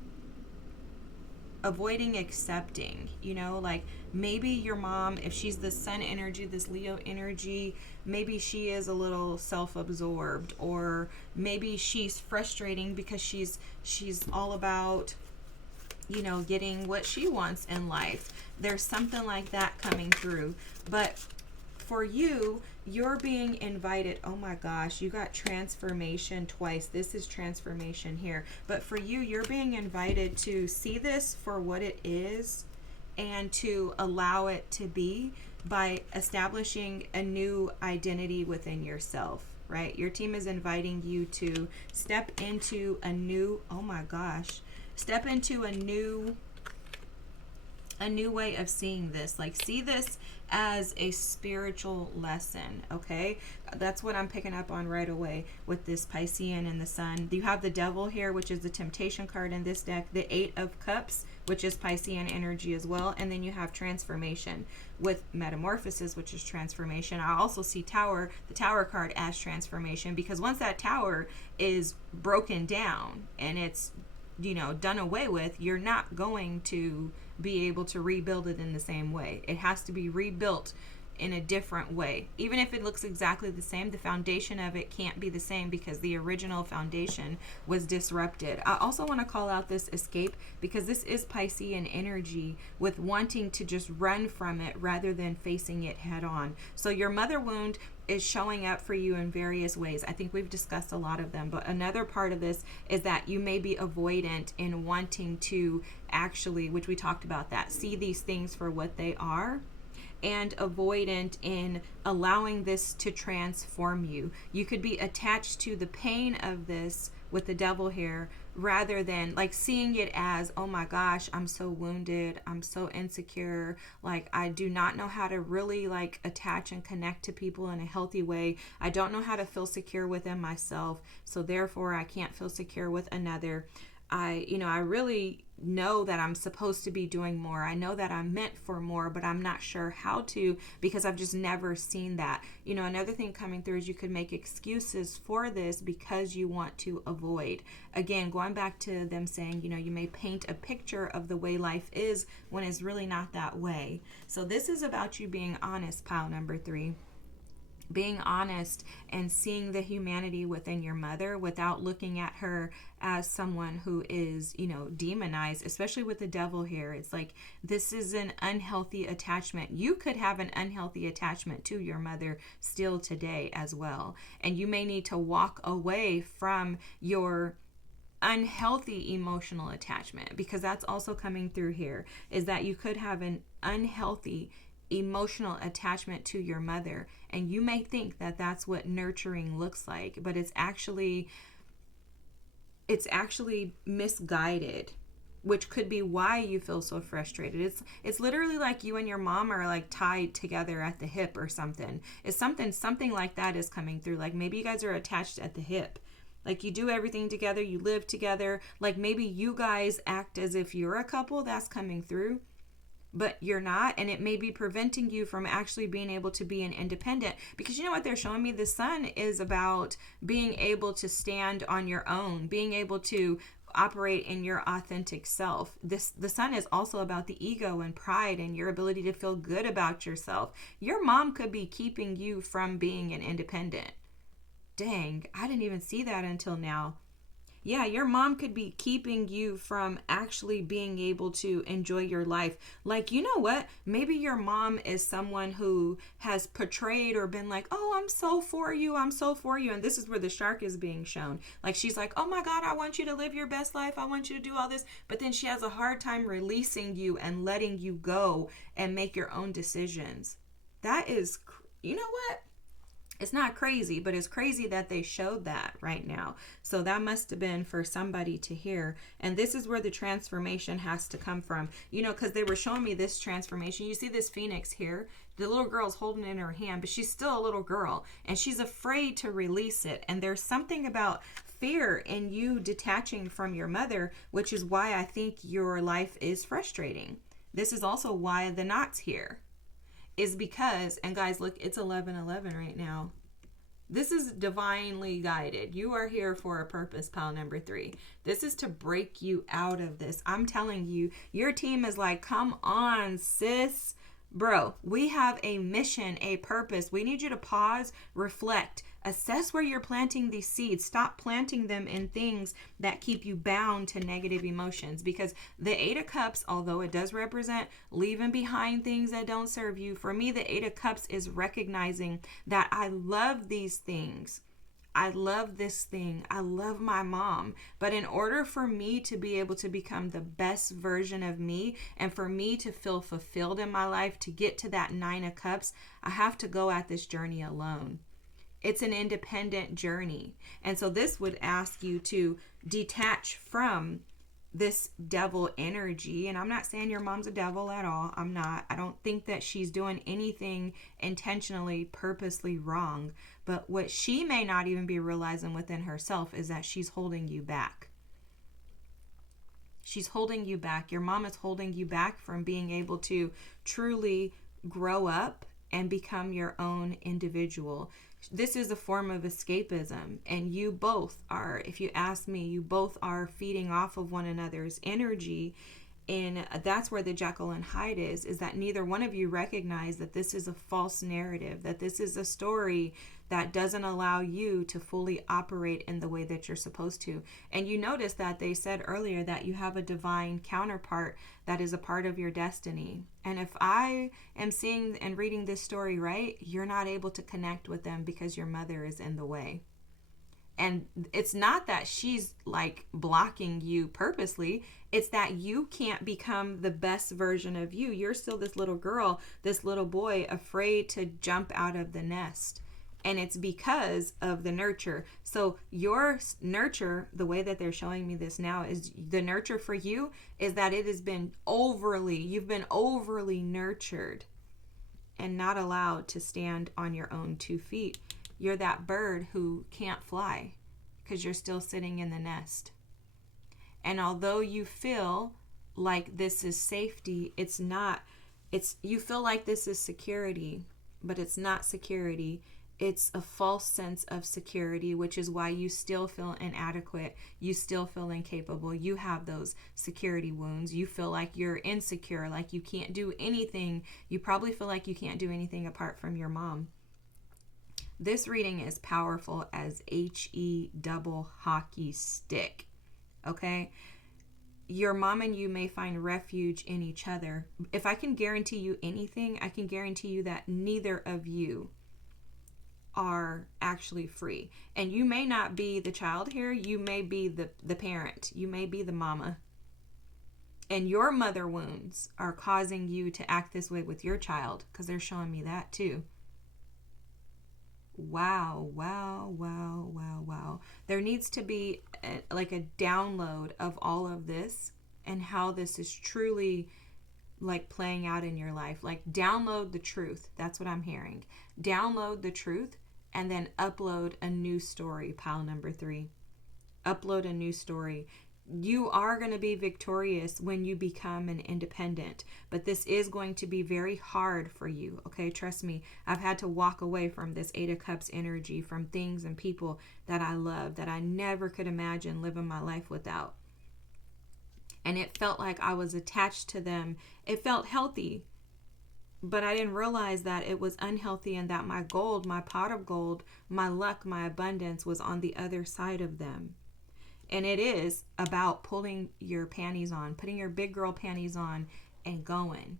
accepting. You know, like maybe your mom, if she's the sun energy, this Leo energy, maybe she is a little self-absorbed, or maybe she's frustrating because she's all about, you know, getting what she wants in life. There's something like that coming through. But for you, you're being invited. Oh my gosh, you got transformation twice. This is transformation here. But for you, you're being invited to see this for what it is and to allow it to be by establishing a new identity within yourself, right? Your team is inviting you to step into a new, oh my gosh, step into a new way of seeing this. Like, see this as a spiritual lesson, okay? That's what I'm picking up on right away with this Piscean and the sun. You have the devil here, which is the temptation card in this deck, the 8 of cups, which is Piscean energy as well, and then you have transformation with metamorphosis, which is transformation. I also see tower, the tower card, as transformation, because once that tower is broken down and it's, you know, done away with, you're not going to be able to rebuild it in the same way. It has to be rebuilt in a different way. Even if it looks exactly the same, the foundation of it can't be the same because the original foundation was disrupted. I also want to call out this escape, because this is Piscean energy with wanting to just run from it rather than facing it head on. So your mother wound is showing up for you in various ways. I think we've discussed a lot of them, but another part of this is that you may be avoidant in wanting to actually, which we talked about, that see these things for what they are, and avoidant in allowing this to transform you. You could be attached to the pain of this with the devil here, rather than like seeing it as, oh my gosh, I'm so wounded, I'm so insecure, like I do not know how to really like attach and connect to people in a healthy way. I don't know how to feel secure within myself, so therefore I can't feel secure with another. I really know that I'm supposed to be doing more. I know that I'm meant for more, but I'm not sure how to, because I've just never seen that. You know, another thing coming through is you could make excuses for this because you want to avoid. Again, going back to them saying, you know, you may paint a picture of the way life is when it's really not that way. So this is about you being honest, pile number 3. being honest and seeing the humanity within your mother without looking at her as someone who is, demonized, especially with the devil here. It's like, this is an unhealthy attachment. You could have an unhealthy attachment to your mother still today as well. And you may need to walk away from your unhealthy emotional attachment, because that's also coming through here, is that you could have an unhealthy emotional attachment to your mother, and you may think that that's what nurturing looks like, but it's actually misguided, which could be why you feel so frustrated. It's literally like you and your mom are like tied together at the hip or something. It's something like that is coming through. Like maybe you guys are attached at the hip. Like you do everything together, you live together. Like maybe you guys act as if you're a couple. That's coming through, but you're not, and it may be preventing you from actually being able to be an independent. Because you know what they're showing me? The sun is about being able to stand on your own, being able to operate in your authentic self. The sun is also about the ego and pride and your ability to feel good about yourself. Your mom could be keeping you from being an independent. Dang, I didn't even see that until now. Yeah, your mom could be keeping you from actually being able to enjoy your life. Like, you know what? Maybe your mom is someone who has portrayed or been like, oh, I'm so for you. I'm so for you. And this is where the shark is being shown. Like, she's like, oh my God, I want you to live your best life. I want you to do all this. But then she has a hard time releasing you and letting you go and make your own decisions. That is, you know what? It's not crazy, but it's crazy that they showed that right now. So that must have been for somebody to hear. And this is where the transformation has to come from. Because they were showing me this transformation. You see this phoenix here? The little girl's holding it in her hand, but she's still a little girl. And she's afraid to release it. And there's something about fear in you detaching from your mother, which is why I think your life is frustrating. This is also why the knot's here. Is because, and guys, look, it's 11:11 right now. This is divinely guided. You are here for a purpose, pal number 3. This is to break you out of this. I'm telling you, your team is like, come on, sis. Bro, we have a mission, a purpose. We need you to pause, reflect, assess where you're planting these seeds. Stop planting them in things that keep you bound to negative emotions, because the 8 of Cups, although it does represent leaving behind things that don't serve you, for me, the 8 of Cups is recognizing that I love these things. I love this thing. I love my mom. But in order for me to be able to become the best version of me and for me to feel fulfilled in my life, to get to that 9 of Cups, I have to go at this journey alone. It's an independent journey. And so this would ask you to detach from this devil energy. And I'm not saying your mom's a devil at all. I'm not. I don't think that she's doing anything intentionally, purposely wrong. But what she may not even be realizing within herself is that she's holding you back. She's holding you back. Your mom is holding you back from being able to truly grow up and become your own individual. This is a form of escapism, and you both are, if you ask me, you both are feeding off of one another's energy. And that's where the Jekyll and Hyde is that neither one of you recognize that this is a false narrative, that this is a story that doesn't allow you to fully operate in the way that you're supposed to. And you notice that they said earlier that you have a divine counterpart that is a part of your destiny. And if I am seeing and reading this story right, you're not able to connect with them because your mother is in the way. And it's not that she's like blocking you purposely. It's that you can't become the best version of you. You're still this little girl, this little boy, afraid to jump out of the nest. And it's because of the nurture. So your nurture, the way that they're showing me this now, is the nurture for you is that it has been you've been overly nurtured and not allowed to stand on your own 2 feet. You're that bird who can't fly because you're still sitting in the nest. And although you feel like this is safety, it's not. You feel like this is security, but it's not security. It's a false sense of security, which is why you still feel inadequate. You still feel incapable. You have those security wounds. You feel like you're insecure, like you can't do anything. You probably feel like you can't do anything apart from your mom. This reading is powerful as HE double hockey stick. Okay? Your mom and you may find refuge in each other. If I can guarantee you anything, I can guarantee you that neither of you are actually free. And you may not be the child here. You may be the parent. You may be the mama. And your mother wounds are causing you to act this way with your child, because they're showing me that too. Wow, wow, wow, wow, wow. There needs to be a download of all of this and how this is truly like playing out in your life. Like, download the truth. That's what I'm hearing. Download the truth and then upload a new story, pile number 3. Upload a new story. You are going to be victorious when you become an independent, but this is going to be very hard for you. Okay, trust me. I've had to walk away from this 8 of Cups energy, from things and people that I love, that I never could imagine living my life without. And it felt like I was attached to them. It felt healthy, but I didn't realize that it was unhealthy, and that my gold, my pot of gold, my luck, my abundance was on the other side of them. And it is about pulling your panties on, putting your big girl panties on and going.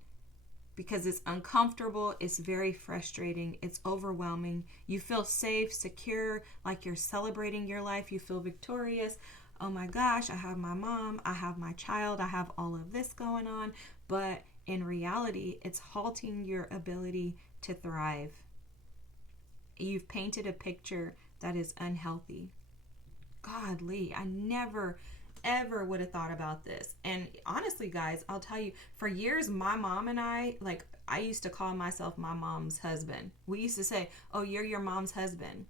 Because it's uncomfortable, it's very frustrating, it's overwhelming. You feel safe, secure, like you're celebrating your life. You feel victorious. Oh my gosh, I have my mom, I have my child, I have all of this going on. But in reality, it's halting your ability to thrive. You've painted a picture that is unhealthy. Godly, I never ever would have thought about this. And honestly, guys, I'll tell you, for years, my mom and I used to call myself my mom's husband. We used to say, oh, you're your mom's husband.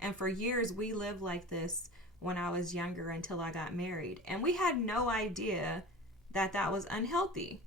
And for years, we lived like this when I was younger until I got married. And we had no idea that that was unhealthy.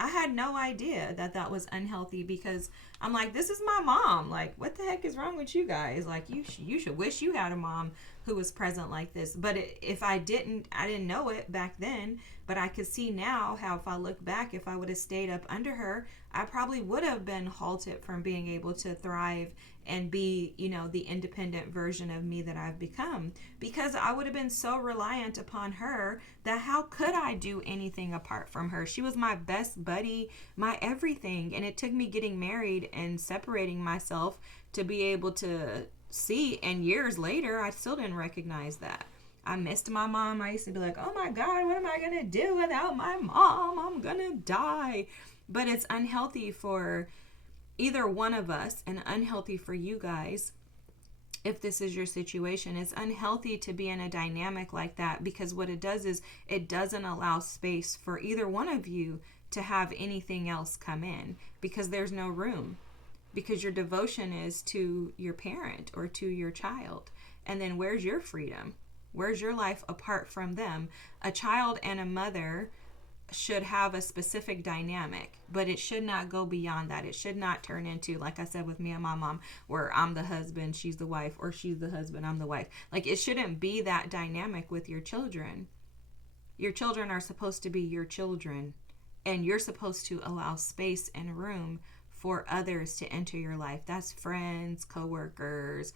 I had no idea that that was unhealthy, because I'm like, this is my mom. Like, what the heck is wrong with you guys? Like, you should wish you had a mom who was present like this. But if I didn't know it back then. But I could see now how, if I look back, if I would have stayed up under her, I probably would have been halted from being able to thrive and be, the independent version of me that I've become. Because I would have been so reliant upon her that how could I do anything apart from her? She was my best buddy, my everything. And it took me getting married and separating myself to be able to see. And years later, I still didn't recognize that. I missed my mom. I used to be like, oh my God, what am I going to do without my mom? I'm going to die. But it's unhealthy for either one of us, and unhealthy for you guys. If this is your situation, it's unhealthy to be in a dynamic like that, because what it does is it doesn't allow space for either one of you to have anything else come in, because there's no room, because your devotion is to your parent or to your child. And then where's your freedom? Where's your life apart from them? A child and a mother should have a specific dynamic, but it should not go beyond that. It should not turn into, like I said with me and my mom, where I'm the husband, she's the wife, or she's the husband, I'm the wife. Like, it shouldn't be that dynamic with your children. Your children are supposed to be your children, and you're supposed to allow space and room for others to enter your life. That's friends, coworkers,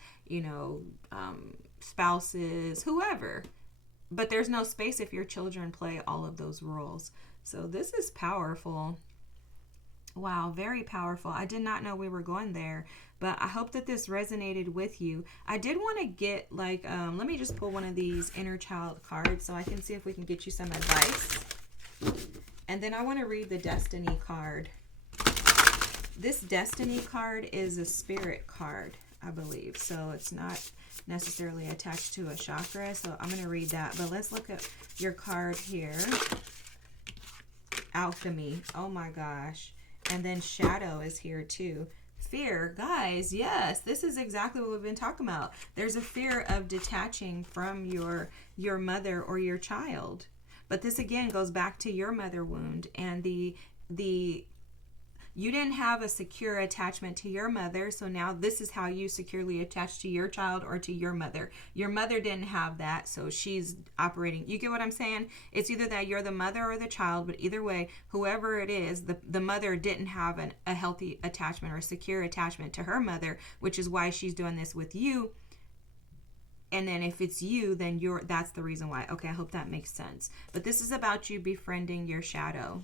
spouses, whoever. But there's no space if your children play all of those roles. So this is powerful. Wow, very powerful. I did not know we were going there, but I hope that this resonated with you. I did want to get let me just pull one of these inner child cards so I can see if we can get you some advice. And then I want to read the destiny card. This destiny card is a spirit card, I believe. So it's not necessarily attached to a chakra. So I'm going to read that. But let's look at your card here. Alchemy. Oh my gosh. And then shadow is here too. Fear. Guys, yes, this is exactly what we've been talking about. There's a fear of detaching from your mother or your child. But this again goes back to your mother wound and the You didn't have a secure attachment to your mother, so now this is how you securely attach to your child or to your mother. Your mother didn't have that, so she's operating. You get what I'm saying? It's either that you're the mother or the child, but either way, whoever it is, the mother didn't have a healthy attachment or a secure attachment to her mother, which is why she's doing this with you. And then if it's you, then that's the reason why. Okay, I hope that makes sense. But this is about you befriending your shadow.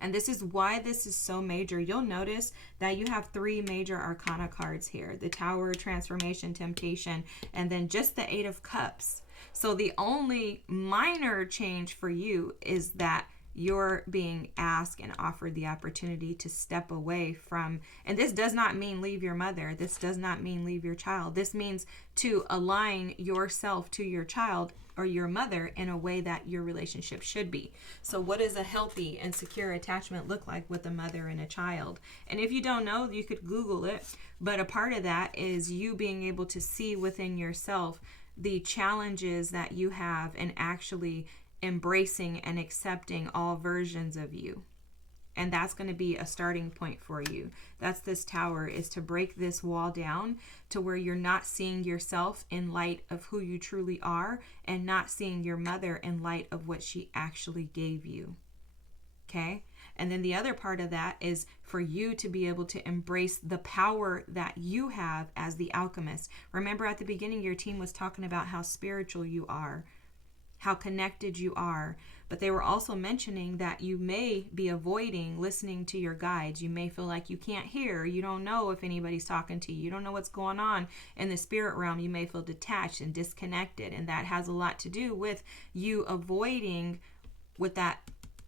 And this is why this is so major. You'll notice that you have 3 major arcana cards here. The Tower, Transformation, Temptation, and then just the 8 of Cups. So the only minor change for you is that you're being asked and offered the opportunity to step away from, and this does not mean leave your mother. This does not mean leave your child. This means to align yourself to your child or your mother in a way that your relationship should be. So what does a healthy and secure attachment look like with a mother and a child? And if you don't know, you could Google it. But a part of that is you being able to see within yourself the challenges that you have and actually embracing and accepting all versions of you. And that's going to be a starting point for you. That's this Tower, is to break this wall down to where you're not seeing yourself in light of who you truly are and not seeing your mother in light of what she actually gave you. Okay? And then the other part of that is for you to be able to embrace the power that you have as the alchemist. Remember at the beginning, your team was talking about how spiritual you are, how connected you are, but they were also mentioning that you may be avoiding listening to your guides. You may feel like you can't hear. You don't know if anybody's talking to you. You don't know what's going on in the spirit realm. You may feel detached and disconnected, and that has a lot to do with you avoiding, with that,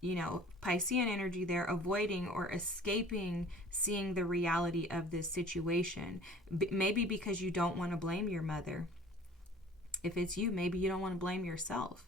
Piscean energy there, avoiding or escaping seeing the reality of this situation. Maybe because you don't want to blame your mother. If it's you, maybe you don't want to blame yourself.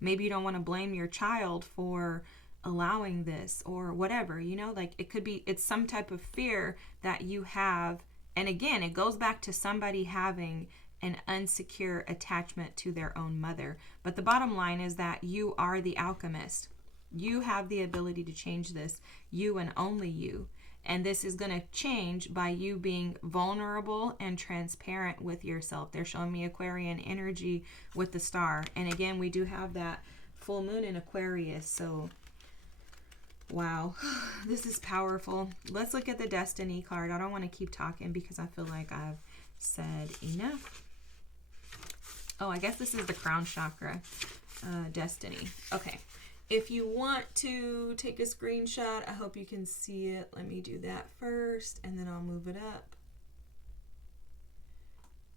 Maybe you don't want to blame your child for allowing this or whatever, it could be, it's some type of fear that you have. And again, it goes back to somebody having an unsecure attachment to their own mother. But the bottom line is that you are the alchemist. You have the ability to change this, you and only you. And this is going to change by you being vulnerable and transparent with yourself. They're showing me Aquarian energy with the star. And again, we do have that full moon in Aquarius. So, wow, this is powerful. Let's look at the Destiny card. I don't want to keep talking because I feel like I've said enough. Oh, I guess this is the crown chakra, Destiny. Okay. If you want to take a screenshot, I hope you can see it. Let me do that first, and then I'll move it up.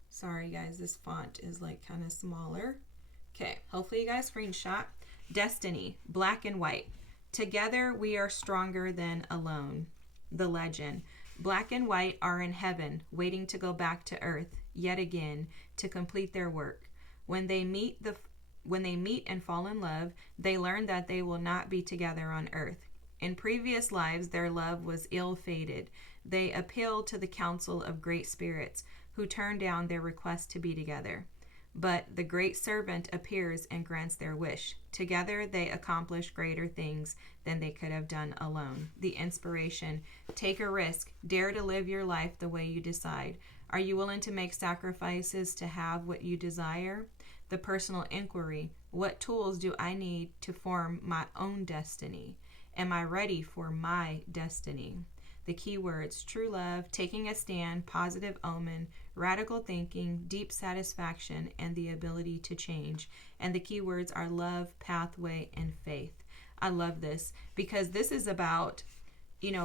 Sorry, guys, this font is kind of smaller. Okay, hopefully you guys screenshot. Destiny, black and white. Together we are stronger than alone. The legend. Black and white are in heaven, waiting to go back to earth, yet again, to complete their work. When they meet and fall in love, they learn that they will not be together on earth. In previous lives, their love was ill-fated. They appeal to the counsel of great spirits, who turn down their request to be together. But the great servant appears and grants their wish. Together, they accomplish greater things than they could have done alone. The inspiration: take a risk. Dare to live your life the way you decide. Are you willing to make sacrifices to have what you desire? The personal inquiry: what tools do I need to form my own destiny? Am I ready for my destiny? The keywords: true love, taking a stand, positive omen, radical thinking, deep satisfaction, and the ability to change. And the keywords are love, pathway, and faith. I love this because this is about,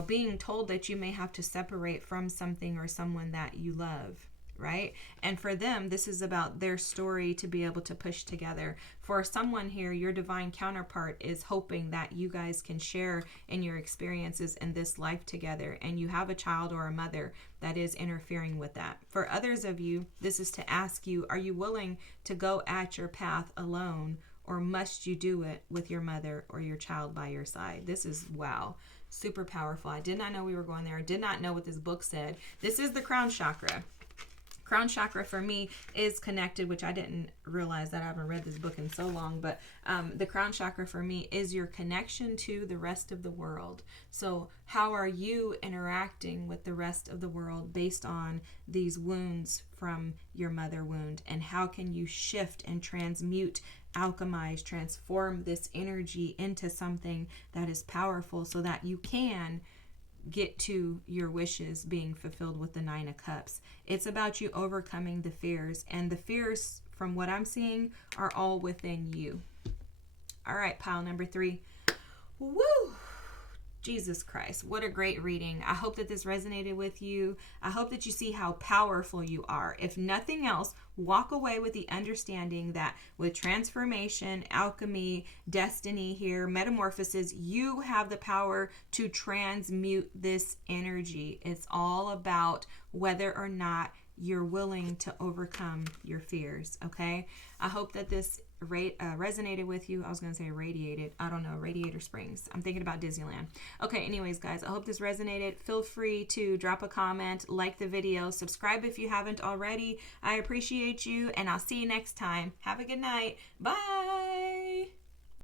being told that you may have to separate from something or someone that you love. Right? And for them, this is about their story to be able to push together. For someone here, your divine counterpart is hoping that you guys can share in your experiences in this life together, and you have a child or a mother that is interfering with that. For others of you, this is to ask you, are you willing to go at your path alone, or must you do it with your mother or your child by your side? This is, wow, super powerful. I did not know we were going there. I did not know what this book said. This is the crown chakra. Crown chakra for me is connected, which I didn't realize that. I haven't read this book in so long, but the crown chakra for me is your connection to the rest of the world. So how are you interacting with the rest of the world based on these wounds from your mother wound? And how can you shift and transmute, alchemize, transform this energy into something that is powerful so that you can get to your wishes being fulfilled with the Nine of Cups. It's about you overcoming the fears, and the fears, from what I'm seeing, are all within you. All right, pile number 3. Woo! Jesus Christ, what a great reading. I hope that this resonated with you. I hope that you see how powerful you are. If nothing else, walk away with the understanding that with transformation, alchemy, destiny here, metamorphosis, you have the power to transmute this energy. It's all about whether or not you're willing to overcome your fears, okay? I hope that this resonated with you. I was going to say radiated. I don't know. Radiator Springs. I'm thinking about Disneyland. Okay, anyways, guys, I hope this resonated. Feel free to drop a comment, like the video, subscribe if you haven't already. I appreciate you, and I'll see you next time. Have a good night. Bye.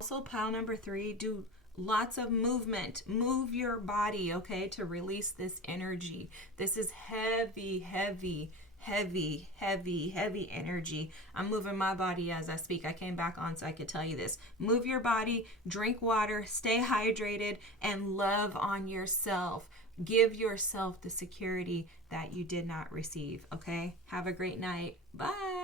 Also, pile number 3, do lots of movement. Move your body, okay, to release this energy. This is heavy, heavy, heavy, heavy, heavy energy. I'm moving my body as I speak. I came back on so I could tell you this. Move your body, drink water, stay hydrated, and love on yourself. Give yourself the security that you did not receive, okay? Have a great night. Bye.